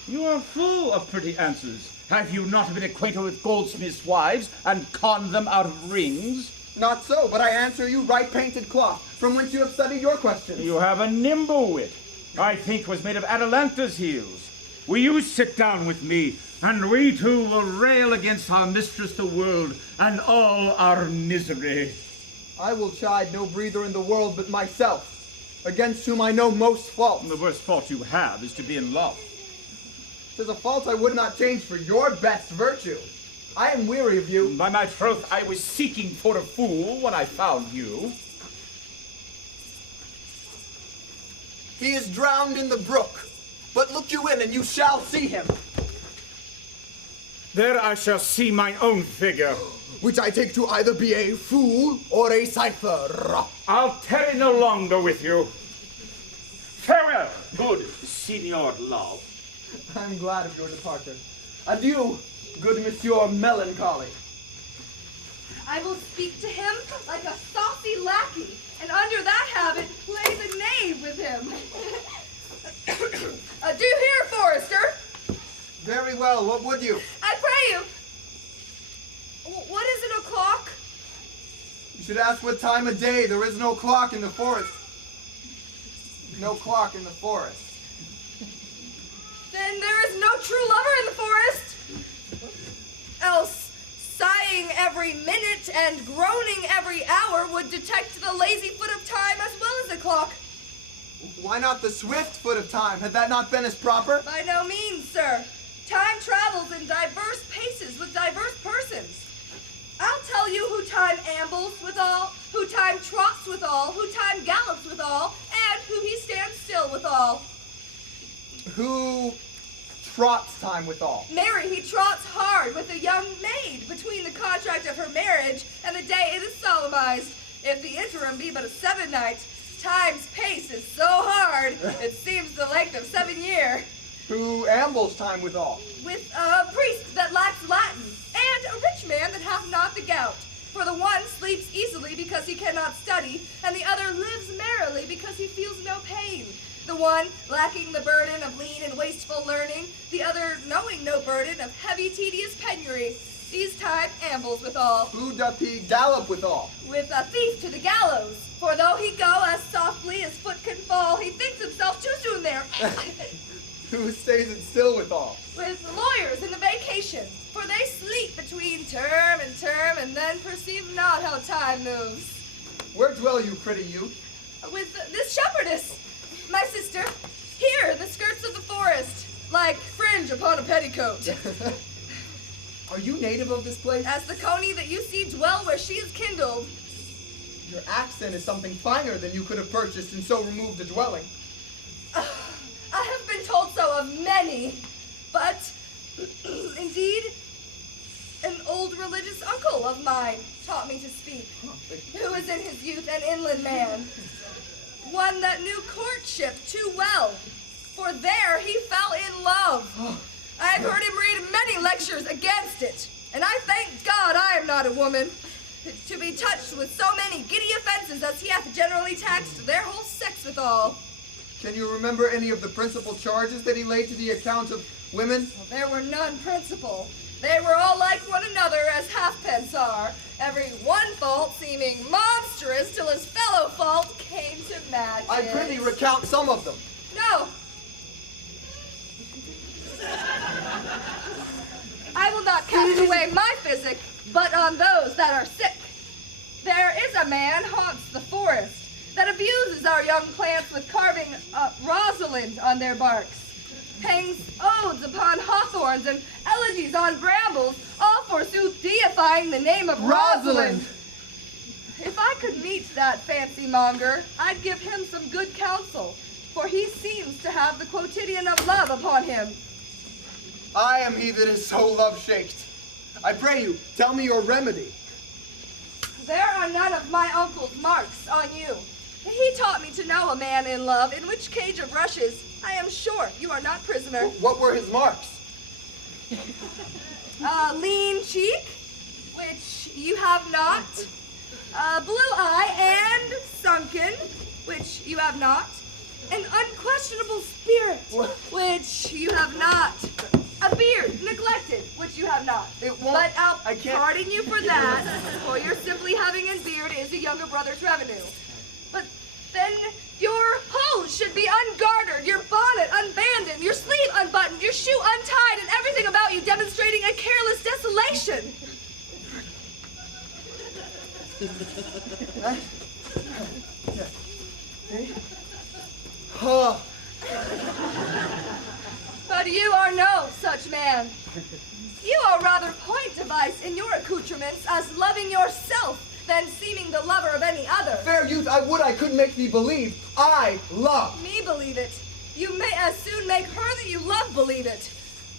You are full of pretty answers. Have you not been acquainted with goldsmiths' wives and conned them out of rings? Not so, but I answer you right painted cloth, from whence you have studied your questions. You have a nimble wit. I think 'twas made of Atalanta's heels. Will you sit down with me, and we two will rail against our mistress the world and all our misery. I will chide no breather in the world but myself, against whom I know most fault. The worst fault you have is to be in love. 'Tis a fault I would not change for your best virtue. I am weary of you. By my troth, I was seeking for a fool when I found you. He is drowned in the brook. But look you in and you shall see him. There I shall see mine own figure. Which I take to either be a fool or a cipher. I'll tarry no longer with you. Farewell, good Signor Love. I'm glad of your departure. Adieu, good Monsieur Melancholy. I will speak to him like a saucy lackey, and under that habit play the knave with him. Do you hear, Forester? Very well, what would you? I pray you. What is it o'clock? You should ask what time of day. There is no clock in the forest. No clock in the forest. Then there is no true lover in the forest. Else, sighing every minute and groaning every hour would detect the lazy foot of time as well as the clock. Why not the swift foot of time? Had that not been as proper? By no means, sir. Time travels in diverse paces with diverse persons. I'll tell you who time ambles withal, who time trots withal, who time gallops withal, and who he stands still withal. Who trots time withal? Marry, he trots hard with a young maid between the contract of her marriage and the day it is solemnized. If the interim be but a 7 night, time's pace is so hard, it seems the length of 7 year. Who ambles time withal? With a priest that lacks Latin, and a rich man that hath not the gout. For the one sleeps easily because he cannot study, and the other lives merrily because he feels no pain. The one lacking the burden of lean and wasteful learning, the other knowing no burden of heavy tedious penury. These time ambles withal. Who doth he gallop withal? With a thief to the gallows. For though he go as softly as foot can fall, he thinks himself too soon there. Who stays it still withal? With lawyers in the vacation, for they sleep between term and then perceive not how time moves. Where dwell you, pretty youth? With this shepherdess, my sister, here in the skirts of the forest, like fringe upon a petticoat. Are you native of this place? As the coney that you see dwell where she is kindled. Your accent is something finer than you could have purchased and so removed a dwelling. I have been told so of many, but indeed, an old religious uncle of mine taught me to speak, who was in his youth an inland man, one that knew courtship too well, for there he fell in love. I have heard him read many lectures against it, and I thank God I am not a woman, to be touched with so many giddy offenses as he hath generally taxed their whole sex withal. Can you remember any of the principal charges that he laid to the account of women? Well, there were none principal. They were all like one another as halfpence are, every one fault seeming monstrous till his fellow fault came to match I prithee recount some of them. No. I will not cast away my physic, but on those that are sick. There is a man haunts the forest, that abuses our young plants with carving Rosalind on their barks, hangs odes upon hawthorns and elegies on brambles, all forsooth deifying the name of Rosalind. If I could meet that fancy monger, I'd give him some good counsel, for he seems to have the quotidian of love upon him. I am he that is so love-shaked. I pray you, tell me your remedy. There are none of my uncle's marks on you. He taught me to know a man in love, in which cage of rushes, I am sure you are not prisoner. What were his marks? Lean cheek, which you have not. Blue eye and sunken, which you have not. An unquestionable spirit, which you have not. A beard, neglected, which you have not. But I'll pardon you for that, for your simply having a beard is a younger brother's revenue. But then your hose should be ungartered, your bonnet unbanded, your sleeve unbuttoned, your shoe untied, and everything about you demonstrating a careless desolation. But you are no such man. You are rather point of eye in your accoutrements as loving yourself than seeming the lover of any other. Fair youth, I would I could make thee believe I love. Me believe it. You may as soon make her that you love believe it.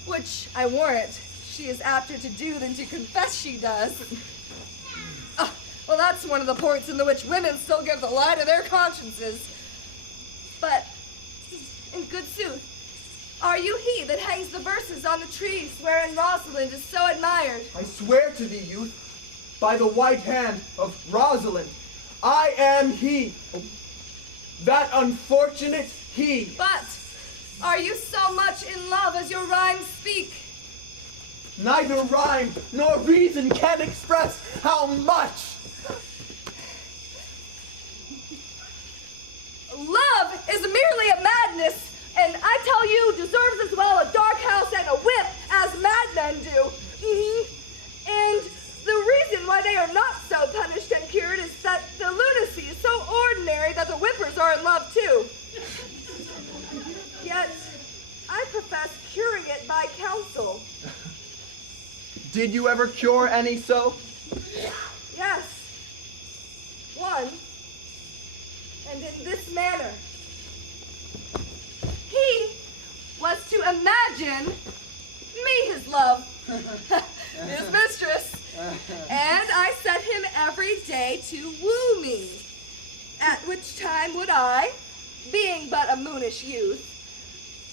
Which, I warrant, she is apter to do than to confess she does. Well, that's one of the points in the which women still give the lie to their consciences. But, in good sooth, are you he that hangs the verses on the trees wherein Rosalind is so admired? I swear to thee, youth, by the white hand of Rosalind, I am he, that unfortunate he. But, are you so much in love as your rhymes speak? Neither rhyme nor reason can express how much. Love is merely a madness, and I tell you, deserves as well a dark house and a whip as madmen do. And the reason why they are not so punished and cured is that the lunacy is so ordinary that the whippers are in love too. Yet, I profess curing it by counsel. Did you ever cure any so? Yes. One. And in this manner. He was to imagine me his love, his mistress, and I set him every day to woo me, at which time would I, being but a moonish youth,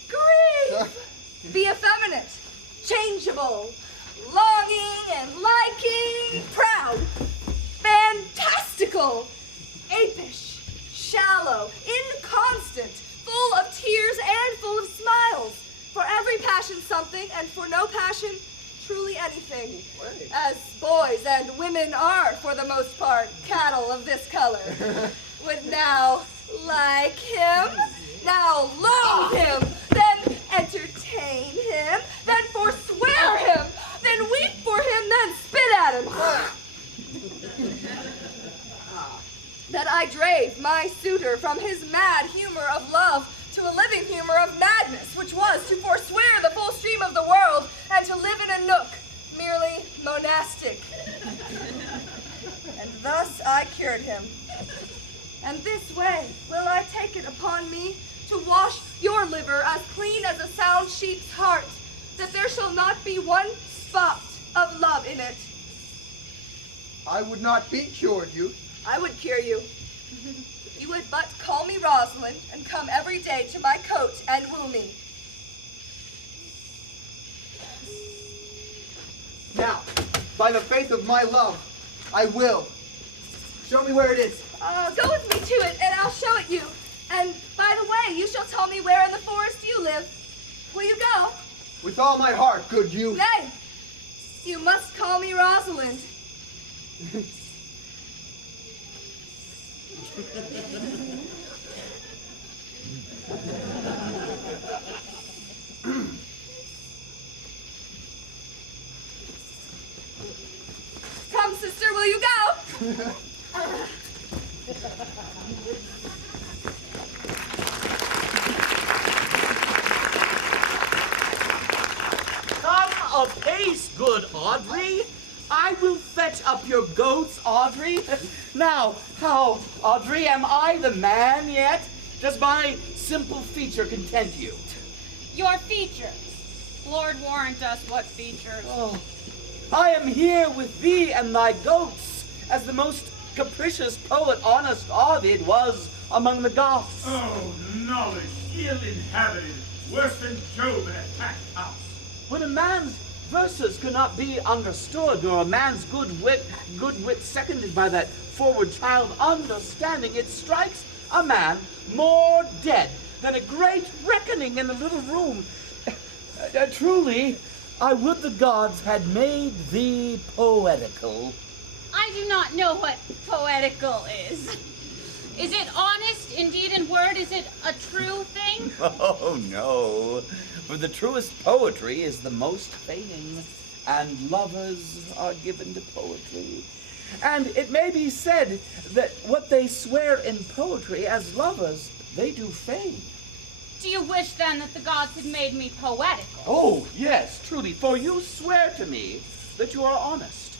grieve, be effeminate, changeable, longing and liking, proud, fantastical, apish, shallow, inconstant, full of tears and full of smiles. For every passion something, and for no passion truly anything. As boys and women are, for the most part, cattle of this color. Would now like him, now loathe him, then entertain him, then forswear him, then weep for him, then spit at him. That I drave my suitor from his mad humor of love to a living humor of madness, which was to forswear the full stream of the world and to live in a nook, merely monastic. And thus I cured him. And this way will I take it upon me to wash your liver as clean as a sound sheep's heart, that there shall not be one spot of love in it. I would not be cured, youth. I would cure you. You would but call me Rosalind and come every day to my coat and woo me. Now, by the faith of my love, I will. Show me where it is. Go with me to it, and I'll show it you. And by the way, you shall tell me where in the forest you live. Will you go? With all my heart, good youth. Nay, you must call me Rosalind. Come, sister, will you go? Come apace, good Audrey. I will fetch up your goats, Audrey. Now, how, Audrey, am I the man yet? Does my simple feature content you? Your features. Lord warrant us what features. Oh, I am here with thee and thy goats, as the most capricious poet, honest Ovid, was among the Goths. Oh, knowledge, ill inhabited, worse than Job in a packed house. When a man's verses cannot be understood, nor a man's good wit seconded by that forward child understanding, it strikes a man more dead than a great reckoning in a little room. Truly, I would the gods had made thee poetical. I do not know what poetical is. Is it honest, indeed, in word? Is it a true thing? Oh, no. For the truest poetry is the most feigned, and lovers are given to poetry. And it may be said that what they swear in poetry as lovers, they do feign. Do you wish, then, that the gods had made me poetical? Oh, yes, truly, for you swear to me, that you are honest.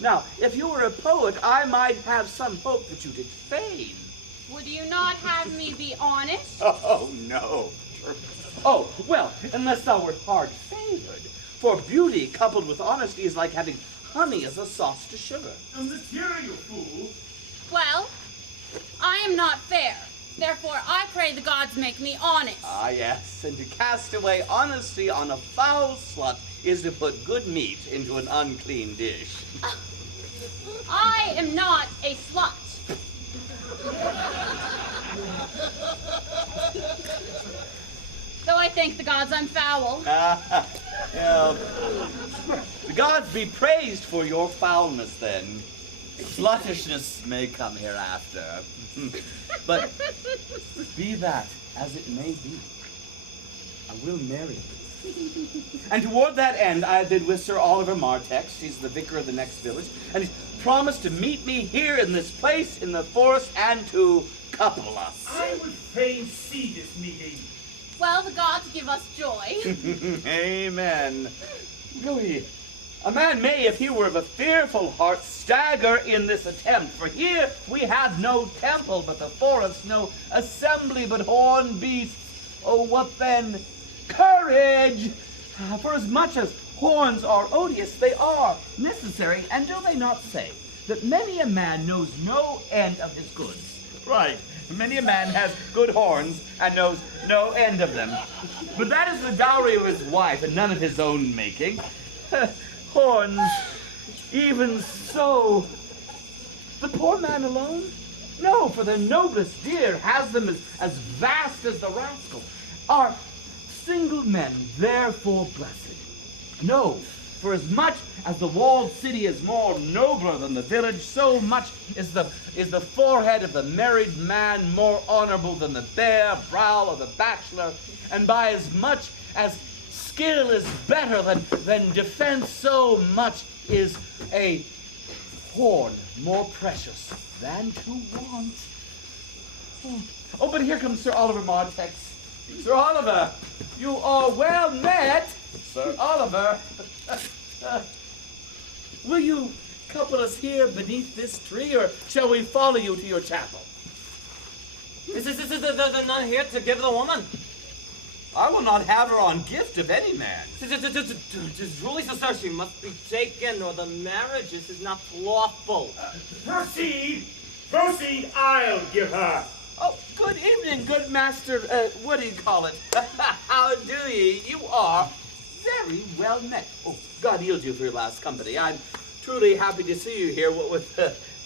Now, if you were a poet, I might have some hope that you did feign. Would you not have me be honest? Oh, no. Oh, well, unless thou wert hard-favored. For beauty coupled with honesty is like having honey as a sauce to sugar. Let's hear you, fool. Well, I am not fair. Therefore, I pray the gods make me honest. Ah, yes, and to cast away honesty on a foul slut is to put good meat into an unclean dish. I am not a slut. Though I thank the gods I'm foul. The gods be praised for your foulness, then. Sluttishness may come hereafter. But be that as it may be, I will marry you. And toward that end, I have been with Sir Oliver Martex, he's the vicar of the next village, and he's promised to meet me here in this place in the forest and to couple us. I would fain see this meeting. Well, the gods give us joy. Amen. Really, a man may, if he were of a fearful heart, stagger in this attempt. For here we have no temple but the forest, no assembly but horned beasts. Oh, what then? Courage! For as much as horns are odious, they are necessary. And do they not say that many a man knows no end of his goods? Right. Many a man has good horns and knows no end of them. But that is the dowry of his wife and none of his own making. Horns, even so. The poor man alone? No, for the noblest deer has them as vast as the rascal. Are single men therefore blessed? No, for as much as the walled city is more nobler than the village, so much is the forehead of the married man more honorable than the bare brow of the bachelor, and by as much as skill is better than defense, so much is a horn more precious than to want. Oh, but here comes Sir Oliver Martex. Sir Oliver, you are well met, Sir Oliver. Will you couple us here beneath this tree, or shall we follow you to your chapel? Is there none here to give the woman? I will not have her on gift of any man. Truly, sir, she must be taken, or the marriage is not lawful. Proceed! Proceed, I'll give her. Oh, good evening, good master, what do you call it? How do ye? You are very well met. Oh, God yield you for your last company. I'm truly happy to see you here with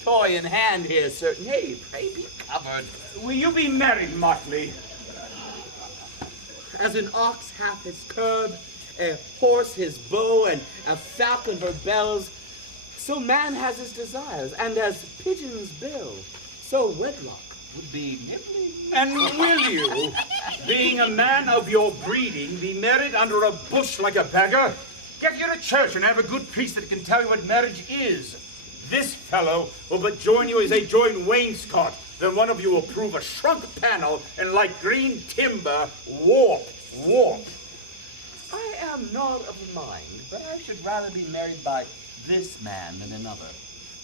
toy in hand here, sir. Nay, pray be covered. Will you be married, Motley? As an ox hath his curb, a horse his bow, and a falcon her bells, so man has his desires, and as pigeons bill, so wedlock would be nibbling. And will you, being a man of your breeding, be married under a bush like a beggar? Get you to church and have a good priest that can tell you what marriage is. This fellow will but join you as they join wainscot. Then one of you will prove a shrunk panel, and like green timber, warp. I am not of a mind, but I should rather be married by this man than another.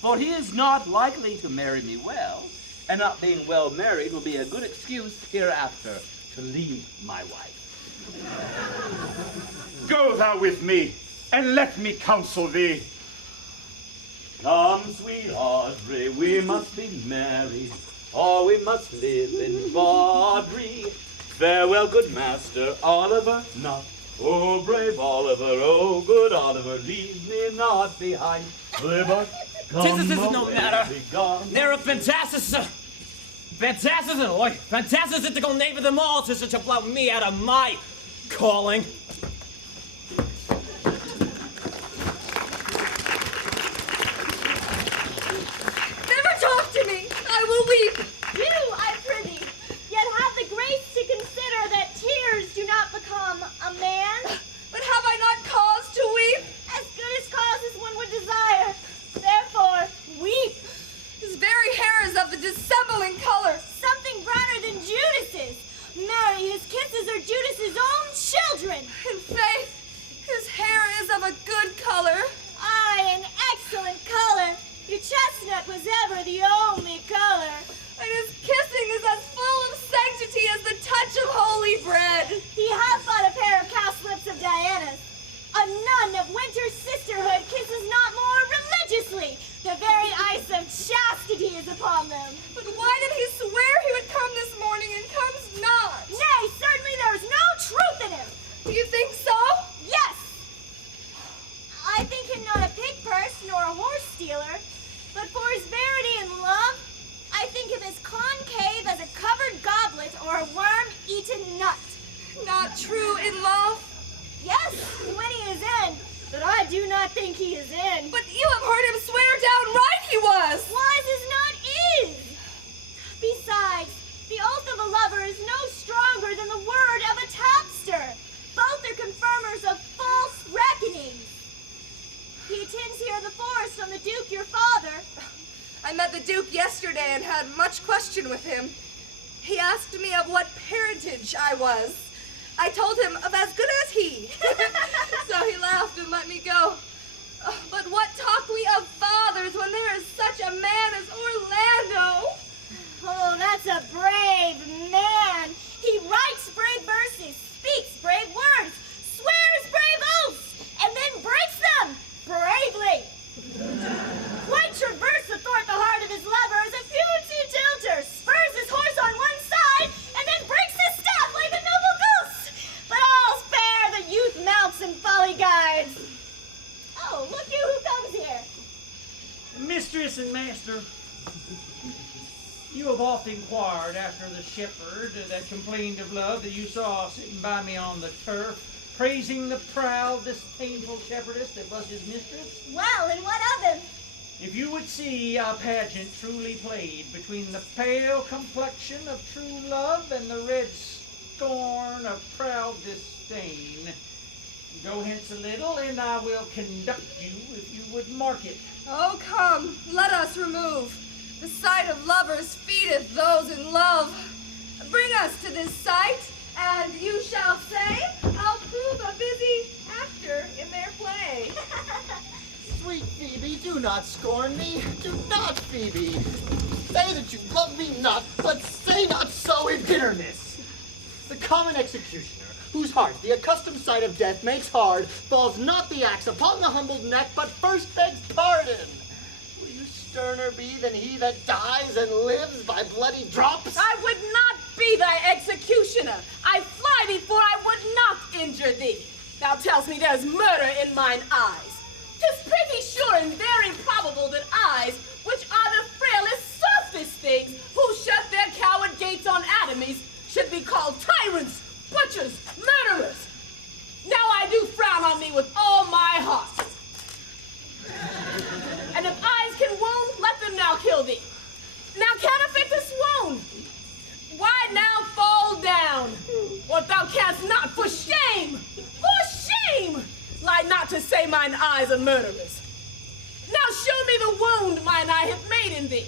For he is not likely to marry me well, and not being well married will be a good excuse hereafter to leave my wife. Go thou with me, and let me counsel thee. Come, sweet Audrey, we must be married, or we must live in bawdry. Farewell, good master, Oliver, not. Oh, brave Oliver, oh, good Oliver, leave me not behind. This is no matter. They're a fantastic, fantastic to go neighbor them all to blow me out of my calling. Never talk to me. I will weep. Do, I prithee, yet have the grace to consider that tears do not become a man. But have I not cause to weep? As good as cause as one would desire. Therefore, weep. His very hair is of the dissembling color. Something browner than Judas's. Marry, his kisses are Judas's own children. And think he is in. But you have heard him swear downright he was. Was is not is. Besides, the oath of a lover is no stronger than the word of a tapster. Both are confirmers of false reckonings. He attends here in the forest from the Duke, your father. I met the Duke yesterday and had much question with him. He asked me of what parentage I was. I told him of as good as he. So he laughed and let me go. But what talk we of fathers when there is such a man as Orlando? Oh, that's a brave man. He writes brave verses, speaks brave words, swears brave oaths, and then breaks them bravely. Quite traverse athwart the heart of his lover as a puny tilter, spurs his horse on one side, and then breaks his staff like a noble goose. But all's fair that youth mounts and folly guides. Oh, look you who comes here. Mistress and master, you have oft inquired after the shepherd that complained of love that you saw sitting by me on the turf, praising the proud, disdainful shepherdess that was his mistress. Well, and what of him? If you would see a pageant truly played between the pale complexion of true love and the red scorn of proud disdain, go hence a little, and I will conduct you if you would mark it. Oh, come, let us remove. The sight of lovers feedeth those in love. Bring us to this sight, and you shall say, I'll prove a busy actor in their play. Sweet Phoebe, do not scorn me. Do not, Phoebe. Say that you love me not, but say not so in bitterness. The common executioner, whose heart the accustomed sight of death makes hard, falls not the axe upon the humbled neck, but first begs pardon. Will you sterner be than he that dies and lives by bloody drops? I would not be thy executioner. I fly thee, for I would not injure thee. Thou tells me there's murder in mine eyes. 'Tis pretty sure and very probable that eyes, which are the frailest, softest things, who shut their coward gates on enemies, should be called tyrants, butchers, murderers. Now I do frown on me with all my heart. And if eyes can wound, let them now kill thee. Now counterfeit this wound. Why now fall down? What thou canst not, for shame! For shame! Lie not to say mine eyes are murderers. Now show me the wound mine eye hath made in thee.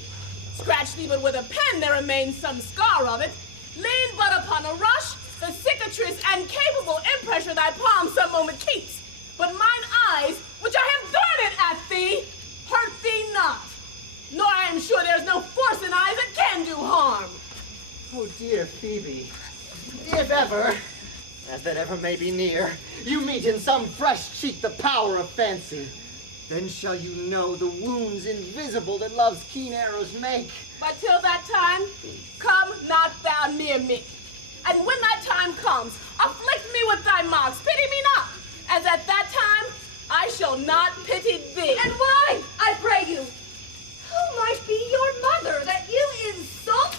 Scratch thee but with a pen, there remains some scar of it. Lean but upon a rush, the cicatrice and capable impressure thy palm some moment keeps. But mine eyes, which I have darted at thee, hurt thee not. Nor I am sure there's no force in eyes that can do harm. Oh, dear Phoebe, if ever, as that ever may be near, you meet in some fresh cheek the power of fancy, then shall you know the wounds invisible that love's keen arrows make. But till that time, come not thou near me. And when that time comes, afflict me with thy marks, pity me not, as at that time I shall not pity thee. And why, I pray you? Who might be your mother that you insult,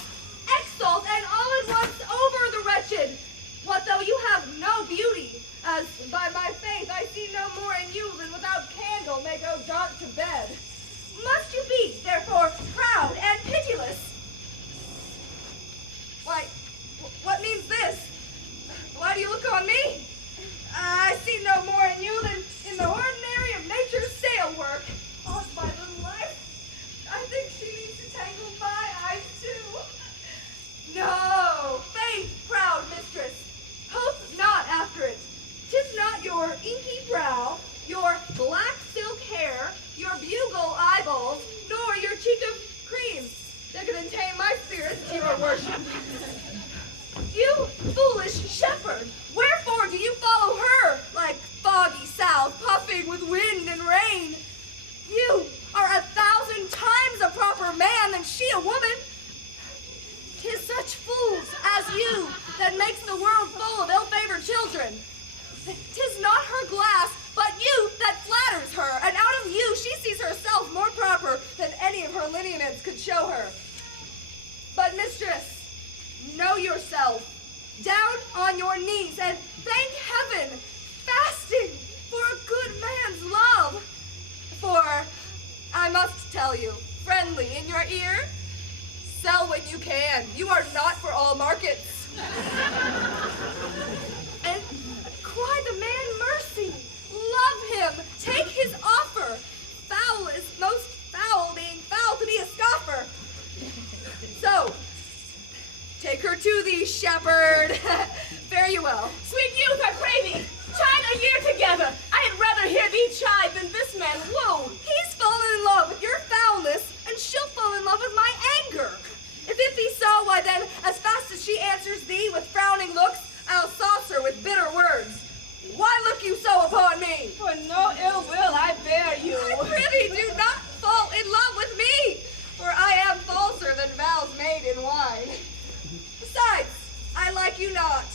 exalt, and all at once over the wretched? What though you have no beauty, as by my faith I see no more in you than without candle may go dark to bed. Must you be, therefore, proud and pitiless? Why, what means this? Why do you look on me? I see no more in you than in the ordinary of nature's sail work. Oh, my little life. I think she needs to tangle my eyes too. No, faith, proud mistress. Hope not after it. 'Tis not your inky brow, your black silk hair, your bugle eyeballs, nor your cheek of cream that can attain my spirits to your worship. You foolish shepherd, wherefore do you follow her like foggy south, puffing with wind and rain? You are 1,000 times a proper man than she a woman. 'Tis such fools as you that makes the world full of ill-favored children. 'Tis not her glass, but you that flatters her, and out of you she sees herself more proper than any of her lineaments could show her. But mistress, know yourself, down on your knees, and thank heaven, fasting for a good man's love. her to thee, shepherd. Fare you well. Sweet youth, I pray thee, chide a year together. I had rather hear thee chide than this man woo. He's fallen in love with your foulness, and she'll fall in love with my anger. If it be so, why then, as fast as she answers thee with frowning looks, I'll sauce her with bitter words. Why look you so upon me? For no ill will I bear you. I prithee, do not fall in love with me, for I am falser than vows made in wine. Besides, I like you not.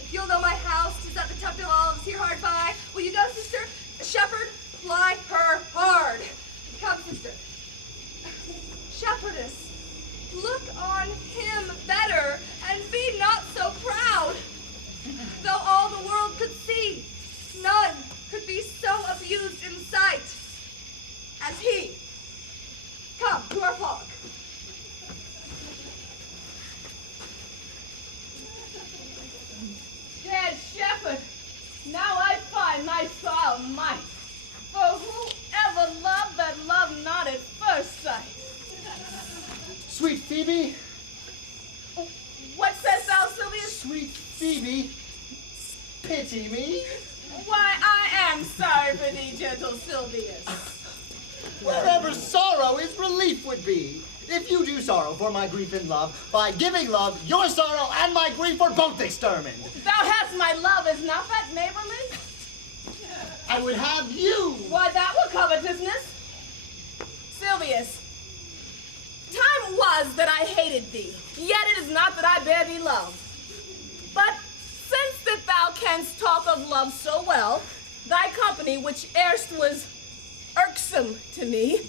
If you'll know my house, 'tis at the Tuft of Olives here hard by. Will you go, sister? Shepherd, ply her hard. Come, sister. Shepherdess, look on him better, and be not so proud. Though all the world could see, none could be so abused in sight as he. Come to our flock. Dead shepherd, now I find thy foul might. For who ever loved that loved not at first sight? Sweet Phoebe, What says thou, Sylvius? sweet Phoebe, pity me. Why, I am sorry for thee, gentle Sylvius. Wherever sorrow is, relief would be. If you do sorrow for my grief and love, by giving love, your sorrow and my grief are both extermined. Thou hast my love, is not that neighborly? I would have you. Why, that were covetousness. Sylvius, time was that I hated thee, yet it is not that I bear thee love. But since that thou canst talk of love so well, thy company, which erst was irksome to me,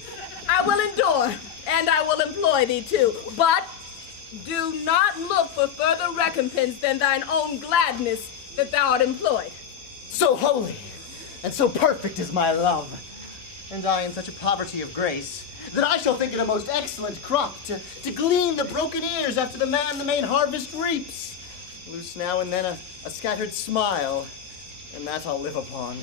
I will endure, and I will employ thee too. But do not look for further recompense than thine own gladness that thou art employed. So holy and so perfect is my love, and I in such a poverty of grace, that I shall think it a most excellent crop to glean the broken ears after the man the main harvest reaps. Loose now and then a scattered smile, and that I'll live upon.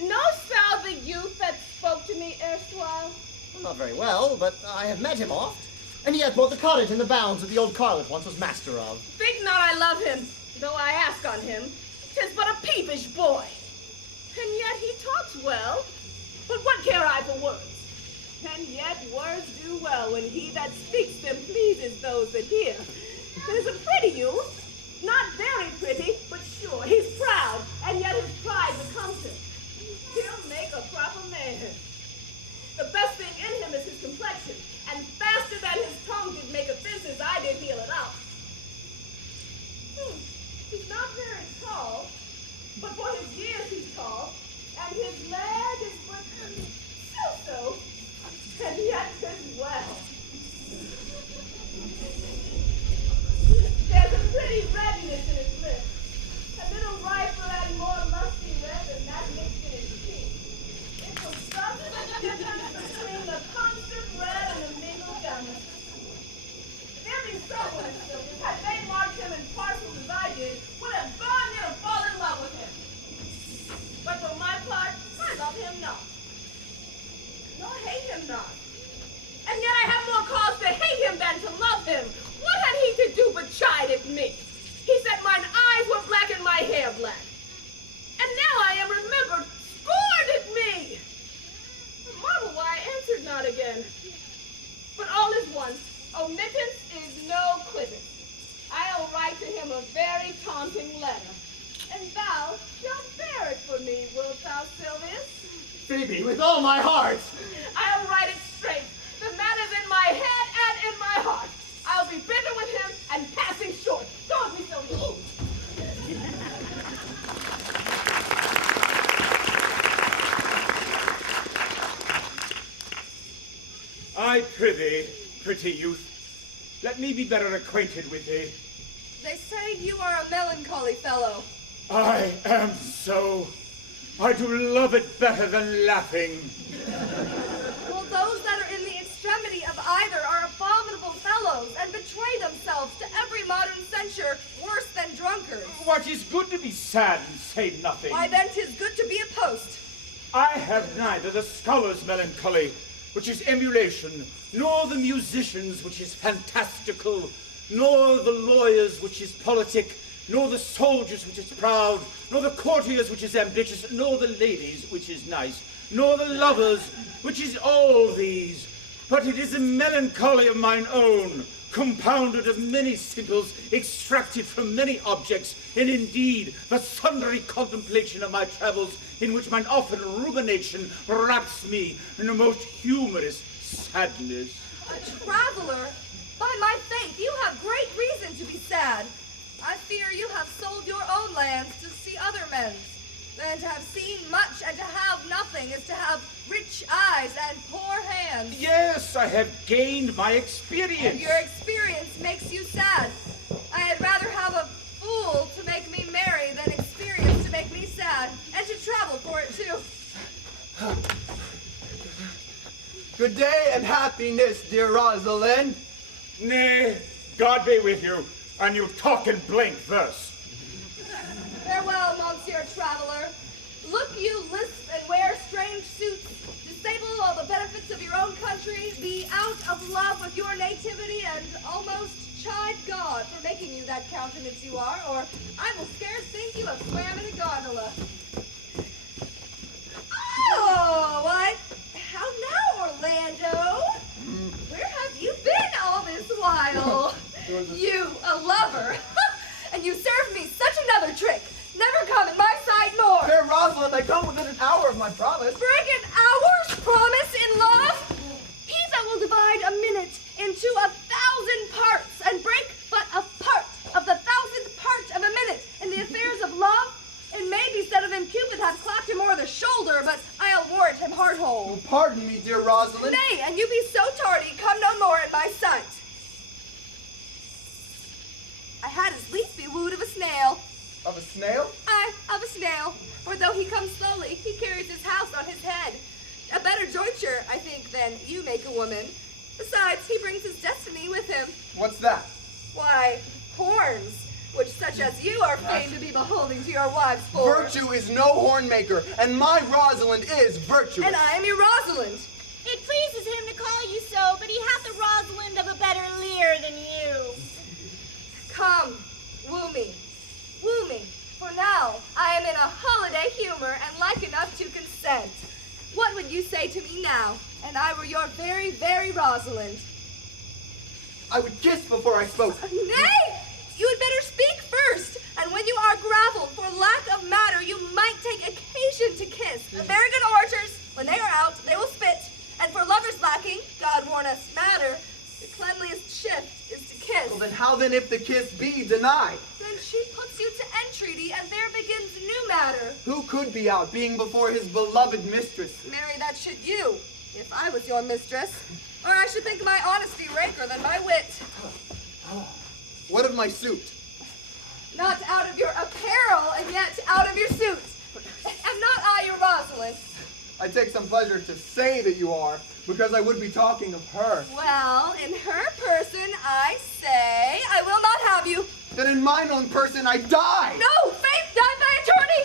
Knowst thou the youth that spoke to me erstwhile? Well, not very well, but I have met him oft, and he hath both the cottage and the bounds that the old Carlet once was master of. Think not I love him, though I ask on him. 'Tis but a peevish boy. And yet he talks well. But what care I for words? And yet words do well when he that speaks them pleases those that hear. It is a pretty youth. Not very pretty, but sure. He's proud, and yet his pride becomes him. He'll make a proper man. The best thing in him is his complexion, and faster than his tongue did make offenses, I did heal it out. He's not very tall, but for his years he's tall, and his leg is but so-so, and yet tis well. There's a pretty redness in his lips, a little riper and more lusty red than that mixed in his cheek. It's a subtle difference between the constant red and the mingled gummy. There be someone, had they marked him in parcels as I did, would have gone in and fallen in love with him. But for my part, I love him not, nor hate him not. And yet I have more cause to hate him than to love him. What had he to do but chide at me? He said mine eyes were black and my hair black. And now I am remembered, scorned at me. Marvel why I answered not again. But all is one. Omittance is no quittance. I'll write to him a very taunting letter. And thou shalt bear it for me, wilt thou, Sylvius? Phoebe, with all my heart. I'll write it straight. The man is in my head and in my heart. I'll be bitter with him and passing short. Go with me, Sylvius. I prithee, pretty youth, let me be better acquainted with thee. They say you are a melancholy fellow. I am so. I do love it better than laughing. Well, those that are in the extremity of either are abominable fellows and betray themselves to every modern censure worse than drunkards. What is good to be sad and say nothing? Why then 'tis good to be a post. I have neither the scholar's melancholy, which is emulation, nor the musician's, which is fantastical, nor the lawyers which is politic, nor the soldiers which is proud, nor the courtiers which is ambitious, nor the ladies which is nice, nor the lovers which is all these, but it is a melancholy of mine own, compounded of many simples, extracted from many objects, and indeed the sundry contemplation of my travels, in which mine often rumination wraps me in a most humorous sadness. A traveler? By my faith, you have great reason to be sad. I fear you have sold your own lands to see other men's. And to have seen much and to have nothing is to have rich eyes and poor hands. Yes, I have gained my experience. And your experience makes you sad. I had rather have a fool to make me merry than experience to make me sad, and to travel for it too. Good day and happiness, dear Rosalind. Nay, God be with you, and you talk in blank verse. Farewell, Monsieur Traveler. Look you lisp and wear strange suits, disable all the benefits of your own country, be out of love with your nativity, and almost chide God for making you that countenance you are, or I will scarce think you have swam in a gondola. Oh, what? How now, Orlando? Where have you been all this while? You, a lover, and you served me such another trick. Never come in my sight more. Fair Rosalind, I come within an hour of my promise. Break an hour's promise in love? He that will divide a minute into 1,000 parts and break but a part of the 1,000th part of a minute in the affairs of love, it may be said of him Cupid hath clapped him o'er the shoulder, but I'll warrant him heart whole. Oh, pardon me, dear Rosalind. Nay, and you be so tardy, come no more in my sight. I had as lief be wooed of a snail. Of a snail? Aye, of a snail. For though he comes slowly, he carries his house on his head. A better jointure, I think, than you make a woman. Besides, he brings his destiny with him. What's that? Why, horns, which such as you are fain to be beholding to your wives for. Virtue is no horn maker, and my Rosalind is virtuous. And I am your Rosalind. It pleases him to call you so, but he hath the Rosalind of a better leer than you. Come, woo me. Woo me, for now I am in a holiday humor and like enough to consent. What would you say to me now, and I were your very, very Rosalind? I would kiss before I spoke. Nay! You had better speak first, and when you are graveled for lack of matter, you might take occasion to kiss. The very good orators, when they are out, they will spit, and for lovers lacking, God warn us, matter, the cleanliest shift is to kiss. Well, then how then if the kiss be denied? Then she puts you to entreaty, and there begins new matter. Who could be out, being before his beloved mistress? Marry, that should you, if I was your mistress. Or I should think my honesty raker than my wit. What of my suit? Not out of your apparel, and yet out of your suit. Am not I your Rosalind? I take some pleasure to say that you are, because I would be talking of her. Well, in her person, I say, I will not have you. Then in mine own person, I die. No, faith, die by attorney.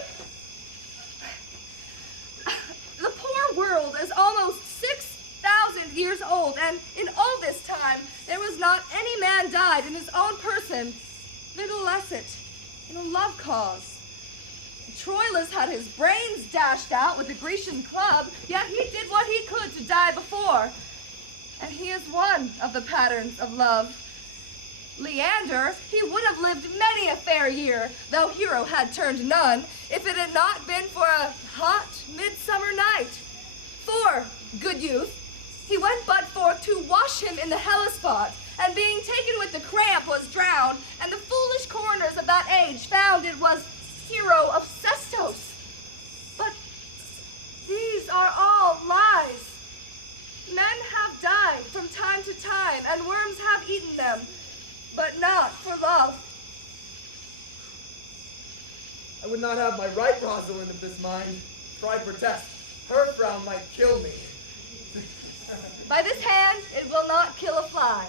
The poor world is almost 6,000 years old, and in all this time, there was not any man died in his own person, little less it, in a love cause. Troilus had his brains dashed out with a Grecian club, yet he did what he could to die before. And he is one of the patterns of love. Leander, he would have lived many a fair year, though hero had turned none, if it had not been for a hot midsummer night. For, good youth, he went but forth to wash him in the Hellespont, and being taken with the cramp was drowned, and the foolish coroners of that age found it was hero of Sestos. But these are all lies. Men have died from time to time, and worms have eaten them, but not for love. I would not have my right Rosalind of this mind, for I protest, her frown might kill me. By this hand, it will not kill a fly.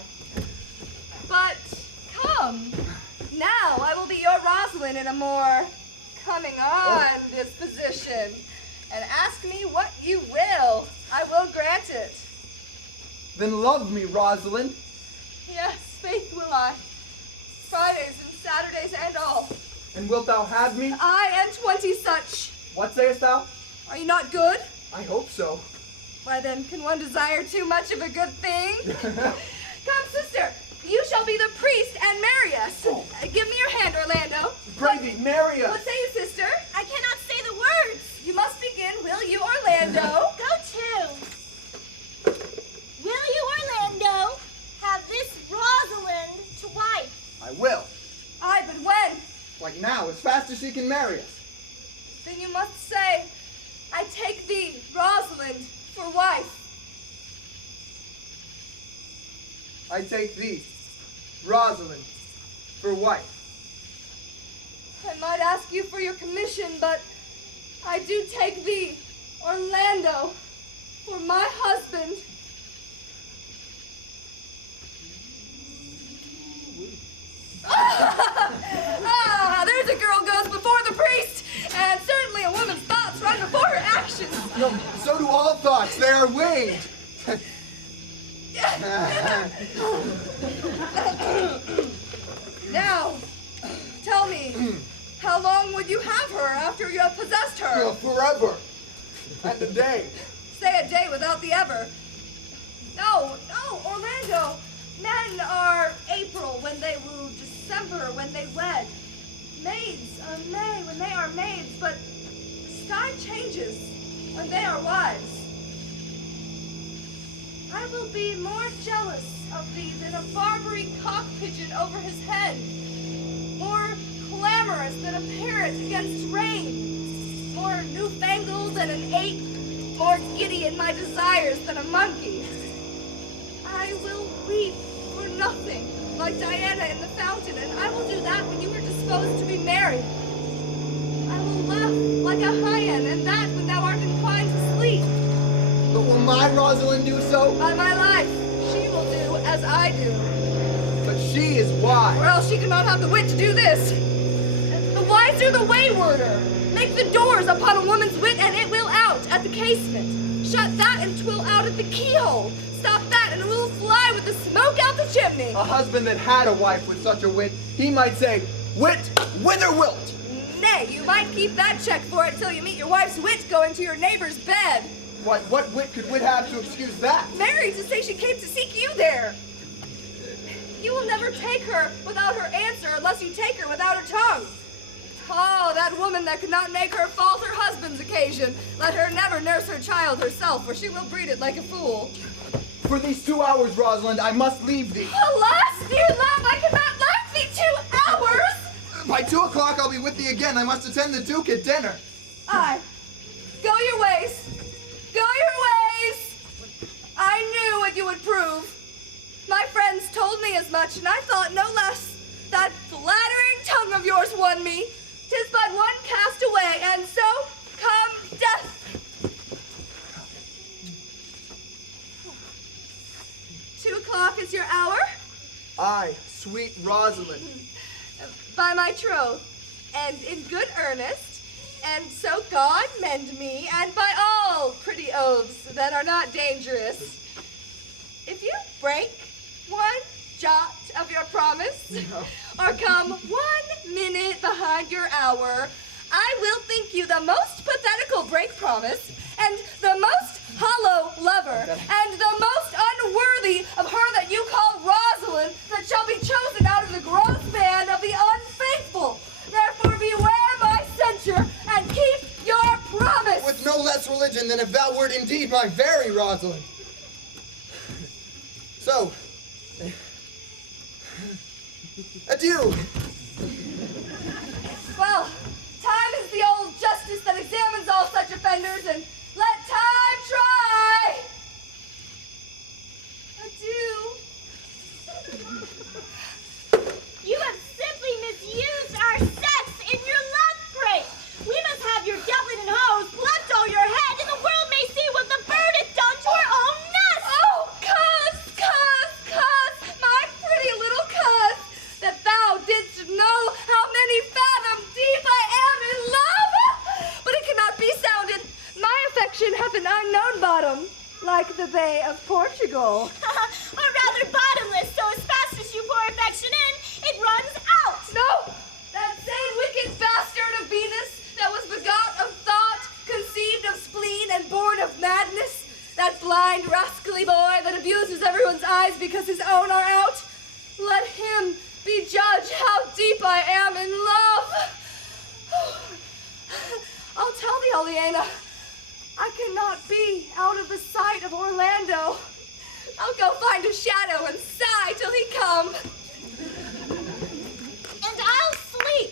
But come, now I will be your Rosalind in a more coming on disposition, and ask me what you will. I will grant it. Then love me, Rosalind. Yes, faith will I. Fridays and Saturdays and all. And wilt thou have me? I and 20 such. What sayest thou? Are you not good? I hope so. Why then, can one desire too much of a good thing? Come, sister, you shall be the priest and marry us. Give me your hand, Orlando. Pray thee, marry us. What say you, sister? I cannot say the words. You must begin, will you, Orlando? Go to. Will you, Orlando, have this Rosalind to wife? I will. Aye, but when? Like now, as fast as she can marry us. Then you must say, I take thee, Rosalind, for wife. I take thee, Rosalind, for wife. I might ask you for your commission, but I do take thee, Orlando, for my husband. There's a girl goes before the priest, and certainly a woman's thoughts run before her actions. No, so do all thoughts. They are winged. Now, tell me, how long would you have her after you have possessed her? Forever. And a day. Say a day without the ever. No, Orlando. Men are April when they woo, December when they wed. Maids are May when they are maids, but the sky changes when they are wives. I will be more jealous of thee than a Barbary cock pigeon over his head, more clamorous than a parrot against rain, more newfangled than an ape, more giddy in my desires than a monkey. I will weep for nothing, like Diana in the fountain, and I will do that when you are disposed to be married. I will laugh like a hyena, and that when thou art inclined to sleep. But will my Rosalind do so? By my life, she will do as I do. But she is wise. Or else she cannot have the wit to do this. The wiser the waywarder. Make the doors upon a woman's wit, and it will out at the casement. Shut that, and 'twill out at the keyhole. Stop that, and it will fly with the smoke out the chimney. A husband that had a wife with such a wit, he might say, "Wit, whither wilt?" Nay, you might keep that check for it till you meet your wife's wit going to your neighbor's bed. What wit could wit have to excuse that? Mary, to say she came to seek you there. You will never take her without her answer unless you take her without her tongue. Oh, that woman that could not make her false her husband's occasion. Let her never nurse her child herself, for she will breed it like a fool. For these 2 hours, Rosalind, I must leave thee. Alas, dear love, I cannot last thee 2 hours. By 2 o'clock, I'll be with thee again. I must attend the Duke at dinner. Aye. Go your ways. Go your ways. I knew what you would prove. My friends told me as much, and I thought no less. That flattering tongue of yours won me. 'Tis but one cast away, and so come death. 2 o'clock is your hour? Aye, sweet Rosalind. By my troth, and in good earnest, and so God mend me, and by all pretty oaths that are not dangerous. If you break one jot of your promise, or come 1 minute behind your hour, I will think you the most pathetical break promise, and the most hollow lover, and the most unworthy of her that you call Rosalind, that shall be chosen out of the gross band of the unfaithful. Therefore beware my censure, and keep your promise. With no less religion than if thou wert indeed my very Rosalind. So, adieu. Well, time is the old justice that examines all such offenders, and let time try. Adieu. You have simply misused our sex in your love break. We must have your doublet and hose plucked on your head, and the world may see what the bird has done to her own nest. Oh, cuss, my pretty little cuss, that thou didst know how many fathom deep I am in love. But it cannot be sounded. My affection hath an unknown bottom, like the Bay of Portugal. Or rather bottomless, so as fast as you pour affection in, it runs out. because his own are out. Let him be judge how deep I am in love. I'll tell thee, Oleana, I cannot be out of the sight of Orlando. I'll go find a shadow and sigh till he come. And I'll sleep.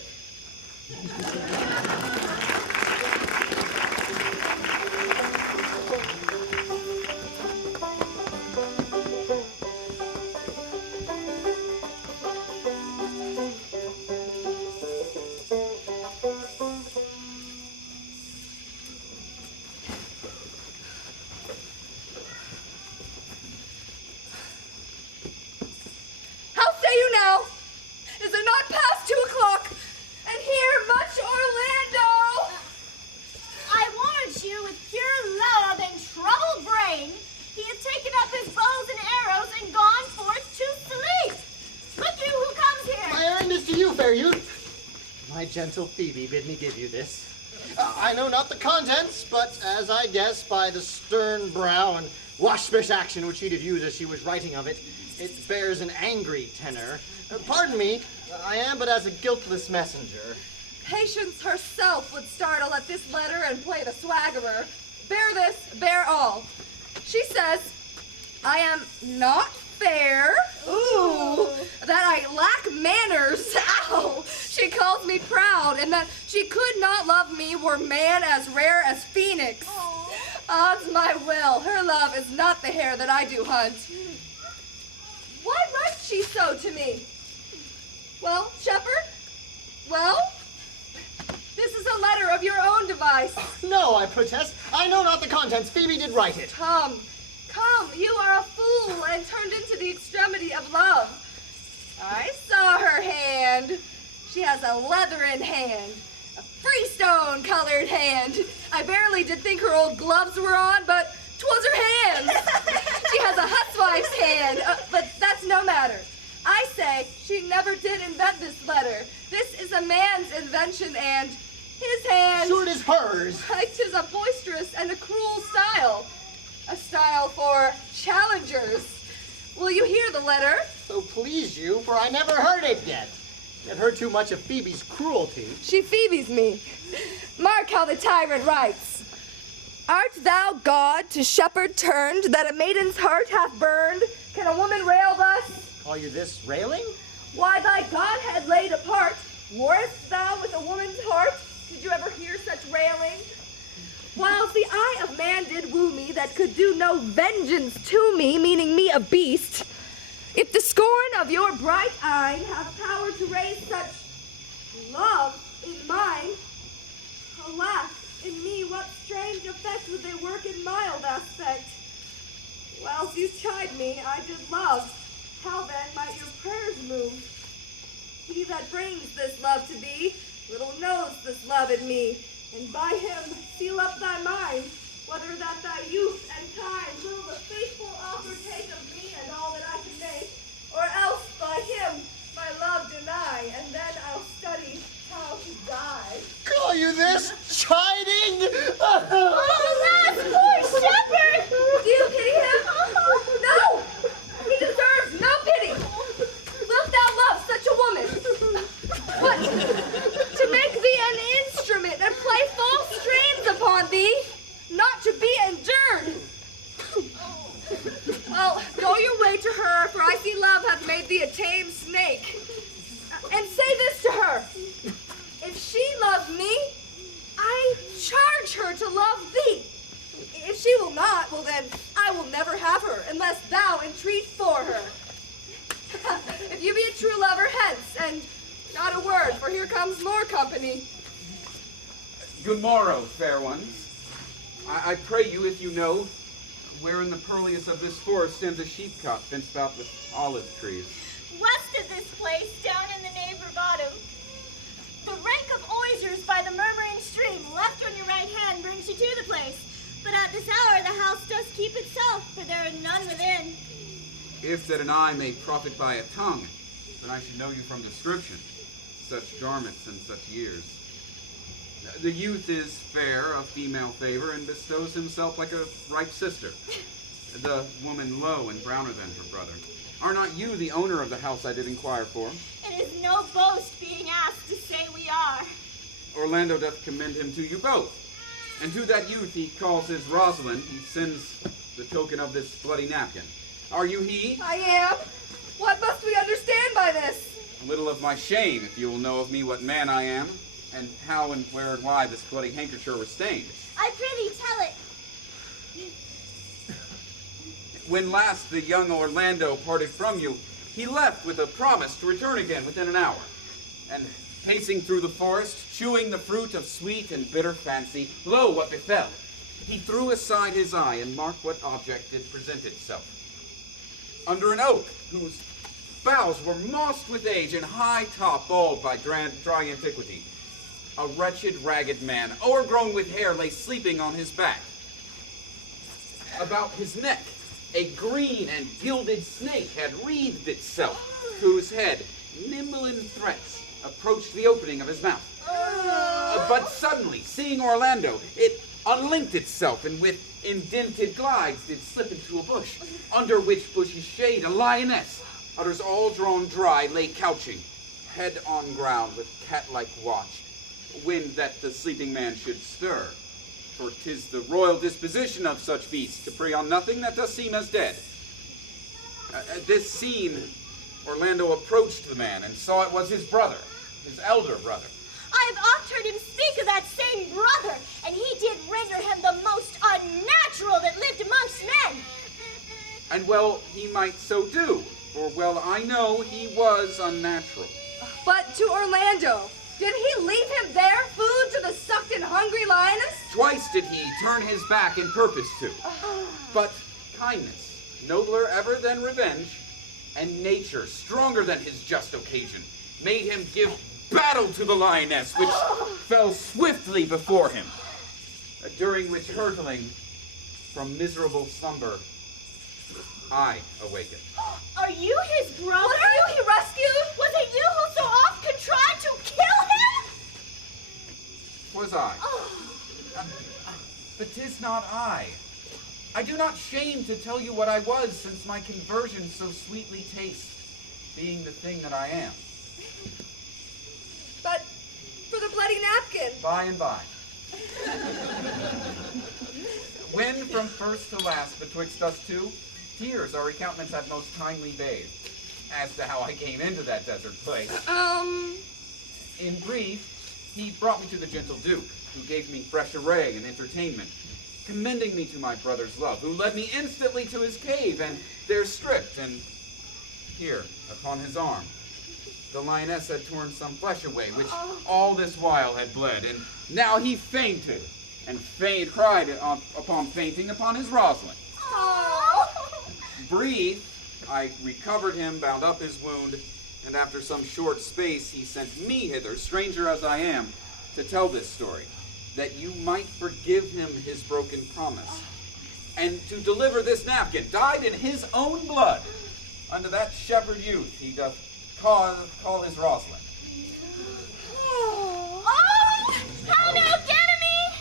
How say you now? Is it not past 2 o'clock? And here much Orlando! I warrant you with pure love and troubled brain, he hath taken up his bows and arrows and gone forth to sleep. Look you who comes here. My errand is to you, fair youth. My gentle Phoebe bid me give you this. I know not the contents, but as I guess by the stern brow and waspish action which she did use as she was writing of it, it bears an angry tenor. Pardon me, I am but as a guiltless messenger. Patience herself would startle at this letter and play the swaggerer. Bear this, bear all. She says, I am not fair. Ooh. That I lack manners. Ow. She calls me proud, and that she could not love me were man as rare as phoenix. Odds my will, her love is not the hare that I do hunt. Why writes she so to me? Well, shepherd? Well? This is a letter of your own device. No, I protest. I know not the contents. Phoebe did write it. Come, you are a fool and turned into the extremity of love. I saw her hand. She has a leathern hand, a freestone colored hand. I barely did think her old gloves were on, but 'twas her hands. She has a huswife's hand, but that's no matter. I say she never did invent this letter. This is a man's invention, and his hand... Sure it is hers. 'Tis a boisterous and a cruel style. A style for challengers. Will you hear the letter? So please you, for I never heard it yet. Yet heard too much of Phoebe's cruelty. She Phoebes me. Mark how the tyrant writes. Art thou God to shepherd turned, that a maiden's heart hath burned? Can a woman rail thus? Call you this railing? Why thy Godhead laid apart, warrest thou with a woman's heart? Did you ever hear such railing? Whiles the eye of man did woo me, that could do no vengeance to me, meaning me a beast. If the scorn of your bright eye have power to raise such love in mine, alas, in me what strange effect would they work in mild aspect? Whilst you chide me, I did love. How then might your prayers move? He that brings this love to thee little knows this love in me, and by him seal up thy mind, whether that thy youth and time will the faithful offer take of me and all that I can make, or else by him my love deny, and then I'll study how to die. Call you this chiding? Alas, poor shepherd! Do you pity him? No! He deserves no pity! Wilt thou love such a woman? What? To make thee an instrument and play false strains upon thee, not to be endured. Well, go your way to her, for I see love hath made thee a tame snake. And say this to her. If she loves me, I charge her to love thee. If she will not, well then, I will never have her, unless thou entreat for her. If you be a true lover, hence, and not a word, for here comes more company. Good morrow, fair ones. I pray you, if you know, where in the purliest of this forest stands a sheepcote fenced about with olive trees. West of this place, down in the neighbor bottom, the rank of osiers by the murmuring stream, left on your right hand, brings you to the place. But at this hour the house does keep itself, for there are none within. If that an eye may profit by a tongue, then I should know you from description, such garments and such years. The youth is fair, of female favor, and bestows himself like a ripe sister. The woman low and browner than her brother. Are not you the owner of the house I did inquire for? It is no boast being asked to say we are. Orlando doth commend him to you both. And to that youth he calls his Rosalind, he sends the token of this bloody napkin. Are you he? I am. What must we understand by this? A little of my shame, if you will know of me what man I am, and how and where and why this bloody handkerchief was stained. I prithee tell it. When last the young Orlando parted from you, he left with a promise to return again within an hour. And pacing through the forest, chewing the fruit of sweet and bitter fancy, lo, what befell? He threw aside his eye and marked what object did present itself. Under an oak, whose boughs were mossed with age and high top bald by dry antiquity, a wretched, ragged man, o'ergrown with hair, lay sleeping on his back. About his neck, a green and gilded snake had wreathed itself, whose head, nimble in threats, approached the opening of his mouth. But suddenly, seeing Orlando, it unlinked itself, and with indented glides did slip into a bush, under which bush's shade a lioness, udders all drawn dry, lay couching, head on ground with cat-like watch, when that the sleeping man should stir. For 'tis the royal disposition of such beasts to prey on nothing that does seem as dead. At this scene, Orlando approached the man and saw it was his brother, his elder brother. I have oft heard him speak of that same brother, and he did render him the most unnatural that lived amongst men. And well, he might so do, for well I know he was unnatural. But to Orlando, did he leave him there, food to the sucked and hungry lioness? Twice did he turn his back in purpose to. But kindness, nobler ever than revenge, and nature, stronger than his just occasion, made him give battle to the lioness, which fell swiftly before him, during which hurtling from miserable slumber, I awakened. Are you his brother? Was you he rescued? Was it you who so oft contrived to kill him? Was I? But 'tis not I. I do not shame to tell you what I was, since my conversion so sweetly tastes, being the thing that I am. But for the bloody napkin. By and by. When from first to last betwixt us two, tears our countenance had most kindly bathed, as to how I came into that desert place. In brief, he brought me to the gentle Duke, who gave me fresh array and entertainment, commending me to my brother's love, who led me instantly to his cave, and there stripped, and here, upon his arm, the lioness had torn some flesh away, which all this while had bled, and now he fainted, and cried upon fainting upon his Rosalind. Breathed, I recovered him, bound up his wound, and after some short space he sent me hither, stranger as I am, to tell this story, that you might forgive him his broken promise, and to deliver this napkin, dyed in his own blood, unto that shepherd youth he doth call his Rosalind. Oh, how now, Ganymede!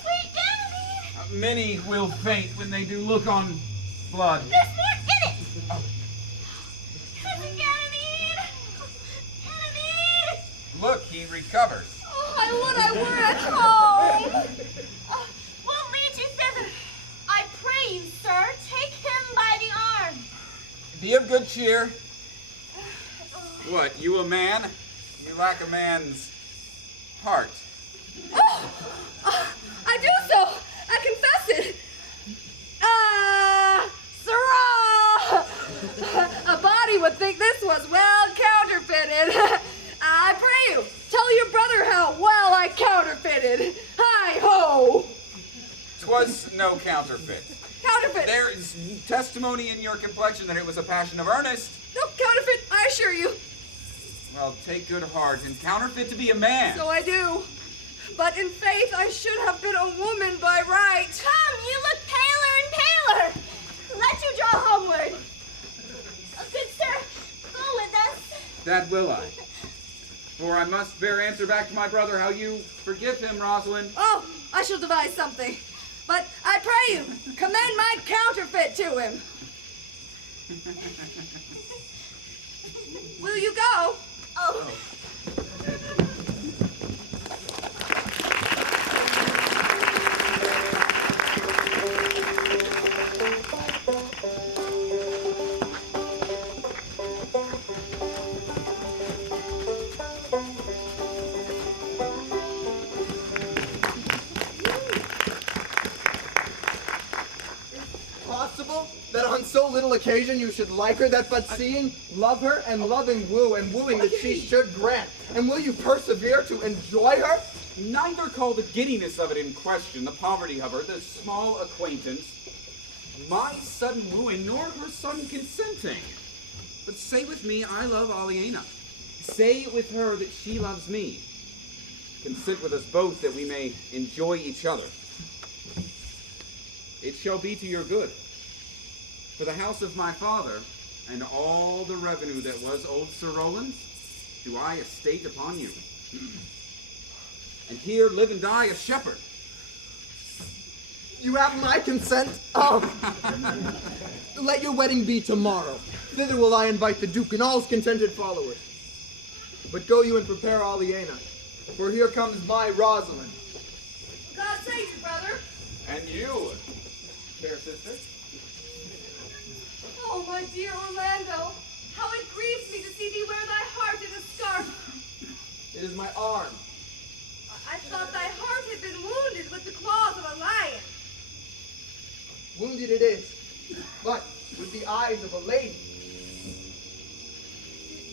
Sweet Ganymede! Many will faint when they do look on blood. There's more in it! Cousin Ganymede! Ganymede! Look, he recovers. Oh, I would I were at home! We'll lead you thither. I pray you, sir, take him by the arm. Be of good cheer. What, you a man? You lack a man's heart. I do so! I confess it! Sirrah! A body would think this was well counterfeited. I pray you, tell your brother how well I counterfeited. Hi-ho! 'Twas no counterfeit. Counterfeit! There is testimony in your complexion that it was a passion of earnest. No counterfeit, I assure you. Well, take good heart, and counterfeit to be a man. So I do. But in faith, I should have been a woman by right. Come, you look paler and paler. Let you draw homeward. Oh, good sir, go with us. That will I. For I must bear answer back to my brother how you forgive him, Rosalind. Oh, I shall devise something. But I pray you, commend my counterfeit to him. Will you go? Oh. Possible that on so little occasion you should like her, that but seeing, love her, and loving woo, and wooing that she should grant? And will you persevere to enjoy her? Neither call the giddiness of it in question, the poverty of her, the small acquaintance, my sudden wooing, nor her sudden consenting. But say with me, I love Aliena. Say with her that she loves me. Consent with us both that we may enjoy each other. It shall be to your good. For the house of my father, and all the revenue that was old Sir Roland's, do I estate upon you. And here live and die a shepherd. You have my consent? Oh. Let your wedding be tomorrow. Thither will I invite the Duke and all his contented followers. But go you and prepare Aliena, for here comes my Rosalind. God save you, brother. And you, fair sister. Oh, my dear Orlando, how it grieves me to see thee wear thy heart in a scarf. It is my arm. I thought thy heart had been wounded with the claws of a lion. Wounded it is, but with the eyes of a lady.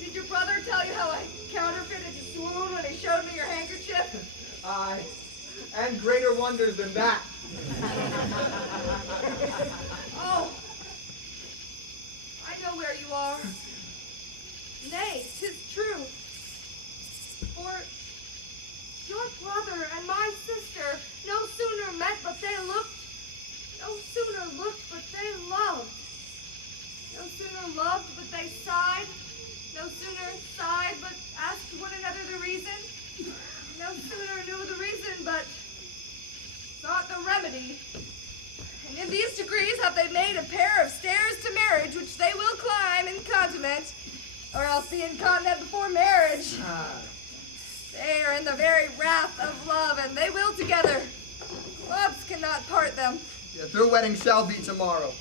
Did your brother tell you how I counterfeited your swoon when he showed me your handkerchief? Aye, and greater wonders than that. Oh, I know where you are. Nay, 'tis true. For your brother and my sister no sooner met but they looked, no sooner looked but they loved. No sooner loved but they sighed, no sooner sighed but asked one another the reason. No sooner knew the reason but sought the remedy. And in these degrees have they made a pair of stairs to marriage, which they will climb incontinent, or else be incontinent before marriage. They are in the very wrath of love, and they will together. Clubs cannot part them. Yet their wedding shall be tomorrow,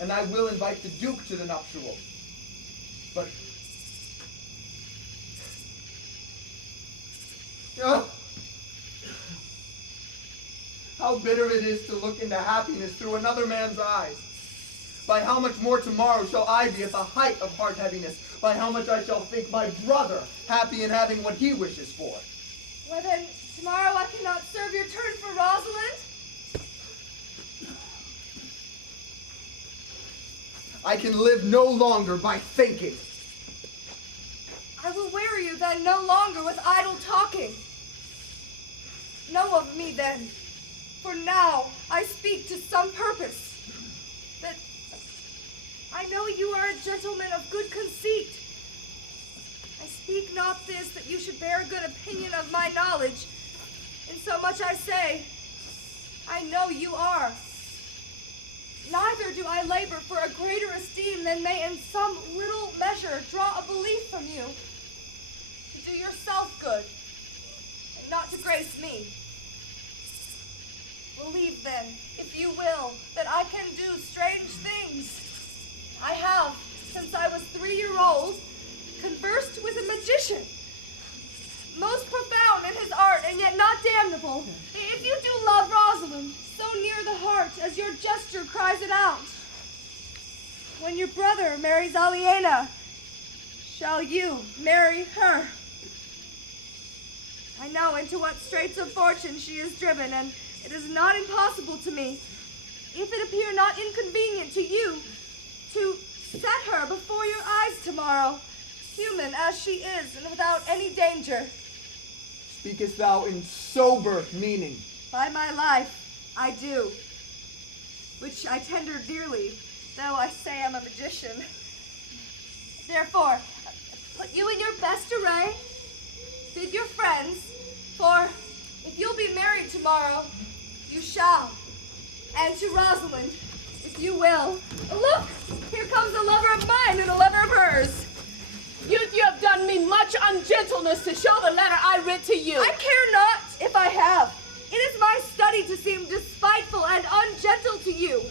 and I will invite the Duke to the nuptial. But oh, how bitter it is to look into happiness through another man's eyes. By how much more tomorrow shall I be at the height of heart heaviness, by how much I shall think my brother happy in having what he wishes for. Well then, tomorrow I cannot serve your turn for Rosalind? I can live no longer by thinking. I will weary you then no longer with idle talking. Know of me then, for now I speak to some purpose. That I know you are a gentleman of good conceit. I speak not this that you should bear good opinion of my knowledge. In so much I say, I know you are. Neither do I labor for a greater esteem than may in some little measure draw a belief from you. To do yourself good, and not to grace me. Believe then, if you will, that I can do strange things. I have, since I was 3-year-old, conversed with a magician. Most profound in his art, and yet not damnable. If you do love Rosalind, so near the heart as your gesture cries it out. When your brother marries Aliena, shall you marry her? I know into what straits of fortune she is driven, and it is not impossible to me, if it appear not inconvenient to you, to set her before your eyes tomorrow, human as she is, and without any danger. Speakest thou in sober meaning? By my life, I do. Which I tender dearly, though I say I'm a magician. Therefore, put you in your best array, bid your friends, for if you'll be married tomorrow, you shall. And to Rosalind, if you will. Look, here comes a lover of mine and a lover of hers. You me much ungentleness to show the letter I writ to you. I care not if I have. It is my study to seem despiteful and ungentle to you.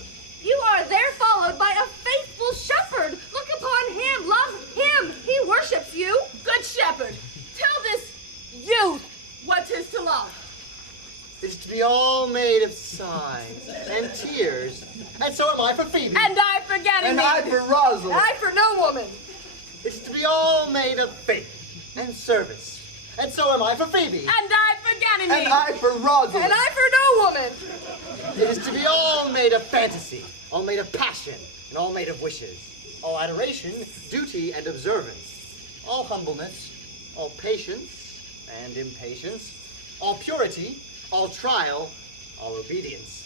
You are there followed by a faithful shepherd. Look upon him, love him. He worships you. Good shepherd, tell this youth what 'tis to love. Is to be all made of sighs and tears, and so am I for Phoebe. And I for Ganymede. And I for Rosalind. I for no woman. Is to be all made of faith and service, and so am I for Phoebe. And I for Ganymede. And I for Rosalind. And I for no woman. It is to be all made of fantasy, all made of passion, and all made of wishes, all adoration, duty, and observance, all humbleness, all patience and impatience, all purity, all trial, all obedience.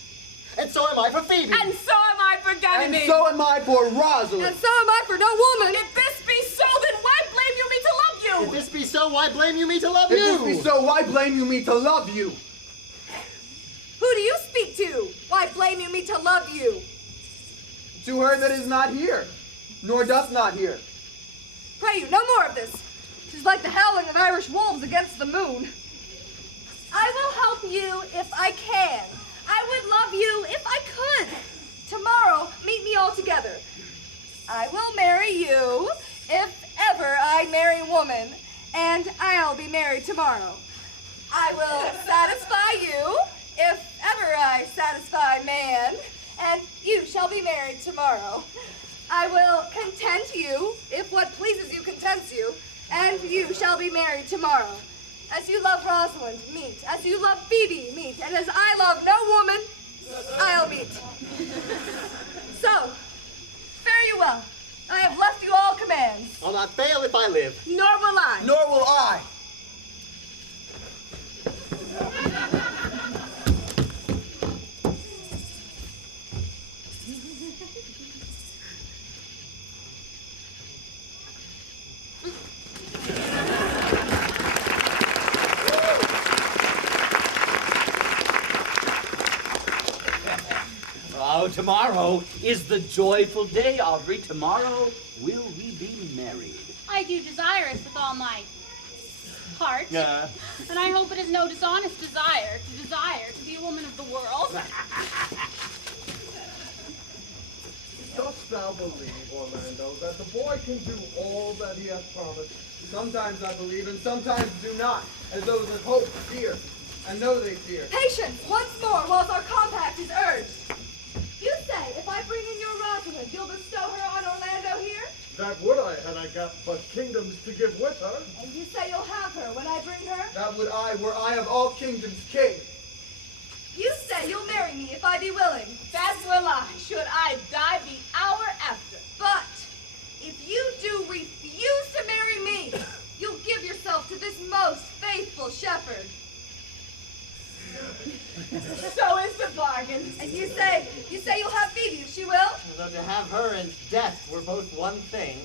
And so am I for Phoebe. And so am I for Ganymede. And so am I for Rosalind. And so am I for no woman. If this be so, then why blame you me to love you? If this be so, why blame you me to love If you? this be so, why blame you me to love you? Who do you speak to? Why blame you me to love you? To her that is not here, nor doth not hear. Pray you, no more of this. 'Tis like the howling of Irish wolves against the moon. I will help you if I can. I would love you if I could. Tomorrow, meet me all together. I will marry you if ever I marry a woman, and I'll be married tomorrow. I will satisfy you if ever I satisfy man, and you shall be married tomorrow. I will content you if what pleases you contents you, and you shall be married tomorrow. As you love Rosalind, meet. As you love Phoebe, meet. And as I love no woman, I'll meet. So, fare you well. I have left you all commands. I'll not fail if I live. Nor will I. Nor will I. Oh, tomorrow is the joyful day, Aubrey. Tomorrow will we be married. I do desire it with all my heart. Yeah. And I hope it is no dishonest desire to be a woman of the world. Dost thou believe, Orlando, that the boy can do all that he hath promised? Sometimes I believe, and sometimes do not, as those that hope fear, and know they fear. Patience, once more, whilst our compact is urged. You say, if I bring in your Rosalind, you'll bestow her on Orlando here? That would I, had I got but kingdoms to give with her. And you say you'll have her when I bring her? That would I, were I of all kingdoms king. You say you'll marry me if I be willing. That will I, should I die the hour after. But if you do refuse to marry me, you'll give yourself to this most faithful shepherd. So is the bargain. And you say you'll have Phoebe if she will? Though to have her and death were both one thing.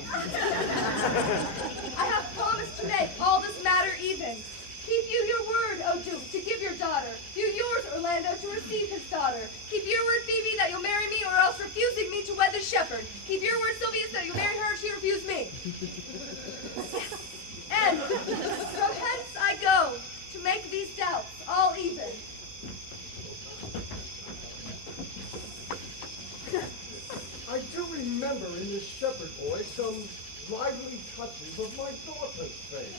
I have promised to make all this matter even. Keep you your word, O Duke, to give your daughter. Do yours, Orlando, to receive his daughter. Keep your word, Phoebe, that you'll marry me, or else refusing me to wed the shepherd. Keep your word, Sylvius, that you'll marry her if she refuse me. And from hence I go, to make these doubts all even. I do remember in this shepherd boy some lively touches of my daughter's face.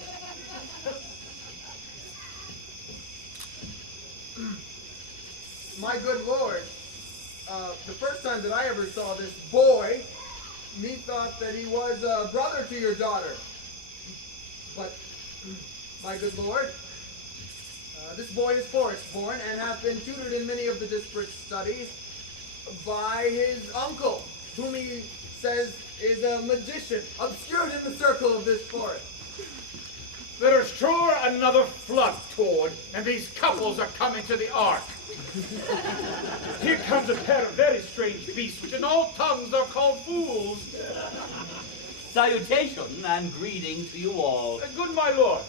My good lord, the first time that I ever saw this boy, methought that he was a brother to your daughter. But, my good lord, this boy is forest-born and hath been tutored in many of the disparate studies by his uncle, whom he says is a magician, obscured in the circle of this forest. There is sure another flood toward, and these couples are coming to the ark. Here comes a pair of very strange beasts, which in all tongues are called fools. Salutation and greeting to you all. Good my lord,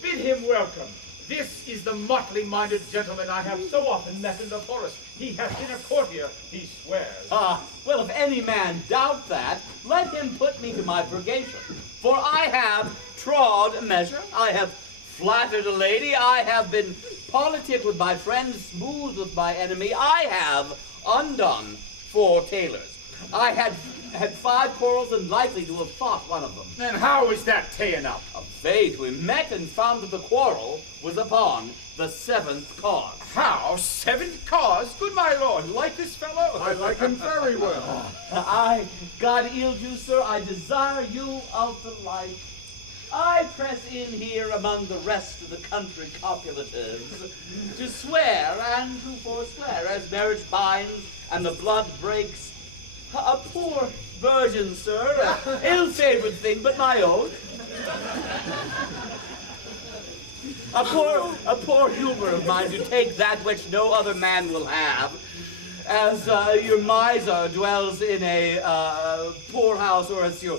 bid him welcome. This is the motley-minded gentleman I have so often met in the forest. He hath been a courtier, he swears. Well, if any man doubt that, let him put me to my purgation. For I have trod a measure, I have flattered a lady, I have been politic with my friend, smooth with my enemy, I have undone 4 tailors. I had 5 quarrels and likely to have fought one of them. And how is that ta'en up? Of faith, we met and found that the quarrel was upon the 7th cause. How? 7th cause? Good my lord, like this fellow? I like him very well. God yield you, sir, I desire you of the life. I press in here among the rest of the country copulatives to swear and to forswear as marriage binds and the blood breaks. A poor virgin, sir, an ill-favored thing, but my own. A poor humor of mine to take that which no other man will have, as your miser dwells in a poorhouse, or as your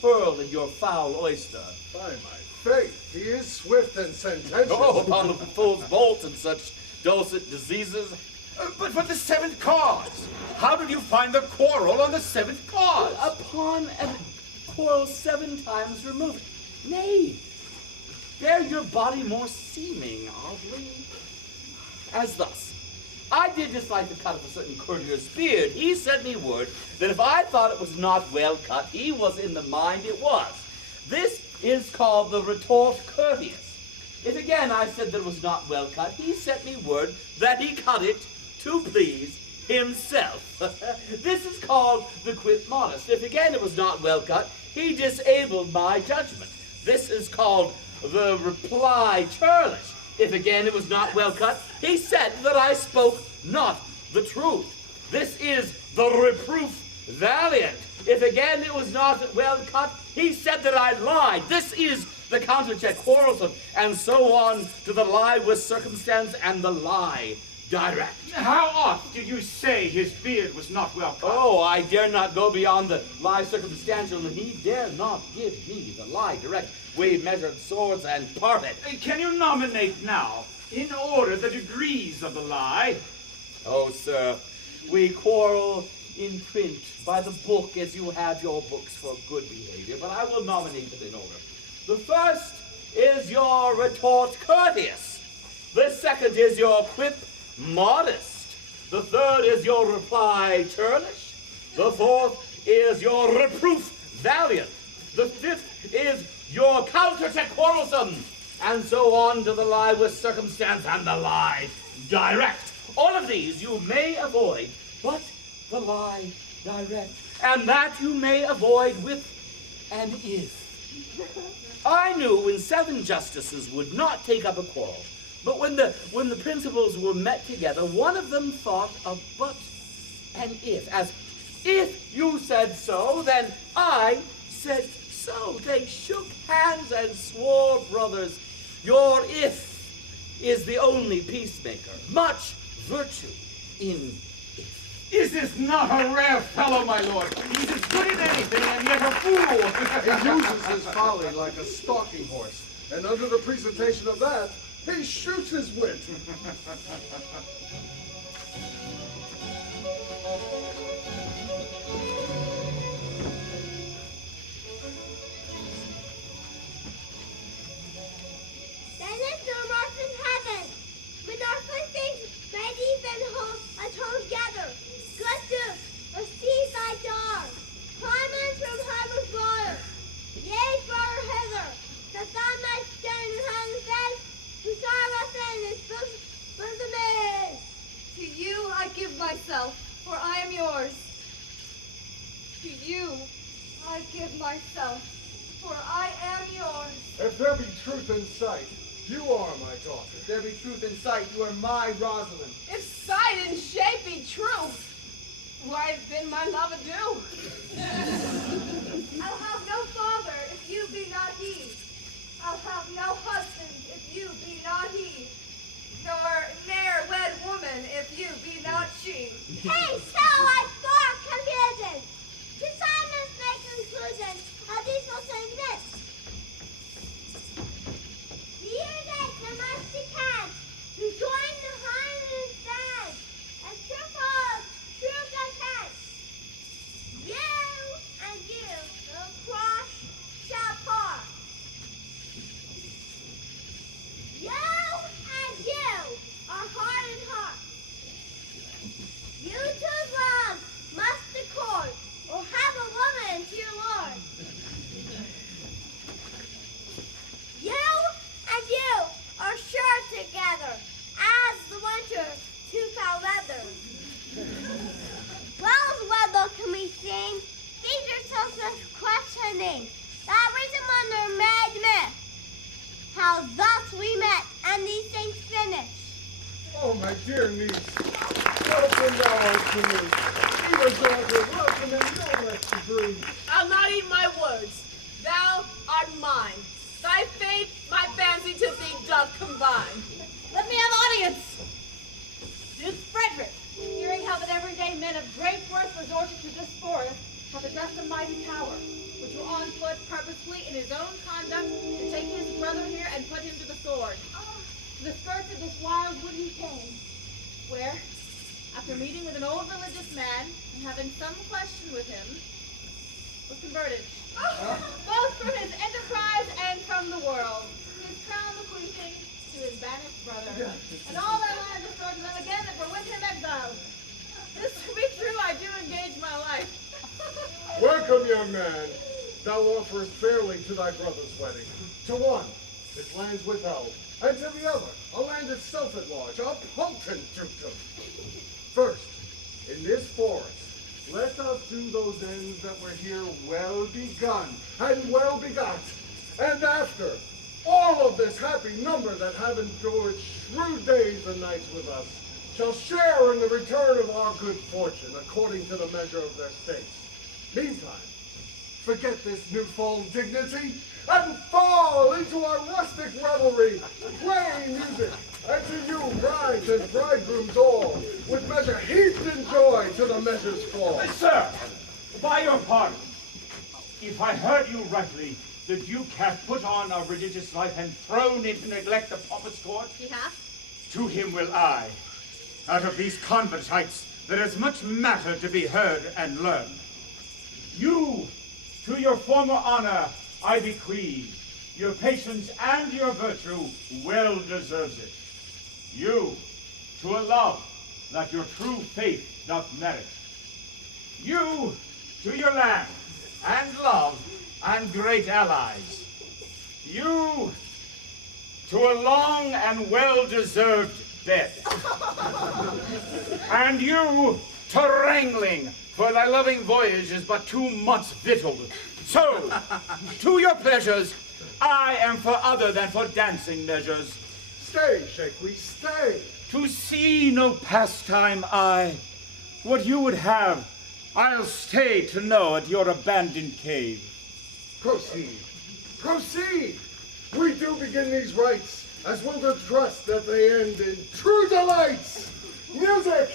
pearl in your foul oyster. By my faith, he is swift and sententious. Oh, upon the fool's bolt and such dulcet diseases. But for the 7th cause, how did you find the quarrel on the 7th cause? Upon a quarrel 7 times removed. Nay, bear your body more seeming, oddly. As thus, I did dislike the cut of a certain courtier's beard. He sent me word that if I thought it was not well cut, he was in the mind it was. This is called the retort courteous. If again I said that it was not well cut, he sent me word that he cut it to please himself. This is called the quip modest. If again it was not well cut, he disabled my judgment. This is called the reply churlish. If again it was not well cut, he said that I spoke not the truth. This is the reproof valiant. If again it was not well cut, he said that I lied. This is the countercheck quarrelsome, and so on to the lie with circumstance and the lie direct. How oft did you say his beard was not well cut? Oh, I dare not go beyond the lie circumstantial, and he dare not give me the lie direct. We measured swords and parted. Can you nominate now, in order, the degrees of the lie? Oh, sir, we quarrel in print by the book as you have your books for good behavior, but I will nominate them in order. The first is your retort courteous. The second is your quip modest. The third is your reply churlish. The fourth is your reproof valiant. The fifth is your countercheck quarrelsome. And so on to the lie with circumstance and the lie direct. All of these you may avoid, but the lie direct. And that you may avoid with an if. I knew when 7 justices would not take up a quarrel, but when the principals were met together, one of them thought of but an if. As if you said so, then I said so. They shook hands and swore, brothers, your if is the only peacemaker. Much virtue in if. Is this not a rare fellow, my lord? He's as good in anything and yet a fool. He uses his folly like a stalking horse, and under the presentation of that, he shoots his wit. There is no mirth in heaven. With earthly things may deep and home gather. Good Duke, receive thy dog. Climbers from heaven's water. Yea, further hither, that thou mayst stand in heaven's face, to serve us in his bosom is. To you I give myself, for I am yours. To you I give myself, for I am yours. If there be truth in sight, you are my daughter. If there be truth in sight, you are my Rosalind. If sight and shape be true, why then my love adieu. I'll have no father if you be not he. I'll have no husband if you be not he. Nor ne'er wed woman if you be not she. Hey, shall I spark confusion? To silence make conclusion of these most admit. Here they come us to catch, to join the hind instead, and triple true content. You and you, the cross shall Now thus we met, and these things finished. Oh, my dear niece, welcome thou to me. Even daughter, welcome and no less to breathe. I'll not eat my words. Thou art mine. Thy faith, my fancy to thee doth combine. Let me have audience. Duke Frederick, hearing how that everyday men of great worth resorted to this forest, hath addressed a mighty power, which will on foot purposely in his own conduct to take his brother here and put him to the sword. To the skirts of this wild wood he came, where, after meeting with an old religious man and having some question with him, was converted, both from his enterprise and from the world, his crown bequeathing to his banished brother, and all their lands restored to them again that were with him exiled. This to be true, I do engage my life. Welcome, young man. Thou offerest fairly to thy brother's wedding. To one, his lands withheld, and to the other, a land itself at large, a potent dukedom. First, in this forest, let us do those ends that were here well begun and well begot. And after, all of this happy number that have endured shrewd days and nights with us shall share in the return of our good fortune according to the measure of their states. Meantime, forget this newfound dignity and fall into our rustic revelry, playing music, and to you, brides and bridegrooms all, with measure heaped in joy to the measure's fall. Sir, by your pardon, if I heard you rightly, the Duke hath put on a religious life and thrown into neglect the pompous court? He hath? To him will I. Out of these convertites, there is much matter to be heard and learned. You, to your former honor, I bequeath. Your patience and your virtue well deserves it. You, to a love that your true faith doth merit. You, to your land and love and great allies. You, to a long and well-deserved death. And you, to wrangling, for thy loving voyage is but 2 months victualed. So, to your pleasures, I am for other than for dancing measures. Stay, Shakery, stay. To see no pastime I, what you would have, I'll stay to know at your abandoned cave. Proceed, proceed. We do begin these rites, as will the trust that they end in true delights. Music!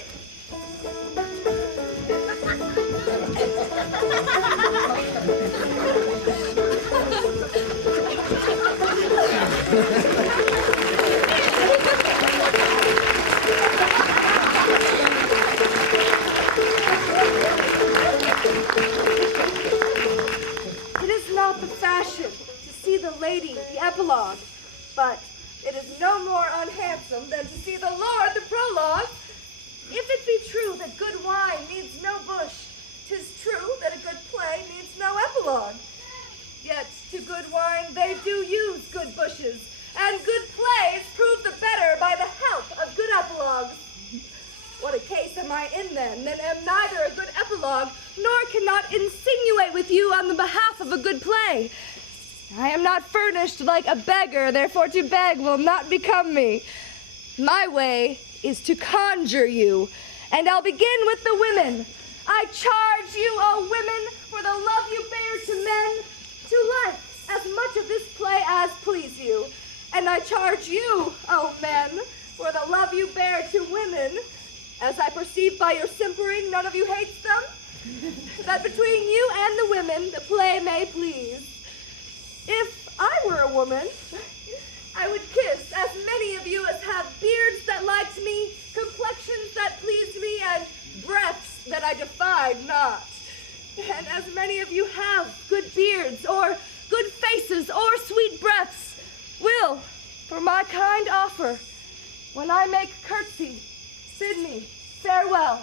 It is not the fashion to see the lady, the epilogue, but it is no more unhandsome than to see the lord, the prologue. If it be true that good wine needs no bush, 'tis true that a good play needs no epilogue. Yet to good wine they do use good bushes, and good plays prove the better by the help of good epilogues. What a case am I in then am neither a good epilogue, nor cannot insinuate with you on the behalf of a good play. I am not furnished like a beggar, therefore to beg will not become me. My way is to conjure you, and I'll begin with the women. I charge you, O women, for the love you bear to men, to like as much of this play as please you. And I charge you, O men, for the love you bear to women, as I perceive by your simpering none of you hates them, that between you and the women the play may please. If I were a woman, I would kiss as many of you as have beards that liked me, complexions that pleased me, and breaths that I defied not. And as many of you have good beards, or good faces, or sweet breaths, will, for my kind offer, when I make curtsy, bid me farewell.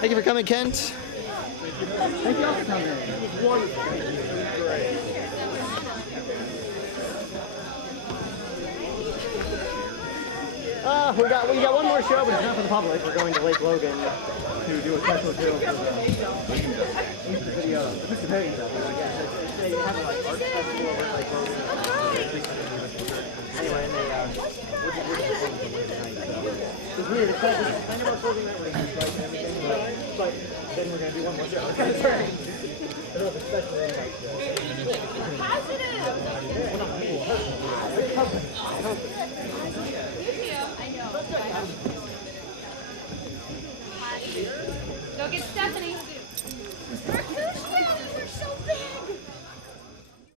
Thank you for coming, Kent. Thank you all for coming. Wonderful. We got one more show, but it's not for the public. We're going to Lake Logan to do a special show for the Easter video. The Mr. Perry stuff. They have a art festival over at Lake Logan. Anyway, and we're just it's weird. It's kind of our closing night. We're going to strike and everything, but then we're going to do one more show. That's right. I don't know if it's special invite show. I know.